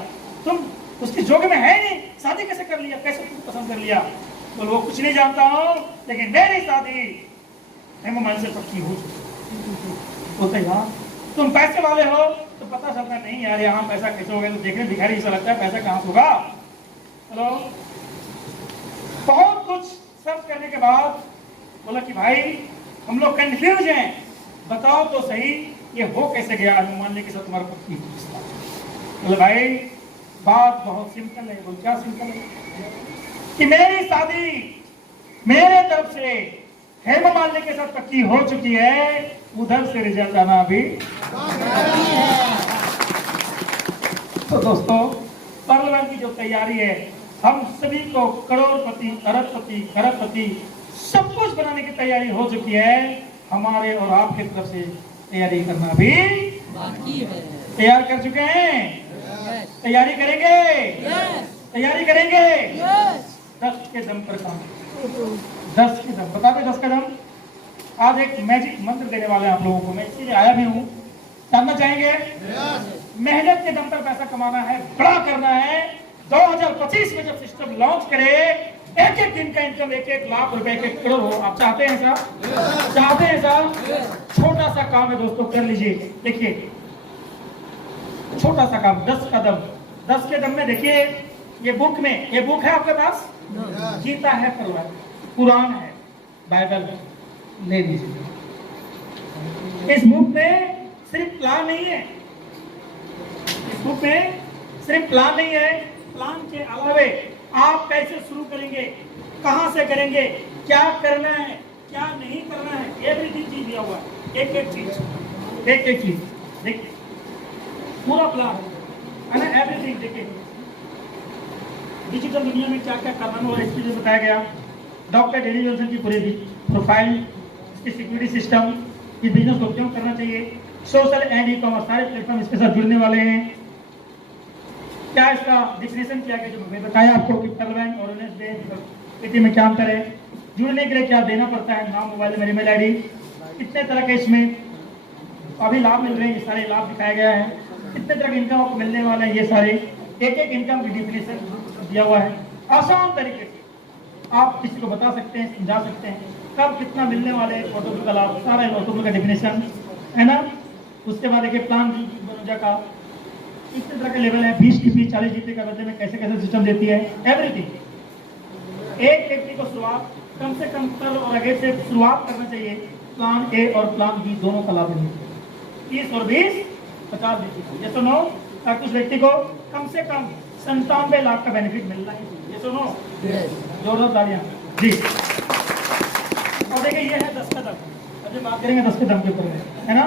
तुम उसके जोग में है नहीं, शादी कैसे कर लिया? कैसे तुम पसंद कर लिया? बोल वो कुछ नहीं जानता हूँ, लेकिन मेरी शादी हेमा मालिनी से पक्की हो चुकी। बोलते यार तुम पैसे वाले हो, तो पता चलता नहीं यार यहाँ पैसा कैसे हो गया? तो देखने भिखारी ऐसा लगता है, पैसा कहाँ से होगा? हेलो, बहुत कुछ सर्च करने के बाद बोला कि भाई हम लोग कंफ्यूज हैं, बताओ तो सही ये हो कैसे गया हेमा मालिनी के साथ तुम्हारा पक्की? बोले भाई बात बहुत सिंपल है। बोल क्या सिंपल है? कि मेरी शादी मेरे तरफ से हेमा मालिनी के साथ पक्की हो चुकी है, उधर से रिजल्ट आना अभी। तो दोस्तों, पार्लियामेंट की जो तैयारी है, हम सभी को करोड़पति, अरबपति, खरबपति सब कुछ बनाने की तैयारी हो चुकी है। हमारे और आपकी तरफ से तैयारी करना भी बाकी है। तैयार कर चुके हैं? तैयारी करेंगे? तैयारी करेंगे? 10 के दम पर काम। 10 के दम, बता दे 10 कदम। आज एक मैजिक मंत्र देने वाले हैं आप लोगों को, मैं इसलिए आया भी हूँ। जानना चाहेंगे? मेहनत के दम पर पैसा कमाना है, बड़ा करना है। 2025 में जब सिस्टम लॉन्च करे, एक एक दिन का इनकम 1-1 लाख रुपए, 1-1 करोड़ हो। आप चाहते हैं साहब? चाहते हैं साहब? छोटा सा काम है दोस्तों, कर लीजिए। देखिए छोटा सा काम, 10 कदम। 10 कदम में देखिए, ये बुक में, ये बुक है आपके पास? गीता है, कुरान है, बाइबल है, ले लीजिए। इस बुक में सिर्फ प्लान नहीं है, इस बुक में सिर्फ प्लान नहीं है, प्लान के अलावे आप कैसे शुरू करेंगे, कहां से करेंगे, क्या करना है, क्या नहीं करना है, एवरीथिंग चीज दिया हुआ है। एक एक चीज, एक एक चीज देखिए, पूरा प्लान है ना, एवरीथिंग। देखिए डिजिटल दुनिया में क्या क्या करना है, और इसके लिए बताया गया। डॉक्टर डेली जॉनसन की पूरी प्रोफाइल, इसकी सिक्योरिटी सिस्टम, ये बिजनेस को क्यों करना चाहिए, सोशल एंड ई कॉमर्स सारे प्लेटफॉर्म इसके साथ जुड़ने वाले हैं। क्या इसका डिफिनेशन किया गया, जो मैं बताया आपको कि पार्लियामेंट और एनएसडे में क्या अंतर है, जुड़ने के लिए क्या देना पड़ता है, नाम, मोबाइल नंबर, ईमेल आईडी, कितने तरह के इसमें अभी लाभ मिल रहे हैं, ये सारे लाभ दिखाया गया है। कितने तरह के इनकम आपको मिलने वाले हैं, ये सारे एक एक इनकम की डिफिनेशन दिया हुआ है आसान तरीके से। आप किसी को बता सकते हैं, समझा सकते हैं कब कितना मिलने वाले ऑटोमोबाइल का लाभ, सारा ऑटोमोबाइल का डेफिनेशन है ना। उसके बाद देखिए प्लान का इस तरह के लेवल है, 20 डीपी 40 डीपी का बदले में कैसे कैसे सिस्टम देती है, एवरीथिंग। एक व्यक्ति को शुरुआत कम से कम कर और आगे से शुरुआत करना चाहिए प्लान ए और प्लान बी दोनों का लाभ लेने, 30 और 20 50 डीपी। ये सुनो, कुछ व्यक्ति को कम से कम 97 लाख का बेनिफिट मिलना है, ये सुनो जोरदार तालियां जी। और देखिए ये है 10 कदम, अभी बात करेंगे 10 कदम के ऊपर है ना।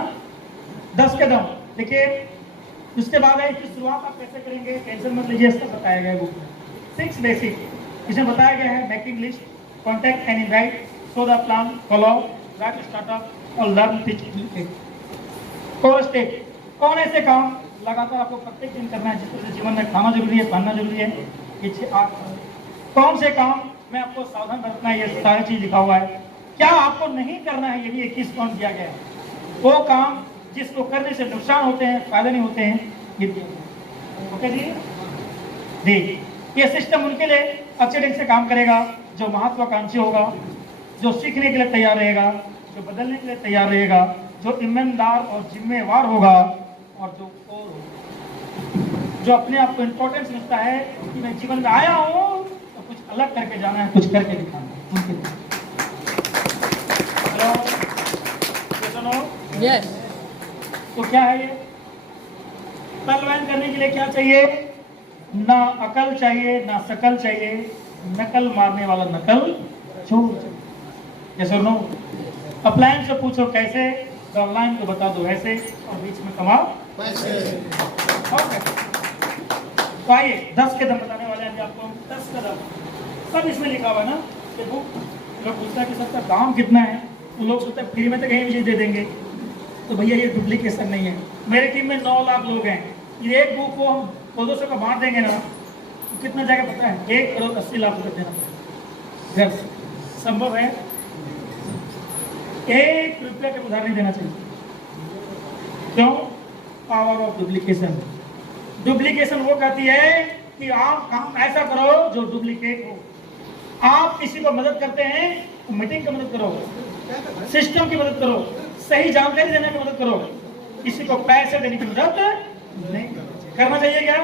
10 कदम देखिए, उसके बाद है इसकी शुरुआत आप कैसे करेंगे, टेंशन मत लीजिए, इसका बताया गया है बुक में 6 बेसिक इसमें बताया गया है। Making list, contact and invite, show the plan, follow, right startup और लर्न टीच। फोर स्टेप, कौन ऐसे काम लगातार आपको प्रत्येक दिन करना है, जिस तरह से जीवन में खाना जरूरी है, पहनना जरूरी है, पीछे आठ कौन से काम में आपको सावधान बरतना है, ये सारी चीज लिखा हुआ है। क्या आपको नहीं करना है, ये भी 21 पॉइंट दिया गया है। वो काम जिसको करने से नुकसान होते हैं, फायदे नहीं होते हैं, ये दिया गया। ओके जी, ये सिस्टम उनके लिए अच्छे ढंग से काम करेगा जो महत्वाकांक्षी होगा, जो सीखने के लिए तैयार रहेगा, जो बदलने के लिए तैयार रहेगा, जो ईमानदार और जिम्मेवार होगा, और जो अपने आप को इम्पोर्टेंस समझता है कि मैं जीवन में आया हूँ तो कुछ अलग करके जाना है, कुछ करके दिखाना है। यस। तो क्या है ये पलायन करने के लिए क्या चाहिए, ना अकल चाहिए ना शकल चाहिए, नकल मारने वाला नकल छोड़ चाहिए। यस और नो। अपलायन से पूछो कैसे, तो ऑनलाइन को बता दो ऐसे, और बीच में कमाओ पैसे। ओके, तो आइए 10 कदम बताने वाले हैं आपको। 10 कदम सब इसमें लिखा हुआ है ना। कि बुक लोग पूछता है कि सबका दाम कितना है, तो लोग सोचते हैं फ्री में तो कहीं भी चीज दे देंगे। तो भैया ये डुप्लीकेशन नहीं है। मेरे टीम में 9 लाख लोग हैं, ये एक बुक को हम 200 का बांट देंगे ना, तो कितना जाएगा पता है, 1,80,00,000 रुपये देना पड़ेगा। संभव है? 1 रुपया का उधार नहीं देना चाहिए। क्यों? Power of duplication. डुप्लीकेशन वो कहती है कि आप काम ऐसा करो जो डुप्लीकेट हो। आप किसी को मदद करते हैं तो मीटिंग की मदद करो, सिस्टम की मदद करो, सही जानकारी देने की मदद करो, किसी को पैसे देने की मदद नहीं करना चाहिए। क्या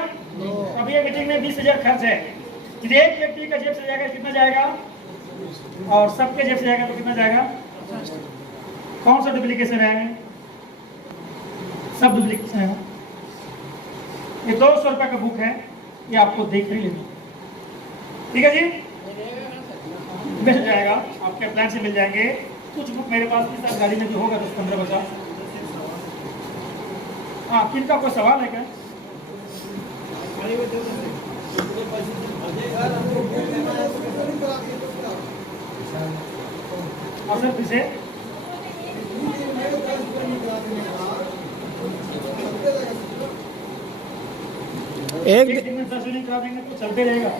अभी ये मीटिंग में 20,000 खर्च है, यदि एक व्यक्ति का जेब से जाएगा कितना जाएगा, और सबके जेब से जाएगा तो कितना जाएगा? कौन सा डुप्लीकेशन है? सब डुप्लीकेशन है। ये 200 रुपए का बुक है, ये आपको देख ही लेना, ठीक है जी। मिल जाएगा, आपके प्लान से मिल जाएंगे। कुछ बुक मेरे पास भी सर गाड़ी में भी होगा 10-15 बचा। हाँ, किनका कोई सवाल है क्या? और सर पीछे एक दिन में 10 यूनिट करा देंगे तो चलते रहेगा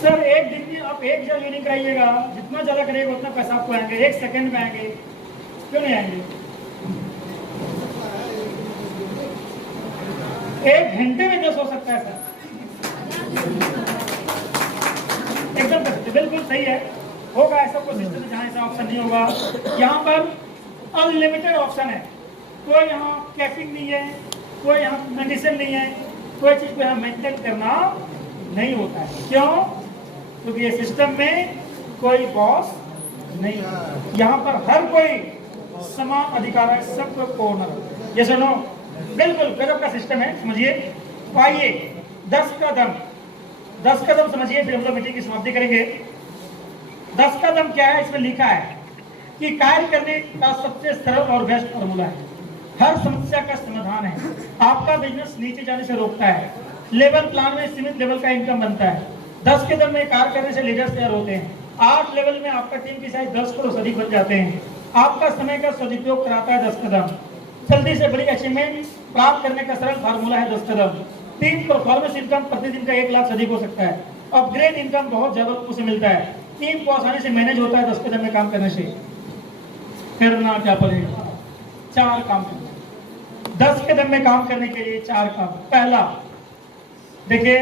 सर। एक दिन में आप 1,000 यूनिट कराइएगा, जितना ज्यादा करिएगा उतना पैसा आपको आएंगे। 1 सेकंड में आएंगे, क्यों नहीं आएंगे? 1 घंटे में 10 हो सकता है सर, एकदम बिल्कुल सही है। होगा ऐसा कोई सिस्टम जहाँ ऐसा ऑप्शन नहीं होगा। यहाँ पर अनलिमिटेड ऑप्शन है, कोई यहाँ कैपिंग नहीं है, कोई यहाँ कंडीशन नहीं है, कोई चीज को यहाँ मेंटेन करना नहीं होता है। क्यों? क्योंकि ये सिस्टम में कोई बॉस नहीं है। यहाँ पर हर कोई समान अधिकार है, सबको ओनर। ये सुनो, बिल्कुल गजब का सिस्टम है, समझिए। आइए 10 कदम समझिए, फिर हम लोग मीटिंग की समाप्ति करेंगे। 10 कदम क्या है? इसमें लिखा है कि कार्य करने का सबसे सरल और बेस्ट फॉर्मूला है। हर समस्या का समाधान है। आपका बिजनेस नीचे जाने से रोकता है। लेवल प्लान में सीमित लेवल का इनकम बनता है। 10 कदम में कार्य करने से लीडर्स तैयार होते हैं। 8 लेवल में आपका टीम की साइज 10 करोड़ से अधिक बन जाते हैं। आपका समय का सदुपयोग कराता है 10 कदम। जल्दी से बड़ी अचीवमेंट प्राप्त करने का सरल फार्मूला है 10 कदम। 3 परफॉर्मेंस इनकम प्रतिदिन का 1 लाख से अधिक हो सकता है। अपग्रेड इनकम बहुत ज्यादा लोगों से मिलता है। टीम को आसानी से मैनेज होता है 10 कदम में काम करने से। करना क्या पड़ेगा? 4 काम करना। 10 कदम में काम करने के लिए 4 काम। पहला देखिए,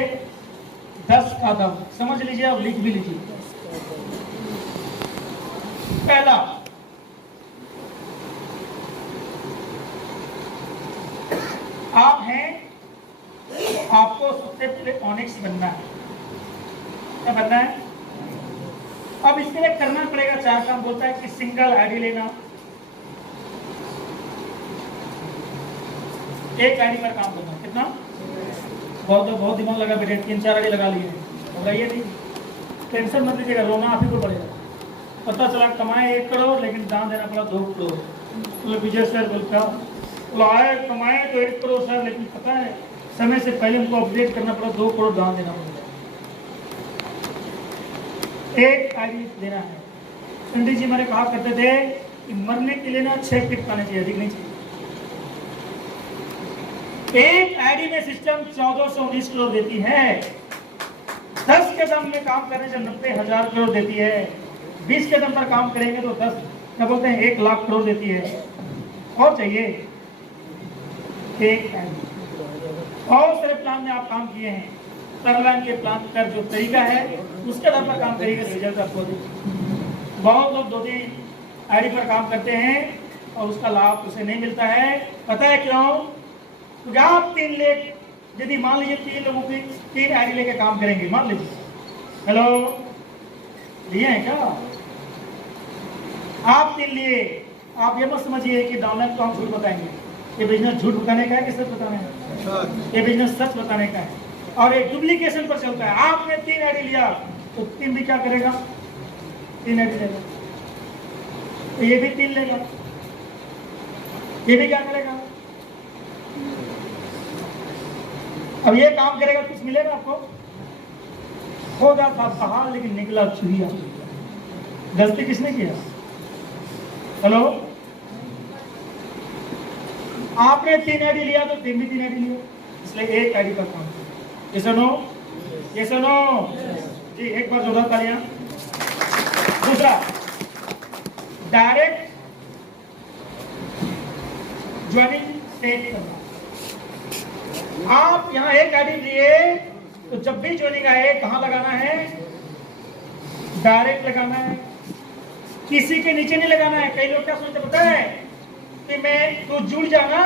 10 का दम समझ लीजिए, अब लिख भी लीजिए। पहला, आप हैं, आपको सबसे पहले ऑनिक्स बनना है। क्या बनना है? अब इसके लिए करना पड़ेगा 4 काम। बोलता है कि सिंगल आईडी लेना, एक आईडी पर काम करना। कितना? बहुत दिमाग लगा बेटे, 3-4 आईडी लगा लिए, घबराइए नहीं, टेंशन मत लीजिएगा, रोना आप ही को पड़ेगा। पता चला कमाए 1 करोड़ लेकिन दान देना पड़ा 2 करोड़। तो विजय सर बोलता आए कमाए तो 1 करोड़ सर, लेकिन पता है समय से पहले हमको अपडेट करना पड़ा, 2 करोड़ दान देना पड़ा। एक आईडी देना है। पंडित जी हमारे कहा करते थे कि मरने के लिए ना 6 फीट पानी चाहिए, अधिक नहीं चाहिए। एक आईडी में सिस्टम 1419 करोड़ देती है। 10 के दम में काम करने से 90,000 करोड़ देती है। 20 के दम पर काम करेंगे तो 10 क्या बोलते हैं 1 लाख करोड़ देती है। और चाहिए एक आईडी। और सारे प्लान में आप काम किए हैं, सरलाइन के प्लान का जो तरीका है उसके आधार पर काम करिएगा, रिजल्ट आपको देगा। बहुत लोग 2-3 आईडी पर काम करते हैं और उसका लाभ उसे नहीं मिलता है। पता है क्यों? क्योंकि आप 3 लेख, यदि मान लीजिए 3 लोगों की 3 आईडी लेके काम करेंगे, मान लीजिए, हेलो लिए हैं क्या आप 3 लिए? आप ये मत समझिए कि डाउनलाइन को हम झूठ बताएंगे। ये बिजनेस झूठ बताने का है कि सच बताने का है? ये बिजनेस सच बताने का है और एक डुप्लीकेशन पर चलता है। आपने 3 आईडी लिया तो 3 भी क्या करेगा? 3 आईडी लेगा, तो ये भी 3 लेगा, ये भी क्या करेगा? अब ये काम करेगा, कुछ मिलेगा आपको? होगा था पहाड़ लेकिन निकला चुहिया। गलती किसने किया? हेलो, आपने 3 आईडी लिया तो 3 भी 3 आईडी लिया, इसलिए एक आईडी पर काम किया। ये सुनो, ये सुनो जी, एक बार जोरदार तालियां। दूसरा, डायरेक्ट ज्वाइनिंग सेट करना। आप यहाँ एक आईडी लिए तो जब भी ज्वाइनिंग आए कहाँ लगाना है? डायरेक्ट लगाना है, किसी के नीचे नहीं लगाना है। कई लोग क्या सोचते पता है कि मैं तू जुड़ जाना,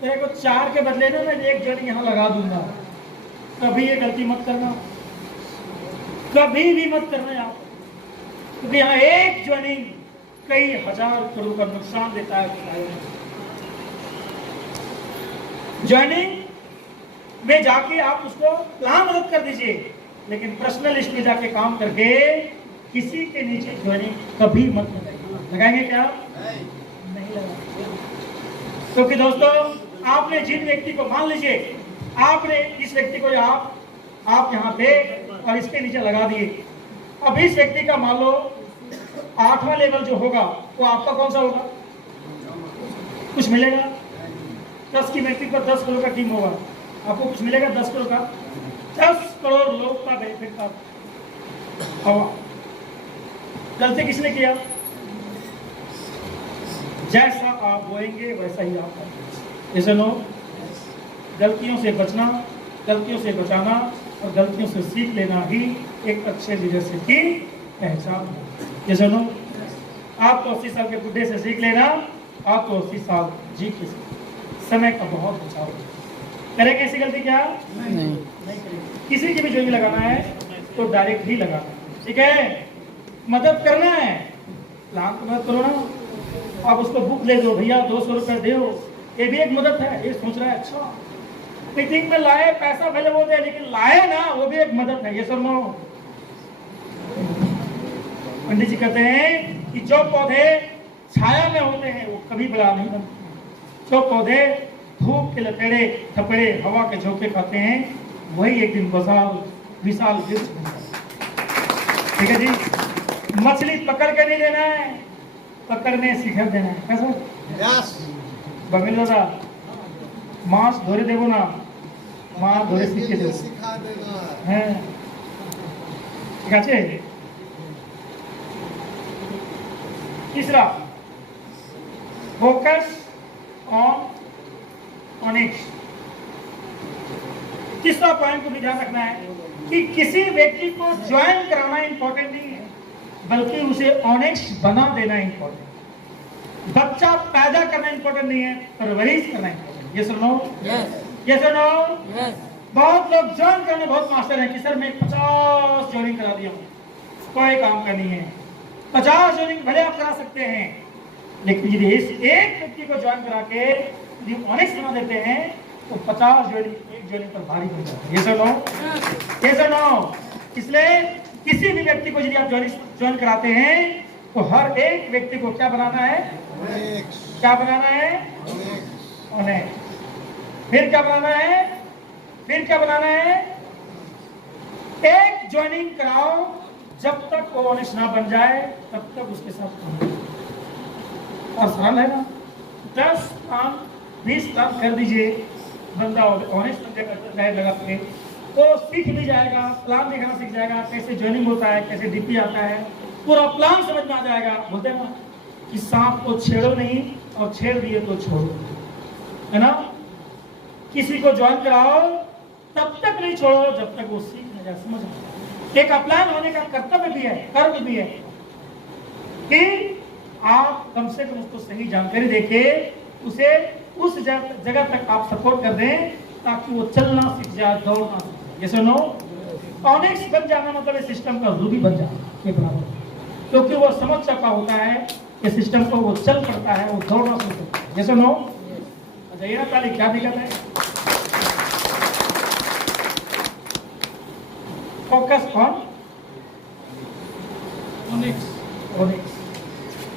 तेरे को 4 के बदले ना मैं 1 ज्वाइनिंग यहाँ लगा दूंगा। कभी ये गलती मत करना, कभी भी मत करना आप, क्योंकि यहाँ एक ज्वाइनिंग कई हजार करोड़ का नुकसान देता है। ज्वाइनिंग में जाके आप उसको प्लान मदद कर दीजिए, लेकिन पर्सनल लिस्ट में जाके काम करके किसी के नीचे ज्वाइनिंग कभी मत लगाएंगे। क्या नहीं लगाएंगे? क्योंकि दोस्तों आपने जिन व्यक्ति को, मान लीजिए आपने इस व्यक्ति को आप यहाँ पे और इसके नीचे लगा दिए। अब इस व्यक्ति का मान लो 8वां लेवल जो होगा वो आपका कौन सा होगा? कुछ मिलेगा? 10 की मैट्रिक पर 10 करोड़ का टीम होगा, आपको कुछ मिलेगा? 10 करोड़ का, 10 करोड़ लोग का बेनिफिट का। गलती किसने किया? जैसा आप बोएंगे वैसा ही आप करेंगे। इसे नो, गलतियों से बचना, गलतियों से बचाना और गलतियों से सीख लेना ही एक अच्छे लीडरशिप की पहचान है। जैसे नो, आप तो 80 साल के बुढ़े से सीख लेना, आप तो 80 साल जी के समय का बहुत बचाव करेंगे। ऐसी गलती क्या नहीं करेंगे। किसी की भी जो भी लगाना है तो डायरेक्ट ही लगाना है, ठीक है? मदद करना है, प्लान को मदद करो ना। आप उसको बुक दे दो, भैया 200 रुपए दो, ये भी एक मदद है। ये सोच रहा है अच्छा मीटिंग में लाए, पैसा भले वो दे, लेकिन लाए ना, वो भी एक मदद है। ये सुनो, पंडित जी कहते हैं कि जो पौधे छाया में होते हैं वो कभी बड़ा नहीं बनते। जो पौधे धूप के लपेड़े थपेड़े हवा के झोंके खाते हैं वही एक दिन विशाल वृक्ष बनता है। ठीक है जी? मछली पकड़ के नहीं देना है, पकड़ने सिखा देना है। कैसा बमिल दादा मांस धोरे देवो ना, मां धोरे सीखे देवो, सिखा देना है ठीक আছে। तीसरा, फोकस ऑन ऑनिक्स। तीसरा पॉइंट को भी ध्यान रखना है कि किसी व्यक्ति को ज्वाइन कराना इंपॉर्टेंट नहीं है, बल्कि उसे ऑनेस्ट बना देना इंपॉर्टेंट। बच्चा पैदा करना इंपॉर्टेंट नहीं है, परवरिश करना इंपॉर्टेंट। ये सुनो, ये सुनो, बहुत लोग ज्वाइन करने बहुत मास्टर हैं कि सर मैं 50 ज्वाइनिंग करा दिया हूँ, कोई काम का नहीं है। 50 ज्वाइनिंग भले आप करा सकते हैं, लेकिन यदि इस एक व्यक्ति को ज्वाइन करा के यदि ऑनेस्ट बना देते हैं तो 50 ज्वाइनिंग एक ज्वाइनिंग पर भारी पड़ जाता है। ये सुनो, ये सुनो। इसलिए किसी भी व्यक्ति को यदि आप ज्वाइन कराते हैं तो हर एक व्यक्ति को क्या बनाना है? क्या बनाना है? ऑनेस्ट। फिर क्या बनाना है? फिर क्या बनाना है? एक ज्वाइनिंग कराओ, जब तक वो ऑनेस्ट ना बन जाए तब तक उसके साथ काम। और सरल है ना, 10 काम 20 काम कर दीजिए, बंदा ऑनेस्ट लगा के वो सीख भी जाएगा, प्लान दिखाना सीख जाएगा, कैसे ज्वाइनिंग होता है, कैसे डीपी आता है, पूरा प्लान समझ में आ जाएगा। बोलते हैं ना कि सांप को छेड़ो नहीं और छेड़ दिए तो छोड़ो, है ना। किसी को ज्वाइन कराओ तब तक नहीं छोड़ो जब तक वो सीख न जाए, समझ में। एक प्लान होने का कर्तव्य भी है, कर्म भी है कि आप कम से कम उसको सही जानकारी देके उसे उस जगह तक आप सपोर्ट कर दें ताकि वो चलना सीख जाए, दौड़ना सीख जाए। ये सुनो, ऑनेस्ट बन जाना मतलब इस सिस्टम का रूबी बन जाना के बराबर, क्योंकि वो समझ चुका होता है कि सिस्टम को, वो चल पड़ता है, वो दौड़ना सीख सकता है। ये सुनो, अच्छा ये ना ताली क्या दिक्कत है? Focus on honest.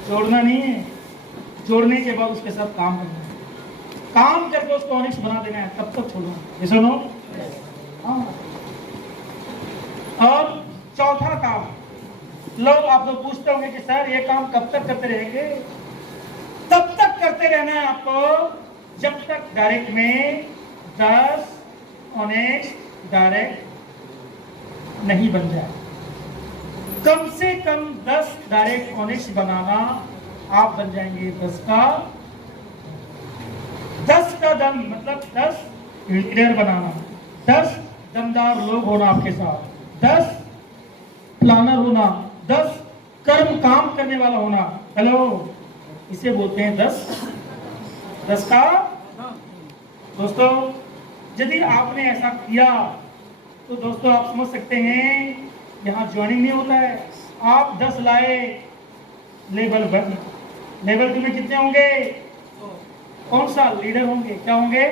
जोड़ना नहीं है, जोड़ने के बाद उसके साथ काम करना है, काम करके उसको ऑनेस्ट बना देना है, तब तक छोड़ो। ये सुनो, हाँ। और चौथा काम, लोग आप लोग पूछते होंगे कि सर ये काम कब तक करते रहेंगे? तब तक करते रहना है आपको जब तक डायरेक्ट में 10 ऑनेस्ट डायरेक्ट नहीं बन जाए। कम से कम 10 डायरेक्ट ऑनेस्ट बनाना, आप बन जाएंगे 10 का दम, मतलब 10 लीडर बनाना, 10 दमदार लोग होना आपके साथ, 10 प्लानर होना, 10 कर्म काम करने वाला होना। हेलो, इसे बोलते हैं 10 का। दोस्तों, यदि आपने ऐसा किया तो दोस्तों आप समझ सकते हैं यहाँ ज्वाइनिंग नहीं होता है। आप 10 लाए, लेवल 1, लेवल 2 में कितने होंगे? कौन सा लीडर होंगे? क्या होंगे?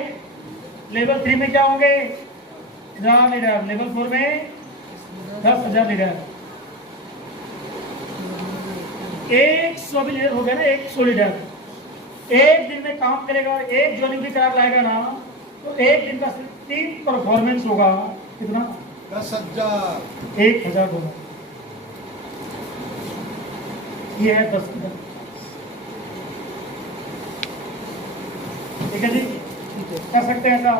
लेवल 3 में क्या होंगे? 1000 लीडर। लेवल 4 में 10,000 लीडर। 100 भी लीडर हो गया ना, 100 लीडर एक दिन में काम करेगा और एक ज्वाइनिंग भी करा लाएगा ना, तो एक दिन का सिर्फ 3 परफॉर्मेंस होगा। कितना? 10,000। 1,000 होगा। ये है 10 की दम। ठीक है जी, कर सकते हैं ऐसा।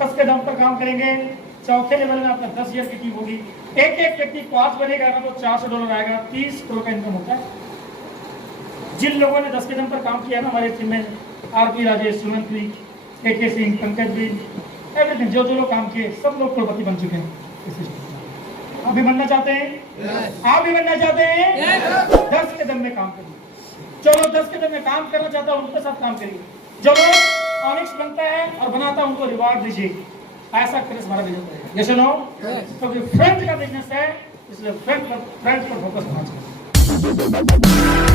10 के दम पर काम करेंगे। चौथे लेवल में आपका 10 ईयर की टीम होगी। एक व्यक्ति 5 बनेगा ना तो $400 आएगा, 30 करोड़ का इनकम होता है। जिन लोगों ने 10 के दम पर काम किया ना हमारे टीम में, आरपी राजेश, सुमंत के सिंह, पंकज भी, एवरीथिंग, जो लोग काम किए सब लोग करोड़पति बन चुके हैं। आप भी बनना चाहते हैं? आप भी बनना चाहते हैं? 10 के दम में काम करिए। जो लोग 10 के दम में काम करना चाहता है उनके साथ काम करिए। जो लोग ऑनेस्ट बनता है और बनाता है उनको रिवार्ड दीजिए। ऐसा करने से हमारा बिजनेस रहेगा। ये सुनो, क्योंकि फ्रेंड का बिजनेस है, इसलिए फ्रेंड पर फोकस होना चाहिए।